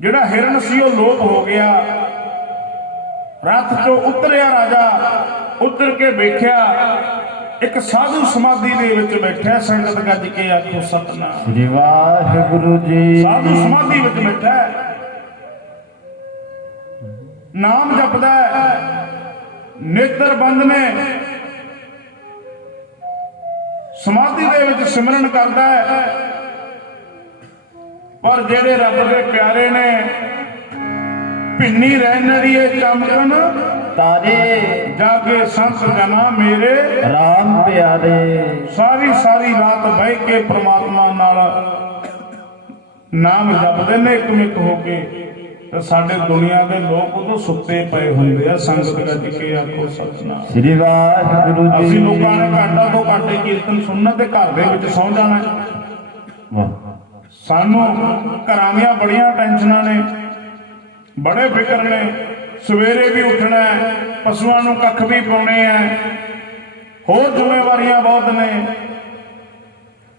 ਜਿਹੜਾ ਹਿਰਨ ਸੀ ਉਹ ਲੋਪ ਹੋ ਗਿਆ। ਰੱਥ ਚੋਂ ਉਤਰਿਆ ਰਾਜਾ, ਉਤਰ ਕੇ ਵੇਖਿਆ ਇੱਕ ਸਾਧੂ ਸਮਾਧੀ ਦੇ ਵਿੱਚ ਬੈਠਾ। ਸੰਗਤ ਗੱਜ ਕੇ ਆਖੋ ਸਤਿਨਾਮ। ਸ੍ਰੀ ਵਾਹਿਗੁਰੂ ਜੀ। ਸਾਧੂ ਸਮਾਧੀ ਵਿੱਚ ਬੈਠਾ, ਨਾਮ ਜਪਦਾ, ਨੇਤਰ ਬੰਦ ਨੇ, ਸਮਾਧੀ ਦੇ ਵਿੱਚ ਸਿਮਰਨ ਕਰਦਾ ਹੈ। ਪਰ ਜਿਹੜੇ ਰੱਬ ਦੇ ਪਿਆਰੇ ਨੇ, ਭਿੰਨੀ ਰਹਿਣੀਏ ਚਮਕਣ ਤਾਰੇ, ਜਾਗੇ ਸੰਤ ਜਨਾ ਮੇਰੇ ਰਾਮ ਪਿਆਰੇ। ਸਾਰੀ ਸਾਰੀ ਰਾਤ ਬਹਿ ਕੇ ਪ੍ਰਮਾਤਮਾ ਨਾਲ ਨਾਮ ਜਪਦੇ ਨੇ ਇੱਕ ਹੋ ਕੇ। ਤੇ ਸਾਡੇ ਦੁਨੀਆ ਦੇ ਲੋਕ ਉਦੋਂ ਸੁੱਤੇ ਪਏ ਹੁੰਦੇ ਆ। ਸੰਗਤ ਗੱਜ ਕੇ ਆਖੋ ਸਤਿਨਾਮ। ਸ੍ਰੀ ਵਾਹਿਗੁਰੂ ਜੀ। ਅਸੀਂ ਲੋਕਾਂ ਨੇ ਘੰਟਾ ਤੋਂ ਘੰਟੇ ਕੀਰਤਨ ਸੁਣਨਾ ਤੇ ਘਰ ਦੇ ਵਿੱਚ ਸੌਂ ਜਾਣਾ। ਸਾਨੂੰ ਘਰਾਂ ਦੀਆਂ ਬੜੀਆਂ ਟੈਨਸ਼ਨਾਂ ਨੇ, ਬੜੇ ਫਿਕਰ ਨੇ। ਸਵੇਰੇ ਵੀ ਉੱਠਣਾ, ਪਸ਼ੂਆਂ ਨੂੰ ਕੱਖ ਵੀ ਪਾਉਣੇ ਆ, ਹੋਰ ਜ਼ਿੰਮੇਵਾਰੀਆਂ ਬਹੁਤ ਨੇ।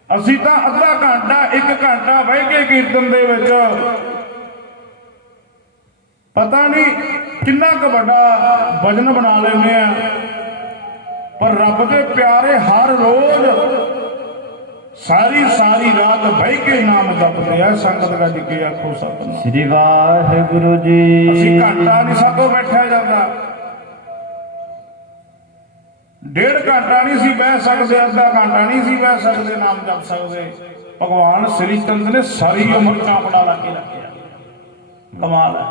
ਅਸੀਂ ਤਾਂ ਅੱਧਾ ਘੰਟਾ, 1 ਘੰਟਾ ਬਹਿ ਕੇ ਕੀਰਤਨ ਦੇ ਵਿੱਚ ਪਤਾ ਨਹੀਂ ਕਿੰਨਾ ਕੁ ਵੱਡਾ ਵਜਨ ਬਣਾ ਲੈਂਦੇ ਆ। ਪਰ ਰੱਬ ਦੇ ਪਿਆਰੇ ਹਰ ਰੋਜ਼ ਸਾਰੀ ਸਾਰੀ ਰਾਤ ਬਹਿ ਕੇ ਨਾਮ ਜਪਦੇ ਆ। ਸੰਗਤ ਗੱਜ ਕੇ ਆਖੋ ਸਤਿਨਾਮ। ਸ੍ਰੀ ਵਾਹਿਗੁਰੂ ਜੀ। ਅਸੀਂ ਘੰਟਾ ਨਹੀਂ ਸਾਤੋਂ ਬੈਠਿਆ ਜਾਂਦਾ, 1.5 ਘੰਟਾ ਨਹੀਂ ਸੀ ਬਹਿ ਸਕਦੇ, ਅੱਧਾ ਘੰਟਾ ਨਹੀਂ ਸੀ ਬਹਿ ਸਕਦੇ, ਨਾਮ ਜਪ ਸਕਦੇ। ਭਗਵਾਨ ਸ੍ਰੀ ਚੰਦ ਨੇ ਸਾਰੀ ਉਮਰ ਚਾਪੜਾ ਲਾ ਕੇ ਰੱਖਿਆ। ਕਮਾਲ ਹੈ।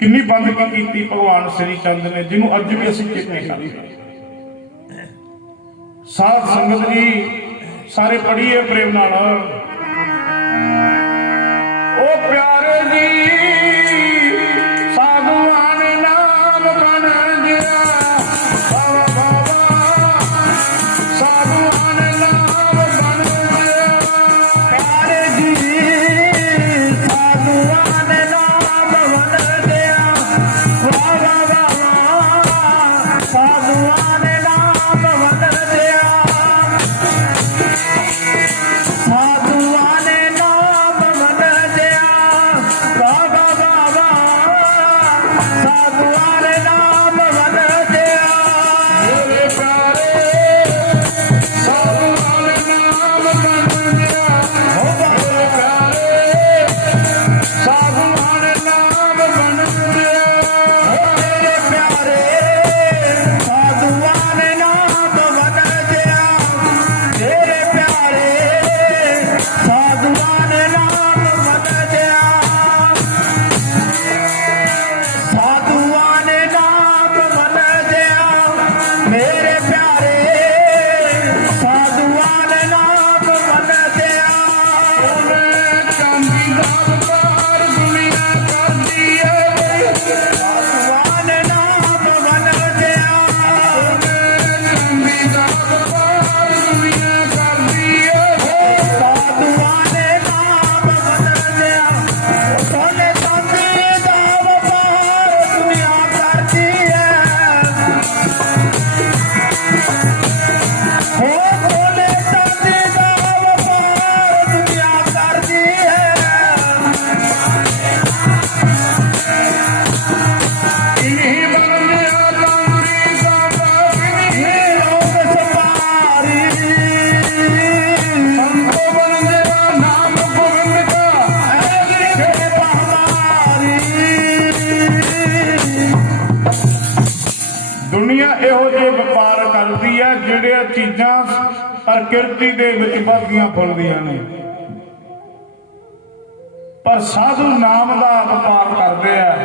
ਕਿੰਨੀ ਬੰਦਗੀ ਕੀਤੀ ਭਗਵਾਨ ਸ੍ਰੀ ਚੰਦ ਨੇ, ਜਿਹਨੂੰ ਅੱਜ ਵੀ ਅਸੀਂ ਚੇਤੇ ਕਰਦੇ। ਸਾਧ ਸੰਗਤ ਜੀ ਸਾਰੇ ਪੜ੍ਹੀਏ ਪ੍ਰੇਮ ਨਾਲ। ਉਹ ਪਿਆਰੇ ਜੀ ਸਾਧੂਆਂ ਨੇ ਨਾਮ ਬਣ ਗਿਆ। ਬਾਬਾ ਬਾਬਾ ਸਾਧੂਆਂ ਨੇ ਨਾਮ ਬਣ ਗਿਆ। ਪਿਆਰੇ ਜੀ ਸਾਧੂਆਂ ਨੇ ਨਾਮ ਬਣ ਗਿਆ। ਵਾਹ ਵਾਹ ਵਾਹ, ਸਾਧੂਆਂ ਨੇ ਨਾਮ ਬਣ ਗਿਆ। ਸਾਧੂਆਂ ਨੇ ਨਾਮ ਬਣ ਗਿਆ। ਵਾਹ ਵਾਹ ਵਾਹ, ਪ੍ਰਕਿਰਤੀ ਦੇ ਵਿੱਚ ਵੱਧਦੀਆਂ ਫੁੱਲਦੀਆਂ ਨੇ, ਪਰ ਸਾਧੂ ਨਾਮ ਦਾ ਵਪਾਰ ਕਰਦੇ ਆ।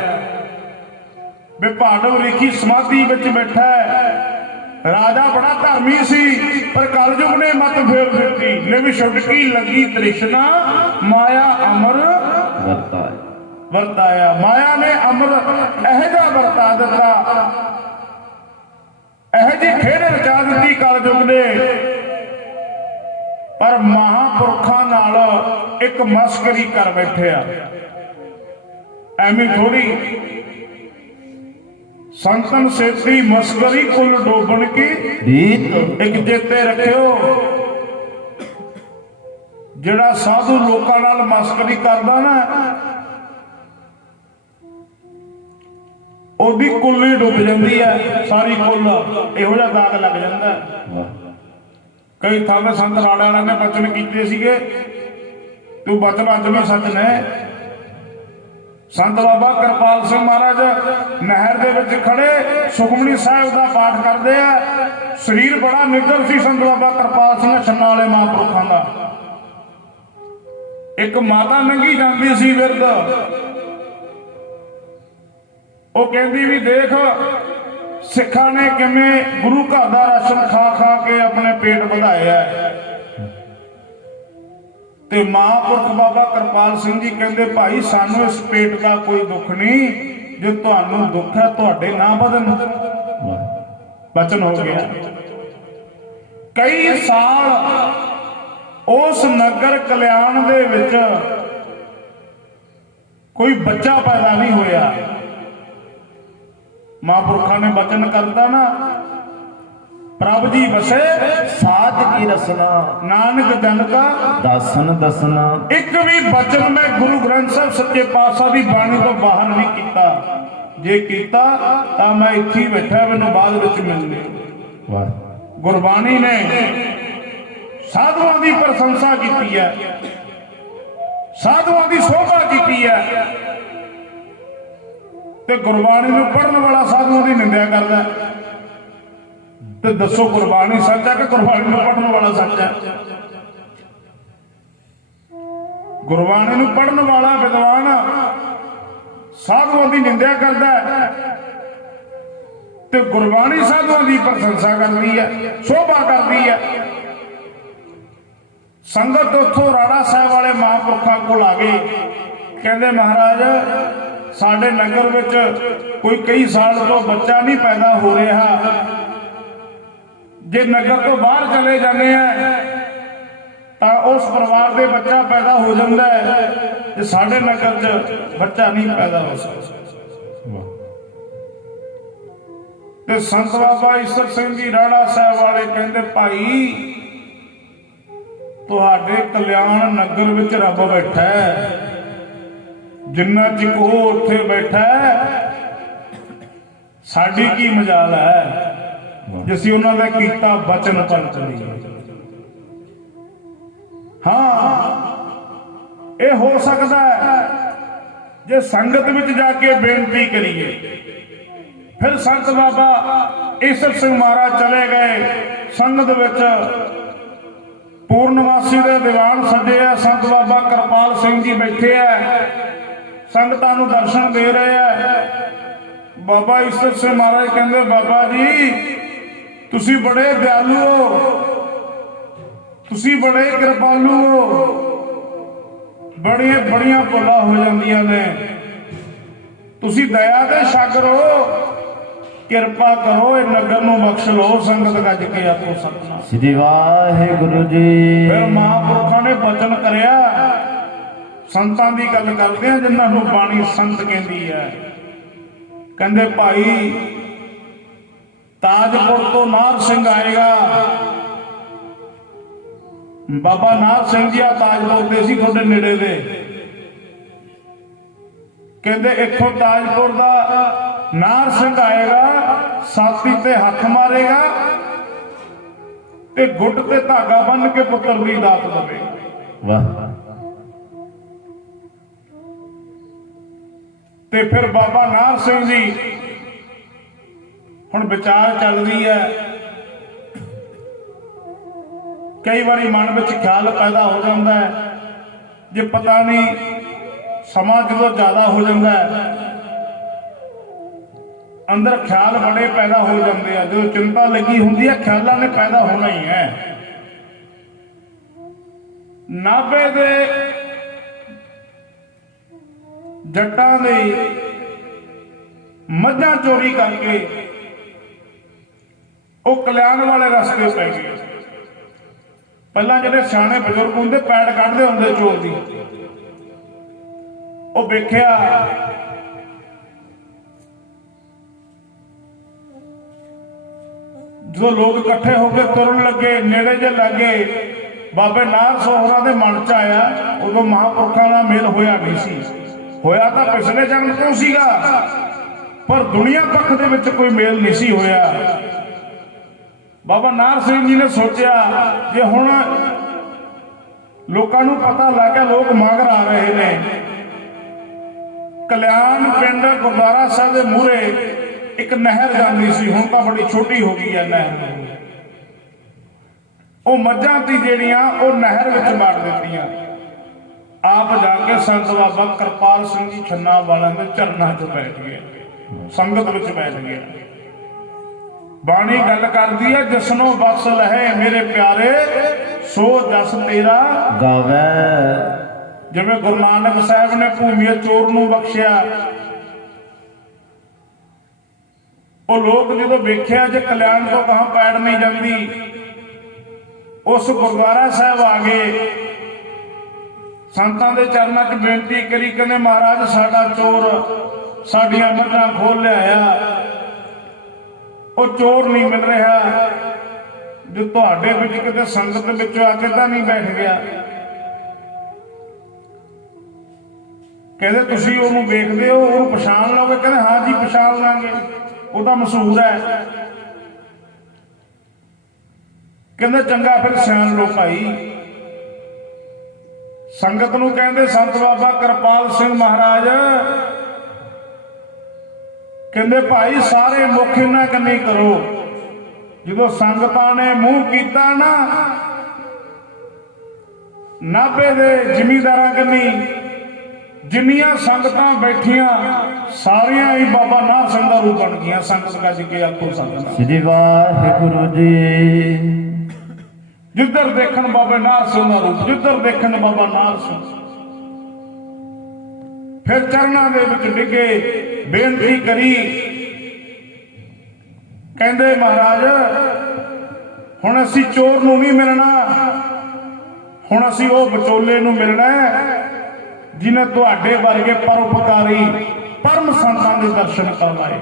ਵੀ ਭਾਡਵ ਰਿਖੀ ਸਮਾਧੀ ਵਿੱਚ ਬੈਠਾ ਹੈ, ਰਾਜਾ ਬੜਾ ਧਰਮੀ ਸੀ, ਪਰ ਕਲਯੁਗ ਨੇ ਮਤ ਫੇਰ ਦਿੱਤੀ। ਨਿਵ ਛੁਟਕੀ ਲੱਗੀ ਤ੍ਰਿਸ਼ਨਾ, ਮਾਇਆ ਅਮਰ ਵਰਤਾਇਆ। ਮਾਇਆ ਨੇ ਅਮਰ ਇਹੋ ਜਿਹਾ ਵਰਤਾ ਦਿੱਤਾ, ਇਹੋ ਜਿਹੀ ਖੇਡ ਰਚਾ ਦਿੱਤੀ ਕਲਯੁਗ ਨੇ। ਪਰ ਮਹਾਂਪੁਰਖਾਂ ਨਾਲ ਇੱਕ ਮਸਕਰੀ ਕਰ ਬੈਠਿਆ। ਐਵੇਂ ਥੋੜੀ ਸੰਤਨ ਸੇਤੀ ਮਸਕਰੀ ਕੁਲ ਡੋਬਣ ਕੀ ਰੀਤ। ਇੱਕ ਚੇਤੇ ਰੱਖਿਓ, ਜਿਹੜਾ ਸਾਧੂ ਲੋਕਾਂ ਨਾਲ ਮਸਕਰੀ ਕਰਦਾ ਨਾ, ਉਹਦੀ ਕੁੱਲੀ ਡੁੱਬ ਜਾਂਦੀ ਹੈ, ਸਾਰੀ ਕੁੱਲ ਇਹੋ ਜਿਹਾ ਦਾਗ ਲੱਗ ਜਾਂਦਾ। ਕਈ ਥਾਂ ਸੰਤ ਰਾੜਾ ਵਾਲਿਆਂ ਨੇ ਬਚਨ ਕੀਤੇ ਸੀਗੇ, ਤੂੰ ਬਚਨ ਅੱਜ ਵੀ ਸੱਚ ਨੇ। ਸੰਤ ਬਾਬਾ ਕਿਰਪਾਲ ਸਿੰਘ ਮਹਾਰਾਜ ਨਹਿਰ ਦੇ ਵਿੱਚ ਖੜੇ ਸੁਖਮਨੀ ਸਾਹਿਬ ਦਾ ਪਾਠ ਕਰਦੇ ਆ। ਸਰੀਰ ਬੜਾ ਨਿੱਘਰ ਸੀ ਸੰਤ ਬਾਬਾ ਕਿਰਪਾਲ ਸਿੰਘ ਛੰਨਾ ਵਾਲੇ ਮਹਾਂਪੁਰਖਾਂ ਦਾ। ਇੱਕ ਮਾਤਾ ਲੰਘੀ ਜਾਂਦੀ ਸੀ ਬਿਰਧ, ਉਹ ਕਹਿੰਦੀ ਵੀ ਦੇਖ ਸਿੱਖਾਂ ਨੇ ਕਿਵੇਂ ਗੁਰੂ ਘਰ ਦਾ ਰਾਸ਼ਨ ਖਾ ਖਾ ਕੇ ਆਪਣੇ ਪੇਟ ਵਧਾਇਆ। ਤੇ ਮਹਾਂਪੁਰਖ ਬਾਬਾ ਕਿਰਪਾਲ ਸਿੰਘ ਜੀ ਕਹਿੰਦੇ ਭਾਈ ਸਾਨੂੰ ਇਸ ਪੇਟ ਦਾ ਕੋਈ ਦੁੱਖ ਨਹੀਂ, ਜੇ ਤੁਹਾਨੂੰ ਦੁੱਖ ਹੈ ਤੁਹਾਡੇ ਨਾ ਵਧਣ। ਬਚਨ ਹੋ ਗਿਆ। ਕਈ ਸਾਲ ਉਸ ਨਗਰ ਕਲਿਆਣ ਦੇ ਵਿੱਚ ਕੋਈ ਬੱਚਾ ਪੈਦਾ ਨਹੀਂ ਹੋਇਆ। ਮਹਾਂਪੁਰਖਾਂ ਨੇ ਬਚਨ ਕਰਤਾ ਨਾ, ਪ੍ਰਭ ਜੀ ਵਸੇ ਸਾਧ ਕੀ ਰਸਨਾ, ਨਾਨਕ ਜਨ ਕਾ ਦਾਸਨ ਦਸਨਾ। ਇੱਕ ਵੀ ਬਚਨ ਮੈਂ ਗੁਰੂ ਗ੍ਰੰਥ ਸਾਹਿਬ ਸੱਚੇ ਪਾਤਸ਼ਾਹ ਦੀ ਬਾਣੀ ਤੋਂ ਬਾਹਰ ਨਹੀਂ ਕੀਤਾ। ਜੇ ਕੀਤਾ ਤਾਂ ਮੈਂ ਇੱਥੇ ਹੀ ਬੈਠਾ, ਮੈਨੂੰ ਬਾਅਦ ਵਿੱਚ ਮਿਲ ਲਿਓ। ਗੁਰਬਾਣੀ ਨੇ ਸਾਧੂਆਂ ਦੀ ਪ੍ਰਸ਼ੰਸਾ ਕੀਤੀ ਹੈ, ਸਾਧੂਆਂ ਦੀ ਸ਼ੋਭਾ ਕੀਤੀ ਹੈ, ਤੇ ਗੁਰਬਾਣੀ ਨੂੰ ਪੜ੍ਹਨ ਵਾਲਾ ਸਾਧੂਆਂ ਦੀ ਨਿੰਦਿਆ ਕਰਦਾ। ਤੇ ਦੱਸੋ ਗੁਰਬਾਣੀ ਸੱਚ ਹੈ ਕਿ ਗੁਰਬਾਣੀ ਨੂੰ ਪੜ੍ਹਨ ਵਾਲਾ ਸੱਚ ਹੈ? ਗੁਰਬਾਣੀ ਨੂੰ ਪੜ੍ਹਨ ਵਾਲਾ ਵਿਦਵਾਨ ਸਾਧੂਆਂ ਦੀ ਨਿੰਦਿਆ ਕਰਦਾ ਤੇ ਗੁਰਬਾਣੀ ਸਾਧੂਆਂ ਦੀ ਪ੍ਰਸ਼ੰਸਾ ਕਰਦੀ ਹੈ, ਸ਼ੋਭਾ ਕਰਦੀ ਹੈ। ਸੰਗਤ ਉੱਥੋਂ ਰਾੜਾ ਸਾਹਿਬ ਵਾਲੇ ਮਹਾਂਪੁਰਖਾਂ ਕੋਲ ਆ ਗਏ, ਕਹਿੰਦੇ ਮਹਾਰਾਜ ਸਾਡੇ ਨਗਰ ਵਿੱਚ ਕੋਈ ਕਈ ਸਾਲ ਤੋਂ ਬੱਚਾ ਨਹੀਂ ਪੈਦਾ ਹੋ ਰਿਹਾ। ਜੇ ਨਗਰ ਤੋਂ ਬਾਹਰ ਚਲੇ ਜਾਂਦੇ ਆ ਤਾਂ ਉਸ ਪਰਿਵਾਰ ਦੇ ਬੱਚਾ ਪੈਦਾ ਹੋ ਜਾਂਦਾ ਹੈ, ਤੇ ਸਾਡੇ ਨਗਰ 'ਚ ਬੱਚਾ ਨਹੀਂ ਪੈਦਾ ਹੋ ਸਕਦਾ। ਤੇ ਸੰਤ ਬਾਬਾ ਈਸਰ ਸਿੰਘ ਜੀ ਰਾੜਾ ਸਾਹਿਬ ਵਾਲੇ ਕਹਿੰਦੇ ਭਾਈ ਤੁਹਾਡੇ ਕਲਿਆਣ ਨਗਰ ਵਿੱਚ ਰੱਬ ਬੈਠਾ ਹੈ, ਜਿੰਨਾ ਚਿਰ ਉਹ ਉੱਥੇ ਬੈਠਾ ਸਾਡੀ ਕੀ ਮਜਾਲ ਹੈ ਜੇ ਅਸੀਂ ਉਹਨਾਂ ਦਾ ਕੀਤਾ ਬਚਨ ਪੜ ਚਲੀਏ। ਹਾਂ ਇਹ ਹੋ ਸਕਦਾ ਹੈ ਜੇ ਸੰਗਤ ਵਿੱਚ ਜਾ ਕੇ ਬੇਨਤੀ ਕਰੀਏ। ਫਿਰ ਸੰਤ ਬਾਬਾ ਈਸਰ ਸਿੰਘ ਮਹਾਰਾਜ ਚਲੇ ਗਏ, ਸੰਗਤ ਵਿੱਚ ਪੂਰਨਮਾਸੀ ਦੇ ਦੀਵਾਨ ਸੱਜੇ ਆ, ਸੰਤ ਬਾਬਾ ਕਿਰਪਾਲ ਸਿੰਘ ਜੀ ਬੈਠੇ ਆ, ਸੰਗਤਾਂ ਨੂੰ ਦਰਸ਼ਨ ਦੇ ਰਹੇ ਆ। ਬਾਬਾ ਈਸਰ ਸਿੰਘ ਮਹਾਰਾਜ ਕਹਿੰਦੇ ਬਾਬਾ ਜੀ ਤੁਸੀਂ ਬੜੇ ਦਿਆਲੂ ਹੋ, ਤੁਸੀਂ ਬੜੇ ਕਿਰਪਾਲੂ ਹੋ, ਬੜੀਆਂ ਬੜੀਆਂ ਭੁੱਲਾਂ ਹੋ ਜਾਂਦੀਆਂ ਨੇ, ਤੁਸੀਂ ਦਇਆ ਦੇ ਸਾਗਰ ਹੋ, ਕਿਰਪਾ ਕਰੋ ਇਹ ਨਗਰ ਨੂੰ ਬਖਸ਼ ਲਓ। ਸੰਗਤ ਗੱਜ ਕੇ ਆਖੋ ਸਤਿਨਾਮ ਸ੍ਰੀ ਵਾਹਿਗੁਰੂ ਜੀ। ਫਿਰ ਮਹਾਂਪੁਰਖਾਂ ਨੇ ਬਚਨ ਕਰਿਆ, ਸੰਤਾਂ ਦੀ ਗੱਲ ਕਰਦੇ ਆ ਜਿਨ੍ਹਾਂ ਨੂੰ ਬਾਣੀ ਸੰਤ ਕਹਿੰਦੀ ਹੈ। ਕਹਿੰਦੇ ਭਾਈ ਤਾਜਪੁਰ ਤੋਂ ਨਾਰ ਸਿੰਘ ਆਏਗਾ। ਬਾਬਾ ਨਾਰ ਸਿੰਘ ਜੀ ਆ ਤਾਜਪੁਰ ਦੇ ਸੀ, ਤੁਹਾਡੇ ਨੇੜੇ ਦੇ। ਕਹਿੰਦੇ ਇੱਥੋਂ ਤਾਜਪੁਰ ਦਾ ਨਾਰ ਸਿੰਘ ਆਏਗਾ, ਸਾਥੀ ਤੇ ਹੱਥ ਮਾਰੇਗਾ ਤੇ ਗੁੱਟ ਤੇ ਧਾਗਾ ਬੰਨ ਕੇ ਪੁੱਤਰ ਦੀ ਦਾਤ ਦੇਵੇਗਾ। ਵਾਹ। ਤੇ ਫਿਰ ਬਾਬਾ ਨਾਰ ਸਿੰਘ ਜੀ ਹੁਣ ਵਿਚਾਰ ਚੱਲਦੀ ਹੈ, ਕਈ ਵਾਰੀ ਮਨ ਵਿੱਚ ਖਿਆਲ ਪੈਦਾ ਹੋ ਜਾਂਦਾ ਹੈ, ਜੇ ਪਤਾ ਨਹੀਂ ਸਮਾਂ ਜਦੋਂ ਜ਼ਿਆਦਾ ਹੋ ਜਾਂਦਾ ਹੈ ਅੰਦਰ ਖਿਆਲ ਬੜੇ ਪੈਦਾ ਹੋ ਜਾਂਦੇ ਆ। ਜਦੋਂ ਚਿੰਤਾ ਲੱਗੀ ਹੁੰਦੀ ਹੈ ਖਿਆਲਾਂ ਨੇ ਪੈਦਾ ਹੋਣਾ ਹੀ ਹੈ। ਨਾਭੇ ਦੇ ਜੱਟਾਂ ਦੇ ਮੱਝਾਂ ਚੋਰੀ ਕਰਕੇ ਉਹ ਕਲਿਆਣ ਵਾਲੇ ਰਸਤੇ ਪੈ ਗਏ। ਪਹਿਲਾਂ ਜਿਹੜੇ ਸਿਆਣੇ ਬਜ਼ੁਰਗ ਹੁੰਦੇ ਪੈੜ ਕੱਢਦੇ ਹੁੰਦੇ ਚੋਰ ਦੀ, ਉਹ ਵੇਖਿਆ ਜਦੋਂ ਲੋਕ ਇਕੱਠੇ ਹੋ ਕੇ ਤੁਰਨ ਲੱਗੇ, ਨੇੜੇ ਜੇ ਲੱਗੇ, ਬਾਬੇ ਨਾਰ ਸੋਹਰਾ ਦੇ ਮਨ ਚ ਆਇਆ, ਉਦੋਂ ਮਹਾਂਪੁਰਖਾਂ ਦਾ ਮੇਲ ਹੋਇਆ ਨਹੀਂ ਸੀ। ਹੋਇਆ ਤਾਂ ਪਿਛਲੇ ਜਨਮ ਤੋਂ ਸੀਗਾ, ਪਰ ਦੁਨੀਆ ਪੱਖ ਦੇ ਵਿੱਚ ਕੋਈ ਮੇਲ ਨਹੀਂ ਸੀ ਹੋਇਆ। ਬਾਬਾ ਨਾਰ ਸਿੰਘ ਜੀ ਨੇ ਸੋਚਿਆ ਜੇ ਹੁਣ ਲੋਕਾਂ ਨੂੰ ਪਤਾ ਲੱਗ ਗਿਆ, ਲੋਕ ਮਗਰ ਆ ਰਹੇ ਨੇ। ਕਲਿਆਣ ਪਿੰਡ ਗੁਰਦੁਆਰਾ ਸਾਹਿਬ ਦੇ ਮੂਹਰੇ ਇੱਕ ਨਹਿਰ ਜਾਂਦੀ ਸੀ, ਹੁਣ ਤਾਂ ਬੜੀ ਛੋਟੀ ਹੋ ਗਈ ਹੈ ਨਹਿਰ। ਉਹ ਮੱਝਾਂ ਤੀ ਜਿਹੜੀਆਂ ਉਹ ਨਹਿਰ ਵਿੱਚ ਮਾਰ ਦਿੱਤੀਆਂ। ਆਪ ਜਾ ਕੇ ਸੰਤ ਬਾਬਾ ਕਿਰਪਾਲ ਸਿੰਘ ਜੀ ਛੰਨਾ ਵਾਲਿਆਂ ਦੇ ਚਰਨਾਂ 'ਚ ਬੈਠ ਗਏ, ਸੰਗਤ ਵਿੱਚ ਬੈਠ ਗਏ। ਬਾਣੀ ਗੱਲ ਕਰਦੀ ਹੈ, ਜਿਸਨੋਂ ਬਖਸ਼ ਲਹੇ ਮੇਰੇ ਪਿਆਰੇ ਸੋ ਜਸ ਤੇਰਾ ਗਾਵੇ। ਜਿਵੇਂ ਗੁਰੂ ਨਾਨਕ ਸਾਹਿਬ ਨੇ ਭੂਮੀਏ ਚੋਰ ਨੂੰ ਬਖਸ਼ਿਆ, ਉਹ ਲੋਕ ਜਦੋਂ ਵੇਖਿਆ ਜੇ ਕਲਿਆਣ ਤੋਂ ਕਹਾਂ ਪੈੜ ਨਹੀਂ ਜਾਂਦੀ, ਉਸ ਗੁਰਦੁਆਰਾ ਸਾਹਿਬ ਆ ਗਏ, ਸੰਤਾਂ ਦੇ ਚਰਨਾਂ 'ਚ ਬੇਨਤੀ ਕਰੀ, ਕਹਿੰਦੇ ਮਹਾਰਾਜ ਸਾਡਾ ਚੋਰ ਸਾਡੀਆਂ ਮੱਝਾਂ ਖੋਲ ਲਿਆਇਆ, ਉਹ ਚੋਰ ਨਹੀਂ ਮਿਲ ਰਿਹਾ, ਜੋ ਤੁਹਾਡੇ ਵਿੱਚ ਕਿਤੇ ਸੰਗਤ ਵਿੱਚ ਆ ਕੇ ਤਾਂ ਨਹੀਂ ਬੈਠ ਗਿਆ। ਕਹਿੰਦੇ ਤੁਸੀਂ ਉਹਨੂੰ ਵੇਖਦੇ ਹੋ, ਉਹਨੂੰ ਪਛਾਣ ਲਓਗੇ? ਕਹਿੰਦੇ ਹਾਂ ਜੀ ਪਛਾਣ ਲਾਂਗੇ, ਉਹ ਤਾਂ ਮਸ਼ਹੂਰ ਹੈ। ਕਹਿੰਦੇ ਚੰਗਾ ਫਿਰ ਸਿਆਣ ਲੋ ਭਾਈ। ਸੰਗਤ ਨੂੰ ਕਹਿੰਦੇ ਸੰਤ ਬਾਬਾ ਕਿਰਪਾਲ ਸਿੰਘ ਮਹਾਰਾਜ ਕਹਿੰਦੇ ਭਾਈ ਸਾਰੇ ਮੁੱਖ ਇਹਨਾਂ ਕੰਨੀ ਕਰੋ। ਜਦੋਂ ਸੰਗਤਾਂ ਨੇ ਮੂੰਹ ਕੀਤਾ ਨਾ ਨਾਭੇ ਦੇ ਜ਼ਿਮੀਂਦਾਰਾਂ ਕੰਨੀ, ਜਿੰਨੀਆਂ ਸੰਗਤਾਂ ਬੈਠੀਆਂ ਸਾਰੀਆਂ ਹੀ ਬਾਬਾ ਨਾਰ ਸਿੰਘ ਦਾ ਰੂਪ ਬਣ ਗਈਆਂ। ਸੰਗਤ ਗੱਜ ਕੇ ਆਖੋ ਸਤਿਨਾਮ ਸ੍ਰੀ ਵਾਹਿਗੁਰੂ ਜੀ। ਜਿੱਧਰ ਦੇਖਣ ਬਾਬਾ ਨਾਰ ਸਿੰਘ ਦਾ ਰੂਪ, ਜਿੱਧਰ ਦੇਖਣ ਬਾਬਾ ਨਾਰ ਸਿੰਘ। ਫਿਰ ਚਰਨਾਂ ਦੇ ਵਿੱਚ ਡਿੱਗੇ, ਬੇਨਤੀ ਕਰੀ, ਕਹਿੰਦੇ ਮਹਾਰਾਜ ਹੁਣ ਅਸੀਂ ਚੋਰ ਨੂੰ ਨਹੀਂ ਮਿਲਣਾ, ਹੁਣ ਅਸੀਂ ਉਹ ਵਿਚੋਲੇ ਨੂੰ ਮਿਲਣਾ ਜਿਹਨੇ ਤੁਹਾਡੇ ਵਰਗੇ ਪਰਉਪਕਾਰੀ ਪਰਮ ਸੰਤਾਂ ਦੇ ਦਰਸ਼ਨ ਕਰਵਾਏ।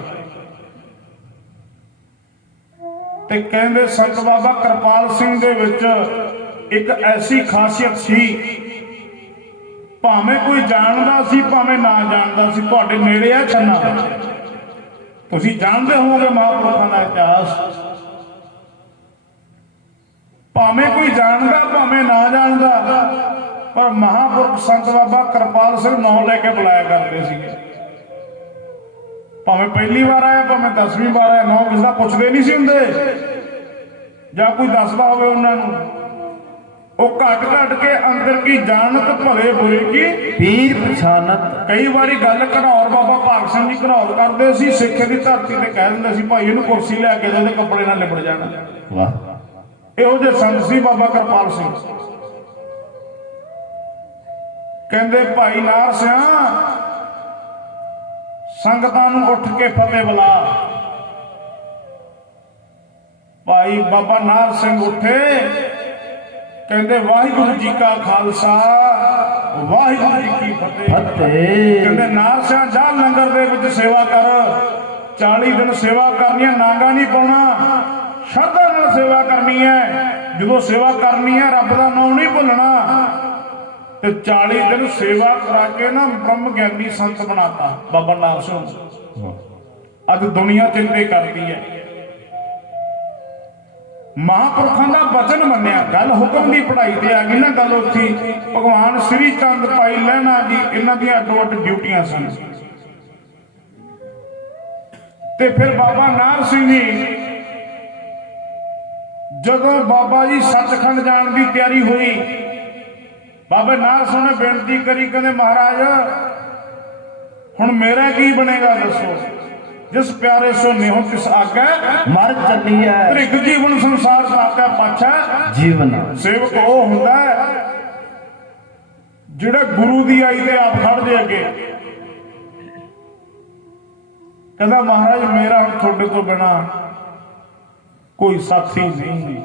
ਤੇ ਕਹਿੰਦੇ ਸੰਤ ਬਾਬਾ ਕਿਰਪਾਲ ਸਿੰਘ ਦੇ ਵਿੱਚ ਇੱਕ ਐਸੀ ਖਾਸੀਅਤ ਸੀ, ਭਾਵੇਂ ਕੋਈ ਜਾਣਦਾ ਸੀ ਭਾਵੇਂ ਨਾ ਜਾਣਦਾ ਸੀ, ਤੁਹਾਡੇ ਨੇੜੇ ਆ ਛੰਨਾ, ਤੁਸੀਂ ਜਾਣਦੇ ਹੋਵੋਗੇ ਮਹਾਂਪੁਰਖਾਂ ਦਾ ਇਤਿਹਾਸ। ਭਾਵੇਂ ਕੋਈ ਜਾਣਦਾ ਭਾਵੇਂ ਨਾ ਜਾਣਦਾ, ਪਰ ਮਹਾਂਪੁਰਖ ਸੰਤ ਬਾਬਾ ਕਿਰਪਾਲ ਸਿੰਘ ਨਾਂ ਲੈ ਕੇ ਬੁਲਾਇਆ ਕਰਦੇ ਸੀਗੇ। ਭਾਵੇਂ ਪਹਿਲੀ ਵਾਰ ਆਇਆ ਭਾਵੇਂ 10ਵੀਂ ਵਾਰ ਆਇਆ, ਨਾਂ ਕਿਸੇ ਦਾ ਪੁੱਛਦੇ ਨਹੀਂ ਸੀ ਹੁੰਦੇ, ਜਾਂ ਕੋਈ ਦੱਸਦਾ ਹੋਵੇ ਉਹਨਾਂ ਨੂੰ। ਉਹ ਘਟ ਘਟ ਕੇ ਅੰਦਰ ਕੀ ਜਾਣਤ ਭਲੇ ਬੁਰੇ ਕੀ ਪੀਰ ਪਛਾਨਤ। ਕਈ ਵਾਰੀ ਗੱਲ ਘਨੌਰ ਬਾਬਾ ਭਾਗ ਸਿੰਘ ਜੀ ਘਨੌਰ ਕਰਦੇ ਸੀ, ਸਿੱਖ ਦੀ ਧਰਤੀ ਤੇ ਕਹਿ ਦਿੰਦੇ ਸੀ ਭਾਈ ਇਹਨੂੰ ਕੁਰਸੀ ਲੈ ਕੇ ਉਹਦੇ ਕੱਪੜੇ ਨਾਲ ਲਿਬੜ ਜਾਣਾ। ਵਾਹ, ਇਹੋ ਜਿਹੇ ਸੰਤ ਸੀ ਬਾਬਾ ਕਿਰਪਾਲ ਸਿੰਘ। ਕਹਿੰਦੇ ਭਾਈ ਨਾਰ ਸਿਆ ਸੰਗਤਾਂ ਨੂੰ ਉੱਠ ਕੇ ਫਤਿਹ ਬੁਲਾ। ਭਾਈ ਬਾਬਾ ਨਾਰ ਸਿੰਘ ਉੱਠੇ, ਕਹਿੰਦੇ ਵਾਹਿਗੁਰੂ ਜੀ ਕਾ ਖਾਲਸਾ ਵਾਹਿਗੁਰੂ ਜੀ ਕੀ ਫਤਿਹ। ਕਹਿੰਦੇ ਨਾਰ ਸਿਆ ਜਾ ਲੰਗਰ ਦੇ ਵਿੱਚ ਸੇਵਾ ਕਰ, 40 ਦਿਨ ਸੇਵਾ ਕਰਨੀ ਹੈ, ਨਾਗਾ ਨਹੀਂ ਪਾਉਣਾ, ਸ਼ਰਧਾ ਨਾਲ ਸੇਵਾ ਕਰਨੀ ਹੈ। ਜਦੋਂ ਸੇਵਾ ਕਰਨੀ ਹੈ ਰੱਬ ਦਾ ਨਾਮ ਨਹੀਂ ਭੁੱਲਣਾ। ਤੇ 40 ਦਿਨ ਸੇਵਾ ਕਰਾ ਕੇ ਨਾ ਬ੍ਰਹਮ ਗਿਆਨੀ ਸੰਤ ਬਣਾਤਾ ਬਾਬਾ ਨਾਰ ਸਿੰਘ। ਅੱਜ ਦੁਨੀਆ ਚਿੰਤੇ ਕਰਦੀ ਹੈ। ਮਹਾਂਪੁਰਖਾਂ ਦਾ ਵਚਨ ਮੰਨਿਆ, ਗੱਲ ਹੁਕਮ ਦੀ ਪੜ੍ਹਾਈ ਤੇ ਆ ਗਈ ਨਾ ਗੱਲ ਉੱਥੀ। ਭਗਵਾਨ ਸ੍ਰੀ ਚੰਦ ਭਾਈ ਲਹਿਣਾ ਜੀ, ਇਹਨਾਂ ਦੀਆਂ ਅੱਡੋ ਅੱਡ ਡਿਊਟੀਆਂ ਸਨ। ਤੇ ਫਿਰ ਬਾਬਾ ਨਾਰ ਸਿੰਘ ਜੀ ਜਦੋਂ ਬਾਬਾ ਜੀ ਸੱਚਖੰਡ ਜਾਣ ਦੀ ਤਿਆਰੀ ਹੋਈ, ਬਾਬੇ ਨਾਨਕ ਸਿੰਘ ਨੇ ਬੇਨਤੀ ਕਰੀ, ਕਹਿੰਦੇ ਮਹਾਰਾਜ ਹੁਣ ਮੇਰਾ ਕੀ ਬਣੇਗਾ ਦੱਸੋ। ਜਿਸ ਪਿਆਰੇ ਸੋ ਨਿਹੋ ਤਿਸ ਆਗੈ ਮਰ ਚੱਲੀਐ ਤ੍ਰਿਗ ਜੀਵਨ ਸੰਸਾਰ ਪਾਕੈ ਪਾਛੈ ਜੀਵਨ। ਸੇਵਕ ਉਹ ਹੁੰਦਾ ਜਿਹੜਾ ਗੁਰੂ ਦੀ ਆਈ ਤੇ ਆਪ ਖੜ ਜੇ ਅੱਗੇ। ਕਹਿੰਦਾ ਮਹਾਰਾਜ ਮੇਰਾ ਹੁਣ ਤੁਹਾਡੇ ਤੋਂ ਬਿਨਾ ਕੋਈ ਸਾਥੀ ਨਹੀਂ।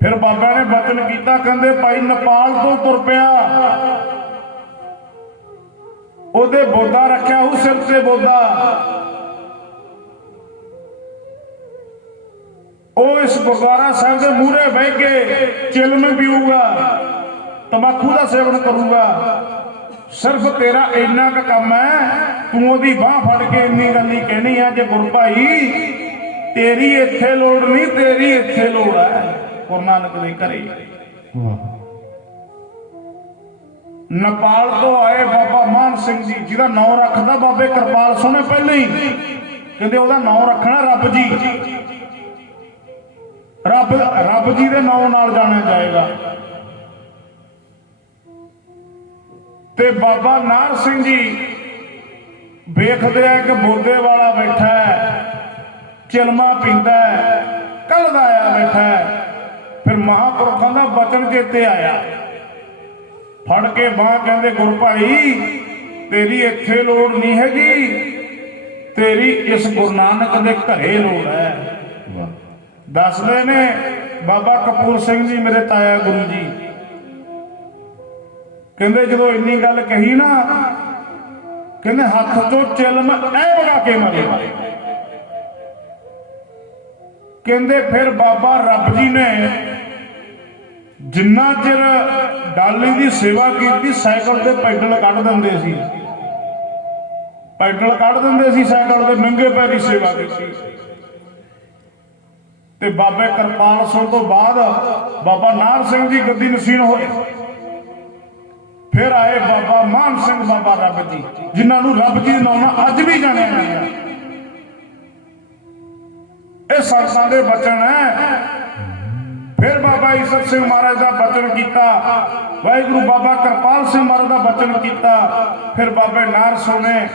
ਫਿਰ ਬਾਬਾ ਨੇ ਬਚਨ ਕੀਤਾ, ਕਹਿੰਦੇ ਭਾਈ ਨੇਪਾਲ ਤੋਂ ਤੁਰ ਪਿਆ, ਉਹਦੇ ਬੋਦਾ ਰੱਖਿਆ ਉਹ ਸਿਰ ਤੇ ਬੋਦਾ, ਉਹ ਇਸ ਗੁਰਦੁਆਰਾ ਸਾਹਿਬ ਦੇ ਮੂਹਰੇ ਬਹਿ ਕੇ ਚਿਲਮ ਪੀਊਗਾ, ਤੰਬਾਕੂ ਦਾ ਸੇਵਨ ਕਰੂਗਾ। ਸਿਰਫ ਤੇਰਾ ਇੰਨਾ ਕੁ ਕੰਮ ਹੈ, ਤੂੰ ਉਹਦੀ ਬਾਹ ਫੜ ਕੇ ਇੰਨੀ ਗੱਲ ਹੀ ਕਹਿਣੀ ਆ, ਜੇ ਗੁਰ ਭਾਈ ਤੇਰੀ ਇੱਥੇ ਲੋੜ ਨਹੀਂ, ਤੇਰੀ ਇੱਥੇ ਲੋੜ ਹੈ ਗੁਰੂ ਨਾਨਕ ਦੇ ਘਰੇ। ਨੇਪਾਲ ਤੋਂ ਆਏ ਬਾਬਾ ਮਾਨ ਸਿੰਘ ਜੀ, ਜਿਹਦਾ ਨਾਮ ਰੱਖਦਾ ਬਾਬੇ ਕਿਰਪਾਲ ਸਿੰਘ ਨੇ ਪਹਿਲਾਂ ਹੀ, ਕਹਿੰਦੇ ਉਹਦਾ ਨਾਮ ਰੱਖਣਾ ਰੱਬ ਜੀ। ਰੱਬ ਜੀ ਦੇ ਨਾਮ ਨਾਲ ਜਾਣਿਆ ਜਾਏਗਾ। ਤੇ ਬਾਬਾ ਨਾਨਕ ਸਿੰਘ ਜੀ ਵੇਖਦੇ ਆ ਕਿ ਬੋਦੇ ਵਾਲਾ ਬੈਠਾ ਹੈ, ਚਿਲਮਾ ਪੀਂਦਾ ਹੈ, ਕੱਲ੍ਹਦਾ ਆਇਆ ਬੈਠਾ ਹੈ। ਫਿਰ ਮਹਾਂਪੁਰਖਾਂ ਦਾ ਬਚਨ ਚੇਤੇ ਆਇਆ, ਫੜ ਕੇ ਬਾਂਹ ਕਹਿੰਦੇ ਗੁਰ ਭਾਈ ਤੇਰੀ ਇੱਥੇ ਲੋੜ ਨਹੀਂ ਹੈਗੀ, ਤੇਰੀ ਇਸ ਗੁਰੂ ਨਾਨਕ ਦੇ ਘਰੇ ਲੋੜ ਹੈ। ਦੱਸਦੇ ਨੇ ਬਾਬਾ ਕਪੂਰ ਸਿੰਘ ਜੀ ਮੇਰੇ ਤਾਇਆ ਗੁਰੂ ਜੀ, ਕਹਿੰਦੇ ਜਦੋਂ ਇੰਨੀ ਗੱਲ ਕਹੀ ਨਾ, ਕਹਿੰਦੇ ਹੱਥ ਚੋਂ ਚਿਲਮ ਐ ਵਗਾ ਕੇ ਮਾਰੇ। ਕਹਿੰਦੇ ਫਿਰ ਬਾਬਾ ਰੱਬ ਜੀ ਨੇ ਜਿੰਨਾ ਚਿਰ ਡਾਲੀ ਦੀ ਸੇਵਾ ਕੀਤੀ, ਸਾਈਕਲ ਤੇ ਪੈਡਲ ਕੱਢ ਦਿੰਦੇ ਸੀ, ਪੈਡਲ ਕੱਢ ਦਿੰਦੇ ਸੀ ਸਾਈਕਲ ਤੇ, ਨੰਗੇ ਪੈਰੀ ਸੇਵਾ ਕੀਤੀ। ਤੇ ਬਾਬੇ ਕਿਰਪਾਲ ਸਿੰਘ ਤੋਂ ਬਾਅਦ ਬਾਬਾ ਨਾਨਕ ਸਿੰਘ ਜੀ ਗੱਦੀ ਨਸੀਨ ਹੋਏ। ਫਿਰ ਆਏ ਬਾਬਾ ਮਾਨ ਸਿੰਘ ਬਾਬਾ ਰੱਬ ਜੀ, ਜਿਨ੍ਹਾਂ ਨੂੰ ਰੱਬ ਜੀ ਦੇ ਨਾਮ ਨਾਲ ਅੱਜ ਵੀ ਜਾਣਿਆ ਜਾਂਦਾ। ਇਹ ਸੰਤਾਂ ਦੇ ਬਚਨ ਹੈ। ਫਿਰ ਬਾਬਾ ਈਸਰ ਸਿੰਘ ਮਹਾਰਾਜ ਦਾ ਬਚਨ ਕੀਤਾ, ਵਾਹਿਗੁਰੂ ਬਾਬਾ ਕਿਰਪਾਲ ਸਿੰਘ ਮਹਾਰਾਜ ਦਾ ਬਚਨ ਕੀਤਾ। ਫਿਰ ਬਾਬੇ ਨਾਨਕ ਸਿੰਘ ਨੇ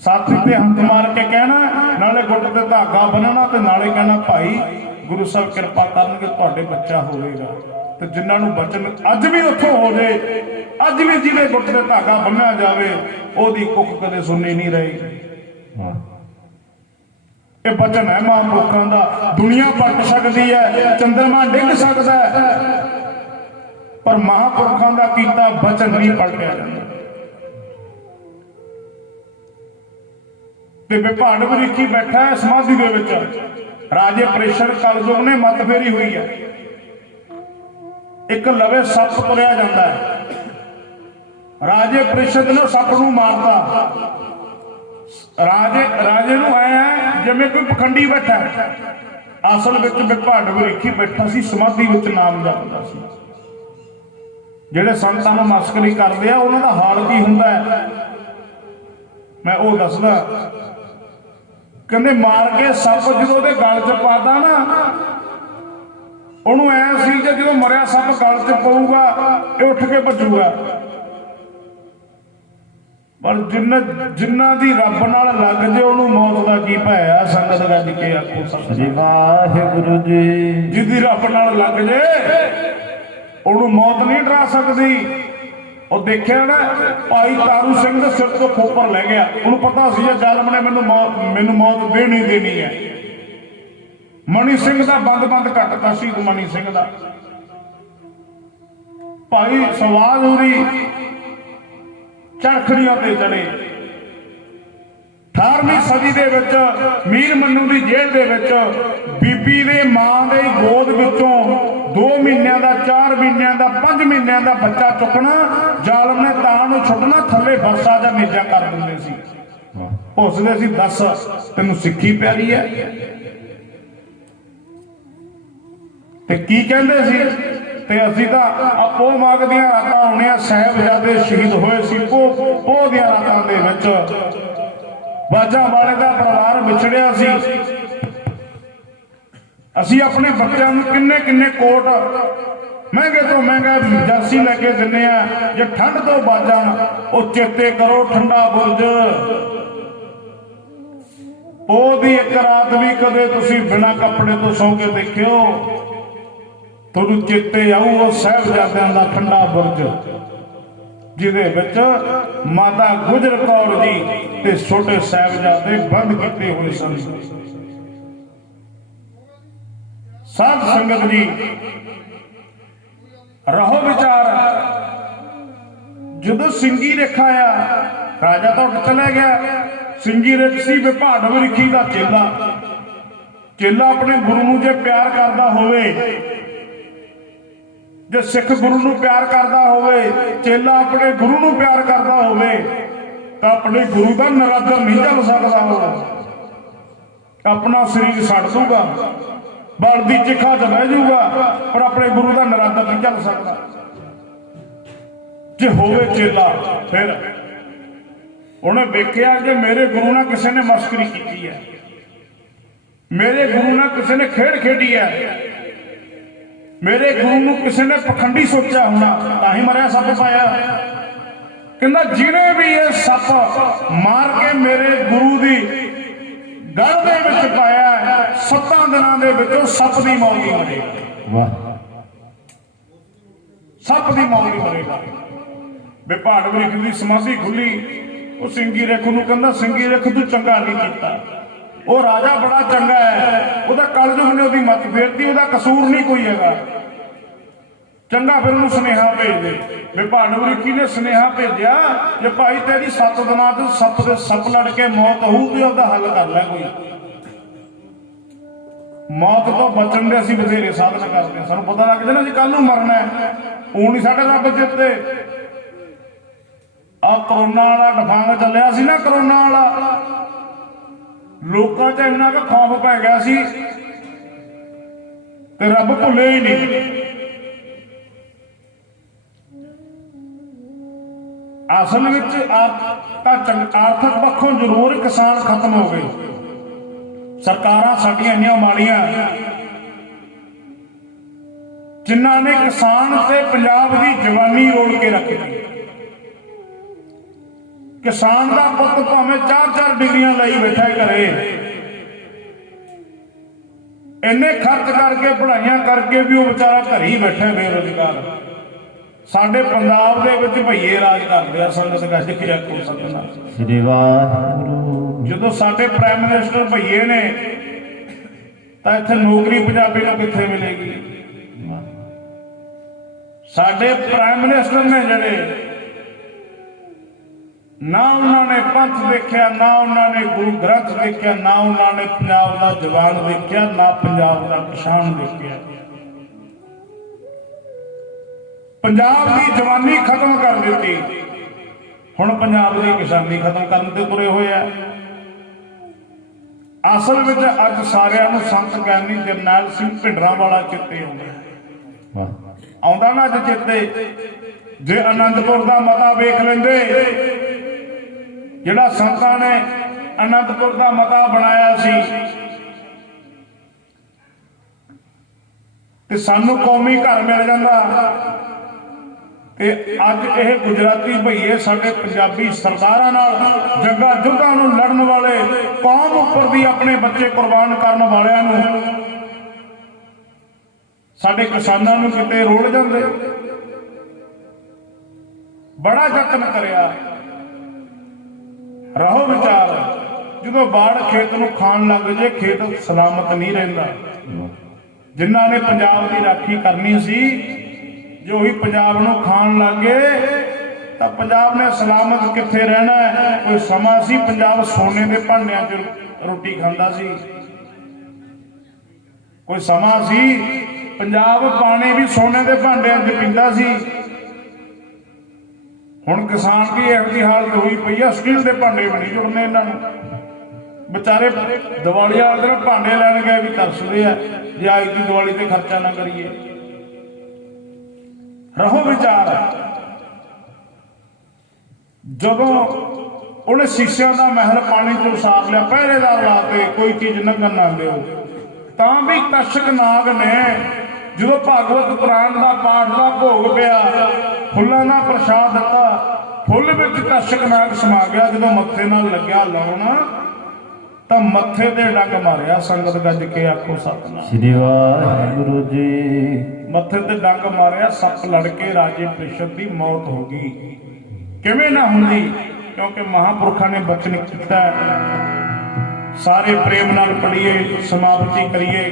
ਸਾਥੀ ਤੇ ਹੱਥ ਮਾਰ ਕੇ ਕਹਿਣਾ, ਨਾਲੇ ਗੁੱਟ ਤੇ ਧਾਗਾ ਬੰਨਣਾ ਤੇ ਨਾਲੇ ਕਹਿਣਾ ਭਾਈ ਗੁਰੂ ਸਾਹਿਬ ਕਿਰਪਾ ਕਰਨਗੇ ਤੁਹਾਡੇ ਬੱਚਾ ਹੋਵੇਗਾ। ਤੇ ਜਿਨ੍ਹਾਂ ਨੂੰ ਬਚਨ ਅੱਜ ਵੀ ਉੱਥੋਂ ਹੋ ਜੇ, ਅੱਜ ਵੀ ਜਿਹਦੇ ਗੁੱਟ ਤੇ ਧਾਗਾ ਬੰਨਿਆ ਜਾਵੇ, ਉਹਦੀ ਕੁੱਖ ਕਦੇ ਸੁਣਨੀ ਨਹੀਂ ਰਹੀ। ਇਹ ਬਚਨ ਹੈ ਮਹਾਂਪੁਰਖਾਂ ਦਾ। ਦੁਨੀਆ ਪਲਟ ਸਕਦੀ ਹੈ, ਚੰਦਰਮਾ ਡਿੱਗ ਸਕਦਾ ਹੈ, ਪਰ ਮਹਾਂਪੁਰਖਾਂ ਦਾ ਕੀਤਾ ਬਚਨ ਨਹੀਂ ਪਲਟਿਆ ਜਾਂਦਾ। ਤੇ ਵਿਭਾਂਡ ਬਰੀਕੀ ਬੈਠਾ ਹੈ ਸਮਾਧੀ ਦੇ ਵਿੱਚ, ਰਾਜੇ ਪ੍ਰੇਸ਼ਰ ਕਲਯੁਗ ਨੇ ਮੱਤ ਫੇਰੀ ਹੋਈ ਹੈ। ਇੱਕ ਲਵੇ ਸੱਪ ਤੁਰਿਆ ਜਾਂਦਾ ਹੈ, ਰਾਜੇ ਪ੍ਰੀਸ਼ਦ ਨੇ ਸੱਪ ਨੂੰ ਮਾਰਤਾ। ਰਾਜੇ ਨੂੰ ਆਇਆ ਜਿਵੇਂ ਕੋਈ ਪਖੰਡੀ ਬੈਠਾ, ਅਸਲ ਵਿੱਚ ਵਿਭਾਂਡ ਬਰੀਕੀ ਬੈਠਾ ਸੀ, ਸਮਾਧੀ ਵਿੱਚ ਨਾਮ ਜਪਦਾ ਸੀ। ਜਿਹੜੇ ਸੰਤਾਂ ਨੂੰ ਮਸਕਰੀ ਕਰਦੇ ਆ, ਉਹਨਾਂ ਦਾ ਹਾਲ ਕੀ ਹੁੰਦਾ ਹੈ ਮੈਂ ਉਹ ਦੱਸਦਾ। ਕਹਿੰਦੇ ਮਾਰ ਕੇ ਸੱਪ ਜਦੋਂ ਉਹਦੇ ਗਲ 'ਚ ਪਾਦਾ ਨਾ, ਉਹਨੂੰ ਐ ਸੀ ਕਿ ਜਦੋਂ ਮਰਿਆ ਸੱਪ ਗਲ 'ਚ ਪਊਗਾ ਇਹ ਉੱਠ ਕੇ ਭੱਜੂਗਾ। ਪਰ ਜਿੰਨਾ ਦੀ ਰੱਬ ਨਾਲ ਲੱਗ ਜੇ ਉਹਨੂੰ ਮੌਤ ਦਾ ਕੀ ਭੈ ਆ। ਸੰਗਤ ਗੱਜ ਕੇ ਆਖੋ ਸਤਿ ਵਾਹਿਗੁਰੂ ਜੀ। ਜਿਹਦੀ ਰੱਬ ਨਾਲ ਲੱਗ ਜੇ ਉਹਨੂੰ ਮੌਤ ਨਹੀਂ ਡਰਾ ਸਕਦੀ। ਉਹ ਦੇਖਿਆ ਨਾ ਭਾਈ ਤਾਰੂ ਸਿੰਘ ਦੇ ਸਿਰ ਤੋਂ ਖੋਪਰ ਲੈ ਗਿਆ, ਉਹਨੂੰ ਪਤਾ ਸੀ ਇਹ ਜ਼ਾਲਮ ਨੇ ਮੈਨੂੰ ਮੌਤ ਦੇਣੀ ਹੈ। ਮਣੀ ਸਿੰਘ ਦਾ ਬੰਦ ਘਟਤਾ ਸੀ, ਮਣੀ ਸਿੰਘ ਦਾ ਭਾਈ ਸਵਾਦ ਹੋਰੀ ਚਰਖੜੀਆਂ ਤੇ ਚੜੇ। 18ਵੀਂ ਸਦੀ ਦੇ ਵਿੱਚ ਮੀਰ ਮੰਨੂ ਦੀ ਜੇਲ੍ਹ ਦੇ ਵਿੱਚ ਬੀਬੀ ਦੇ ਮਾਂ ਦੇ ਗੋਦ ਵਿੱਚੋਂ 2 ਮਹੀਨਿਆਂ ਦਾ, 4 ਮਹੀਨਿਆਂ ਦਾ, 5 ਮਹੀਨਿਆਂ ਦਾ ਬੱਚਾ ਚੁੱਕਣਾ, ਜ਼ਾਲਮ ਨੇ ਤਾਂ ਨੂੰ ਛੱਡਣਾ, ਥੱਲੇ ਵਰਸਾ ਜਾਂ ਨੇਜਾ ਕਰ ਦਿੰਦੇ ਸੀ। ਪੁੱਛਦੇ ਸੀ ਦੱਸ ਤੈਨੂੰ ਸਿੱਖੀ ਪਿਆਰੀ ਹੈ? ਤੇ ਕੀ ਕਹਿੰਦੇ ਸੀ? ਤੇ ਅਸੀਂ ਤਾਂ ਆਪੋ ਮਾਗ ਦੀਆਂ ਰਾਤਾਂ ਆਉਣੀਆਂ, ਸਾਹਿਬਜ਼ਾਦੇ ਸ਼ਹੀਦ ਹੋਏ ਸੀ ਪੋਹ ਦੀਆਂ ਰਾਤਾਂ ਦੇ ਵਿੱਚ। ਬਾਜਾਂ ਵਾਲੇ ਦਾ ਪਰਿਵਾਰ ਵਿਛੜਿਆ ਸੀ, ਅਸੀਂ ਆਪਣੇ ਬੱਚਿਆਂ ਨੂੰ ਕਿੰਨੇ ਕਿੰਨੇ ਕੋਟ ਮਹਿੰਗੇ ਤੋਂ ਮਹਿੰਗਾ ਜਰਸੀ ਲੈ ਕੇ ਦਿੰਦੇ ਆ, ਜੇ ਠੰਡ ਤੋਂ ਬਾਜਾਂ ਉਹ ਚੇਤੇ ਕਰੋ ਠੰਡਾ ਬੁਰਜ। ਉਹਦੀ ਇੱਕ ਰਾਤ ਵੀ ਕਦੇ ਤੁਸੀਂ ਬਿਨਾਂ ਕੱਪੜੇ ਤੋਂ ਸੌਂ ਕੇ ਦੇਖਿਓ, ਤੁਹਾਨੂੰ ਚੇਤੇ ਆਊ ਉਹ ਸਾਹਿਬਜ਼ਾਦਿਆਂ ਦਾ ਠੰਡਾ ਬੁਰਜ, ਜਿਹਦੇ ਵਿੱਚ ਮਾਤਾ ਗੁਜਰ ਕੌਰ ਜੀ ਤੇ ਛੋਟੇ ਸਾਹਿਬਜ਼ਾਦੇ ਬੰਦ ਕੀਤੇ ਹੋਏ ਸਨ। ਸਾਧ ਸੰਗਤ ਜੀ, ਰਹੋ ਵਿਚਾਰ। ਜਦੋਂ ਸਿੰਘੀ ਰੇਖਾ ਆ, ਰਾਜਾ ਤਾਂ ਉੱਠ ਚਲਾ ਗਿਆ। ਸਿੰਘੀ ਰੇਖ ਸੀ ਵਿਭਾੜ ਵਰਿਖੀ ਦਾ ਚੇਲਾ। ਚੇਲਾ ਆਪਣੇ ਗੁਰੂ ਨੂੰ ਜੇ ਪਿਆਰ ਕਰਦਾ ਹੋਵੇ, ਜੇ ਸਿੱਖ ਗੁਰੂ ਨੂੰ ਪਿਆਰ ਕਰਦਾ ਹੋਵੇ, ਚੇਲਾ ਆਪਣੇ ਗੁਰੂ ਨੂੰ ਪਿਆਰ ਕਰਦਾ ਹੋਵੇ, ਤਾਂ ਆਪਣੇ ਗੁਰੂ ਦਾ ਨਰਾਦਰ ਨਹੀਂ ਚੱਲ ਸਕਦਾ। ਉਹ ਆਪਣਾ ਸਰੀਰ ਛੱਡ ਦੂਗਾ, ਬਲ ਦੀ ਚਿਖਾ ਤੇ ਬਹਿ ਜਾਊਗਾ, ਪਰ ਆਪਣੇ ਗੁਰੂ ਦਾ ਨਰਾਦਰ ਨਹੀਂ ਚੱਲ ਸਕਦਾ। ਜੇ ਹੋਵੇ ਚੇਲਾ, ਫਿਰ ਉਹਨੇ ਵੇਖਿਆ ਕਿ ਮੇਰੇ ਗੁਰੂ ਨਾਲ ਕਿਸੇ ਨੇ ਮਸਕਰੀ ਕੀਤੀ ਹੈ, ਮੇਰੇ ਗੁਰੂ ਨਾਲ ਕਿਸੇ ਨੇ ਖੇਡ ਖੇਡੀ ਹੈ, ਮੇਰੇ ਗੁਰੂ ਨੂੰ ਕਿਸੇ ਨੇ ਪਖੰਡੀ ਸੋਚਿਆ ਹੋਣਾ, ਤਾਂ ਹੀ ਮਰਿਆ ਸੱਪ ਪਾਇਆ। ਕਹਿੰਦਾ ਜਿਹਨੇ ਵੀ ਇਹ ਸੱਪ ਮਾਰ ਕੇ ਮੇਰੇ ਗੁਰੂ ਦੀ ਗਲ ਦੇ ਵਿੱਚ ਪਾਇਆ, 7 ਦਿਨਾਂ ਦੇ ਵਿੱਚ ਉਹ ਸੱਪ ਦੀ ਮੌਤ ਹੀ ਮਰੇਗਾ। ਵਾਹ, ਸੱਪ ਦੀ ਮੌਤ ਹੀ ਮਰੇਗਾ। ਵਿਭਾੜ ਵਰਿਖ ਦੀ ਸਮਾਧੀ ਖੁੱਲੀ। ਉਹ ਸਿੰਘੀ ਰੇਖ ਨੂੰ ਕਹਿੰਦਾ, ਸਿੰਘੀ ਰੇਖ ਤੂੰ ਚੰਗਾ ਨਹੀਂ ਕੀਤਾ, ਉਹ ਰਾਜਾ ਬੜਾ ਚੰਗਾ ਹੈ, ਉਹਦਾ ਕਲਯੁਗ ਨੇ ਉਹਦੀ ਮੱਤ ਫੇਰਤੀ, ਉਹਦਾ ਕਸੂਰ ਨਹੀਂ ਕੋਈ ਹੈਗਾ, ਚੰਗਾ ਫਿਰ ਉਹਨੂੰ ਸੁਨੇਹਾ ਭੇਜ ਦੇ। ਵਿਭਾੜ ਵਰਿਖੀ ਨੇ ਸੁਨੇਹਾ ਭੇਜਿਆ ਕਿ ਭਾਈ ਤੇਰੀ 7 ਦਿਨਾਂ ਤੋਂ ਸੱਪ ਦੇ ਸੱਪ ਲੜ ਕੇ ਮੌਤ ਹੋਊ, ਤੇ ਉਹਦਾ ਹੱਲ ਕਰ ਲੈ ਕੋਈ। ਮੌਤ ਤੋਂ ਬਚਣ ਦੇ ਅਸੀਂ ਬਥੇਰੇ ਸਾਧਨ ਕਰਦੇ ਹਾਂ, ਸਾਨੂੰ ਪਤਾ ਲੱਗ ਜਾਂਦਾ ਅਸੀਂ ਕੱਲ ਨੂੰ ਮਰਨਾ ਹੈ, ਉਹ ਨਹੀਂ ਸਾਡੇ ਰੱਬ ਜਿੱਤੇ। ਆ ਕਰੋਨਾ ਵਾਲਾ ਡਫਾਂਗ ਚੱਲਿਆ ਸੀ ਨਾ, ਕਰੋਨਾ ਵਾਲਾ, ਲੋਕਾਂ 'ਚ ਇੰਨਾ ਕੁ ਖੌਫ ਪੈ ਗਿਆ ਸੀ ਤੇ ਰੱਬ ਭੁੱਲੇ ਹੀ ਨਹੀਂ। ਅਸਲ ਵਿੱਚ ਆਰਥਿਕ ਪੱਖੋਂ ਜ਼ਰੂਰ ਕਿਸਾਨ ਖਤਮ ਹੋ ਗਏ। ਸਰਕਾਰਾਂ ਸਾਡੀਆਂ ਇੰਨੀਆਂ ਮਾੜੀਆਂ, ਜਿਨ੍ਹਾਂ ਨੇ ਕਿਸਾਨ ਤੇ ਪੰਜਾਬ ਦੀ ਜਵਾਨੀ ਰੋਲ ਕੇ ਰੱਖੀ। ਕਿਸਾਨ ਦਾ ਪੁੱਤ ਭਾਵੇਂ 4-4 ਡਿਗਰੀਆਂ ਲਈ ਬੈਠਾ ਘਰੇ, ਇੰਨੇ ਖਰਚ ਕਰਕੇ ਪੜ੍ਹਾਈਆਂ ਕਰਕੇ ਵੀ ਉਹ ਵਿਚਾਰਾ ਘਰੇ ਹੀ ਬੈਠਾ ਬੇਰੁਜ਼ਗਾਰ। ਸਾਡੇ ਪੰਜਾਬ ਦੇ ਵਿੱਚ ਭਈਏ ਰਾਜ ਕਰਦੇ ਆ, ਸੰਗਤ ਗੱਜ ਕੇ ਆਖੋ ਸਤਿਨਾਮ ਸ੍ਰੀ ਵਾਹਿਗੁਰੂ। ਜਦੋਂ ਸਾਡੇ ਪ੍ਰਾਈਮ ਮਿਨਿਸਟਰ ਭਈਏ ਨੇ, ਤਾਂ ਇੱਥੇ ਨੌਕਰੀ ਪੰਜਾਬੀ ਨੂੰ ਕਿੱਥੇ ਮਿਲੇਗੀ? ਸਾਡੇ ਪ੍ਰਾਈਮ ਮਿਨਿਸਟਰ ਨੇ ਜਿਹੜੇ, ਨਾ ਉਹਨਾਂ ਨੇ ਪੰਥ ਦੇਖਿਆ, ਨਾ ਉਹਨਾਂ ਨੇ ਗੁਰੂ ਗ੍ਰੰਥ ਦੇਖਿਆ, ਨਾ ਉਹਨਾਂ ਨੇ ਪੰਜਾਬ ਦਾ ਜਵਾਨ ਦੇਖਿਆ, ਨਾ ਪੰਜਾਬ ਦਾ ਕਿਸਾਨ ਦੇਖਿਆ। ਪੰਜਾਬ ਦੀ ਜਵਾਨੀ ਖਤਮ ਕਰ ਦਿੱਤੀ, ਹੁਣ ਪੰਜਾਬ ਦੀ ਕਿਸਾਨੀ ਖਤਮ ਕਰਨ ਤੇ ਤੁਰੇ ਹੋਏ ਆ। ਅਸਲ ਵਿੱਚ ਅੱਜ ਸਾਰਿਆਂ ਨੂੰ ਸੰਤ ਗਿਆਨੀ ਜਰਨੈਲ ਸਿੰਘ ਭਿੰਡਰਾਂਵਾਲਾ ਚਿੱਤੇ ਆਉਂਦਾ ਨਾ ਅੱਜ ਚਿੱਤੇ। ਜੇ ਅਨੰਦਪੁਰ ਦਾ ਮਤਾ ਵੇਖ ਲੈਂਦੇ, ਜਿਹੜਾ ਸੰਤਾਂ ਨੇ ਅਨੰਦਪੁਰ ਦਾ ਮਤਾ ਬਣਾਇਆ ਸੀ, ਤੇ ਸਾਨੂੰ ਕੌਮੀ ਘਰ ਮਿਲ ਜਾਂਦਾ। ਤੇ ਅੱਜ ਇਹ ਗੁਜਰਾਤੀ ਭਈਏ ਸਾਡੇ ਪੰਜਾਬੀ ਸਰਦਾਰਾਂ ਨਾਲ ਜੰਗਾਂ ਯੁੱਧਾਂ ਨੂੰ ਲੜਨ ਵਾਲੇ, ਕੌਮ ਉੱਪਰ ਦੀ ਆਪਣੇ ਬੱਚੇ ਕੁਰਬਾਨ ਕਰਨ ਵਾਲਿਆਂ ਨੂੰ, ਸਾਡੇ ਕਿਸਾਨਾਂ ਨੂੰ ਕਿਤੇ ਰੋਲ ਜਾਂਦੇ। ਬੜਾ ਯਤਨ ਕਰਿਆ। ਰਹੋ ਵਿਚਾਰ, ਜਦੋਂ ਬਾੜ ਖੇਤ ਨੂੰ ਖਾਣ ਲੱਗ ਜੇ, ਖੇਤ ਸਲਾਮਤ ਨਹੀਂ ਰਹਿੰਦਾ। ਜਿਨ੍ਹਾਂ ਨੇ ਪੰਜਾਬ ਦੀ ਰਾਖੀ ਕਰਨੀ ਸੀ, ਜੇ ਉਹੀ ਪੰਜਾਬ ਨੂੰ ਖਾਣ ਲੱਗ ਗਏ, ਤਾਂ ਪੰਜਾਬ ਨੇ ਸਲਾਮਤ ਕਿੱਥੇ ਰਹਿਣਾ ਹੈ? ਕੋਈ ਸਮਾਂ ਸੀ ਪੰਜਾਬ ਸੋਨੇ ਦੇ ਭਾਂਡਿਆਂ 'ਚ ਰੋਟੀ ਖਾਂਦਾ ਸੀ, ਕੋਈ ਸਮਾਂ ਸੀ ਪੰਜਾਬ ਪਾਣੀ ਵੀ ਸੋਨੇ ਦੇ ਭਾਂਡਿਆਂ 'ਚ ਪੀਂਦਾ ਸੀ। ਹੁਣ ਕਿਸਾਨ ਦੀ ਇਹੋ ਜਿਹੀ ਹਾਲਤ ਹੋਈ ਪਈ ਆ, ਸਟੀਲ ਦੇ ਭਾਂਡੇ ਬਣੀ ਜੁੜਨੇ ਇਹਨਾਂ ਨੂੰ। ਵਿਚਾਰੇ ਦੀਵਾਲੀ ਵਾਲੇ ਦਿਨ ਭਾਂਡੇ ਲੈਣ ਗਏ ਵੀ ਤਰਸਦੇ ਆ, ਜੇ ਅੱਜ ਦੀ ਦੀਵਾਲੀ ਤੇ ਖਰਚਾ ਨਾ ਕਰੀਏ। ਰਹੋ ਵਿਚਾਰ। ਜਦੋਂ ਉਹਨੇ ਸ਼ੀਸ਼ਿਆਂ ਦਾ ਮਹਿਲ ਪਾਣੀ ਤੋਂ ਸਾਰ ਲਿਆ, ਪਹਿਰੇਦਾਰ ਲਾ ਕੇ ਕੋਈ ਚੀਜ਼ ਲੰਘਣ ਨਾ ਦਿਓ, ਤਾਂ ਵੀ ਕਸ਼ਕ ਨਾਗ ਨੇ ਜਦੋਂ ਭਾਗਵਤ ਪੁਰਾਣ ਦਾ ਪਾਠ ਦਾ ਭੋਗ ਪਿਆ, ਫੁੱਲਾਂ ਦਾ ਪ੍ਰਸ਼ਾਦ ਦਿੱਤਾ, ਫੁੱਲ ਵਿੱਚ ਕਸ਼ਕ ਨਾਗ ਸਮਾ ਗਿਆ। ਜਦੋਂ ਮੱਥੇ ਨਾਲ ਲੱਗਿਆ ਲਾਉਣ ਤਾਂ ਮੱਥੇ ਤੇ ਡੰਗ ਮਾਰਿਆ। ਸੰਗਤ ਗੱਜ ਕੇ ਆਖੋ ਸਤਿਨਾਮ ਸ੍ਰੀ ਵਾਹਿਗੁਰੂ ਜੀ। ਮੱਥੇ ਤੇ ਡੰਗ ਮਾਰਿਆ, ਸੱਪ ਲੜ ਕੇ ਰਾਜੇ ਪ੍ਰਿਸ਼ਦ ਦੀ ਮੌਤ ਹੋ ਗਈ। ਕਿਵੇਂ ਨਾ ਹੁੰਦੀ, ਕਿਉਂਕਿ ਮਹਾਂਪੁਰਖਾਂ ਨੇ ਬਚਨ ਕੀਤਾ, ਸਾਰੇ ਪ੍ਰੇਮ ਨਾਲ ਪੜੀਏ, ਸਮਾਪਤੀ ਕਰੀਏ,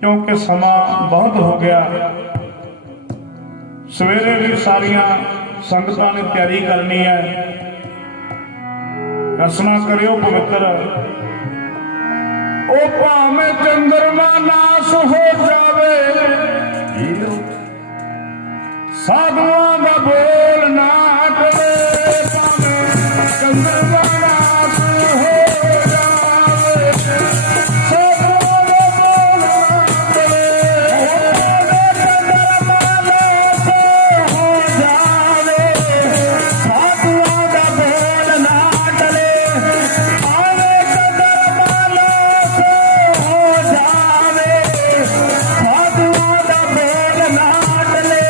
ਕਿਉਂਕਿ ਸਮਾਂ ਬਹੁਤ ਹੋ ਗਿਆ। ਸਵੇਰੇ ਵੀ ਸਾਰੀਆਂ ਸੰਗਤਾਂ ਨੇ ਤਿਆਰੀ ਕਰਨੀ ਹੈ। ਰਸਨਾ ਕਰਿਓ ਪਵਿੱਤਰ। ਉਹ ਭਾਵੇਂ ਚੰਦਰਮਾ ਨਾਸ ਹੋ ਜਾਵੇ, ਸਾਧੂਆਂ ਦਾ ਬੋਲ ਨਾ ਟਲੇ। ਭਾਵੇਂ ਚੰਦਰਮਾ ਨਾਸ ਹੋ ਜਾਵੇ, ਸਾਧੂਆਂ ਦਾ ਬੋਲ ਨਾ ਟਲੇ। ਚੰਦਰਮਾ ਨਾਸ ਹੋ ਜਾਵੇ, ਸਾਧੂਆਂ ਦਾ ਬੋਲ ਨਾ ਟਲੇ। ਭਾਵੇਂ ਚੰਦਰਮਾ ਨਾਸ ਹੋ ਜਾਵੇ, ਸਾਧੂਆਂ ਦਾ ਬੋਲ ਨਾ ਟਲੇ।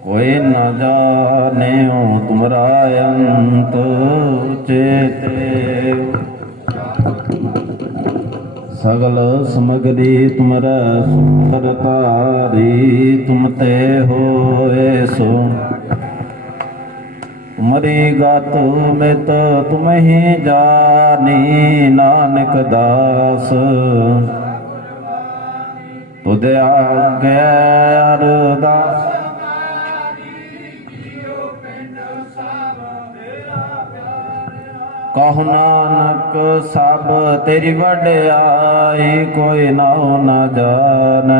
कोई न जाने तुमरा अंत चेते सगल समगरी तुमरा सुंदरतारी तुमते हो सो तुमरी गात में तो तुम ही जानी नानक दास तुझे आगे अरदास कहु नानक सब तेरी वड्याई कोई नाउ न जान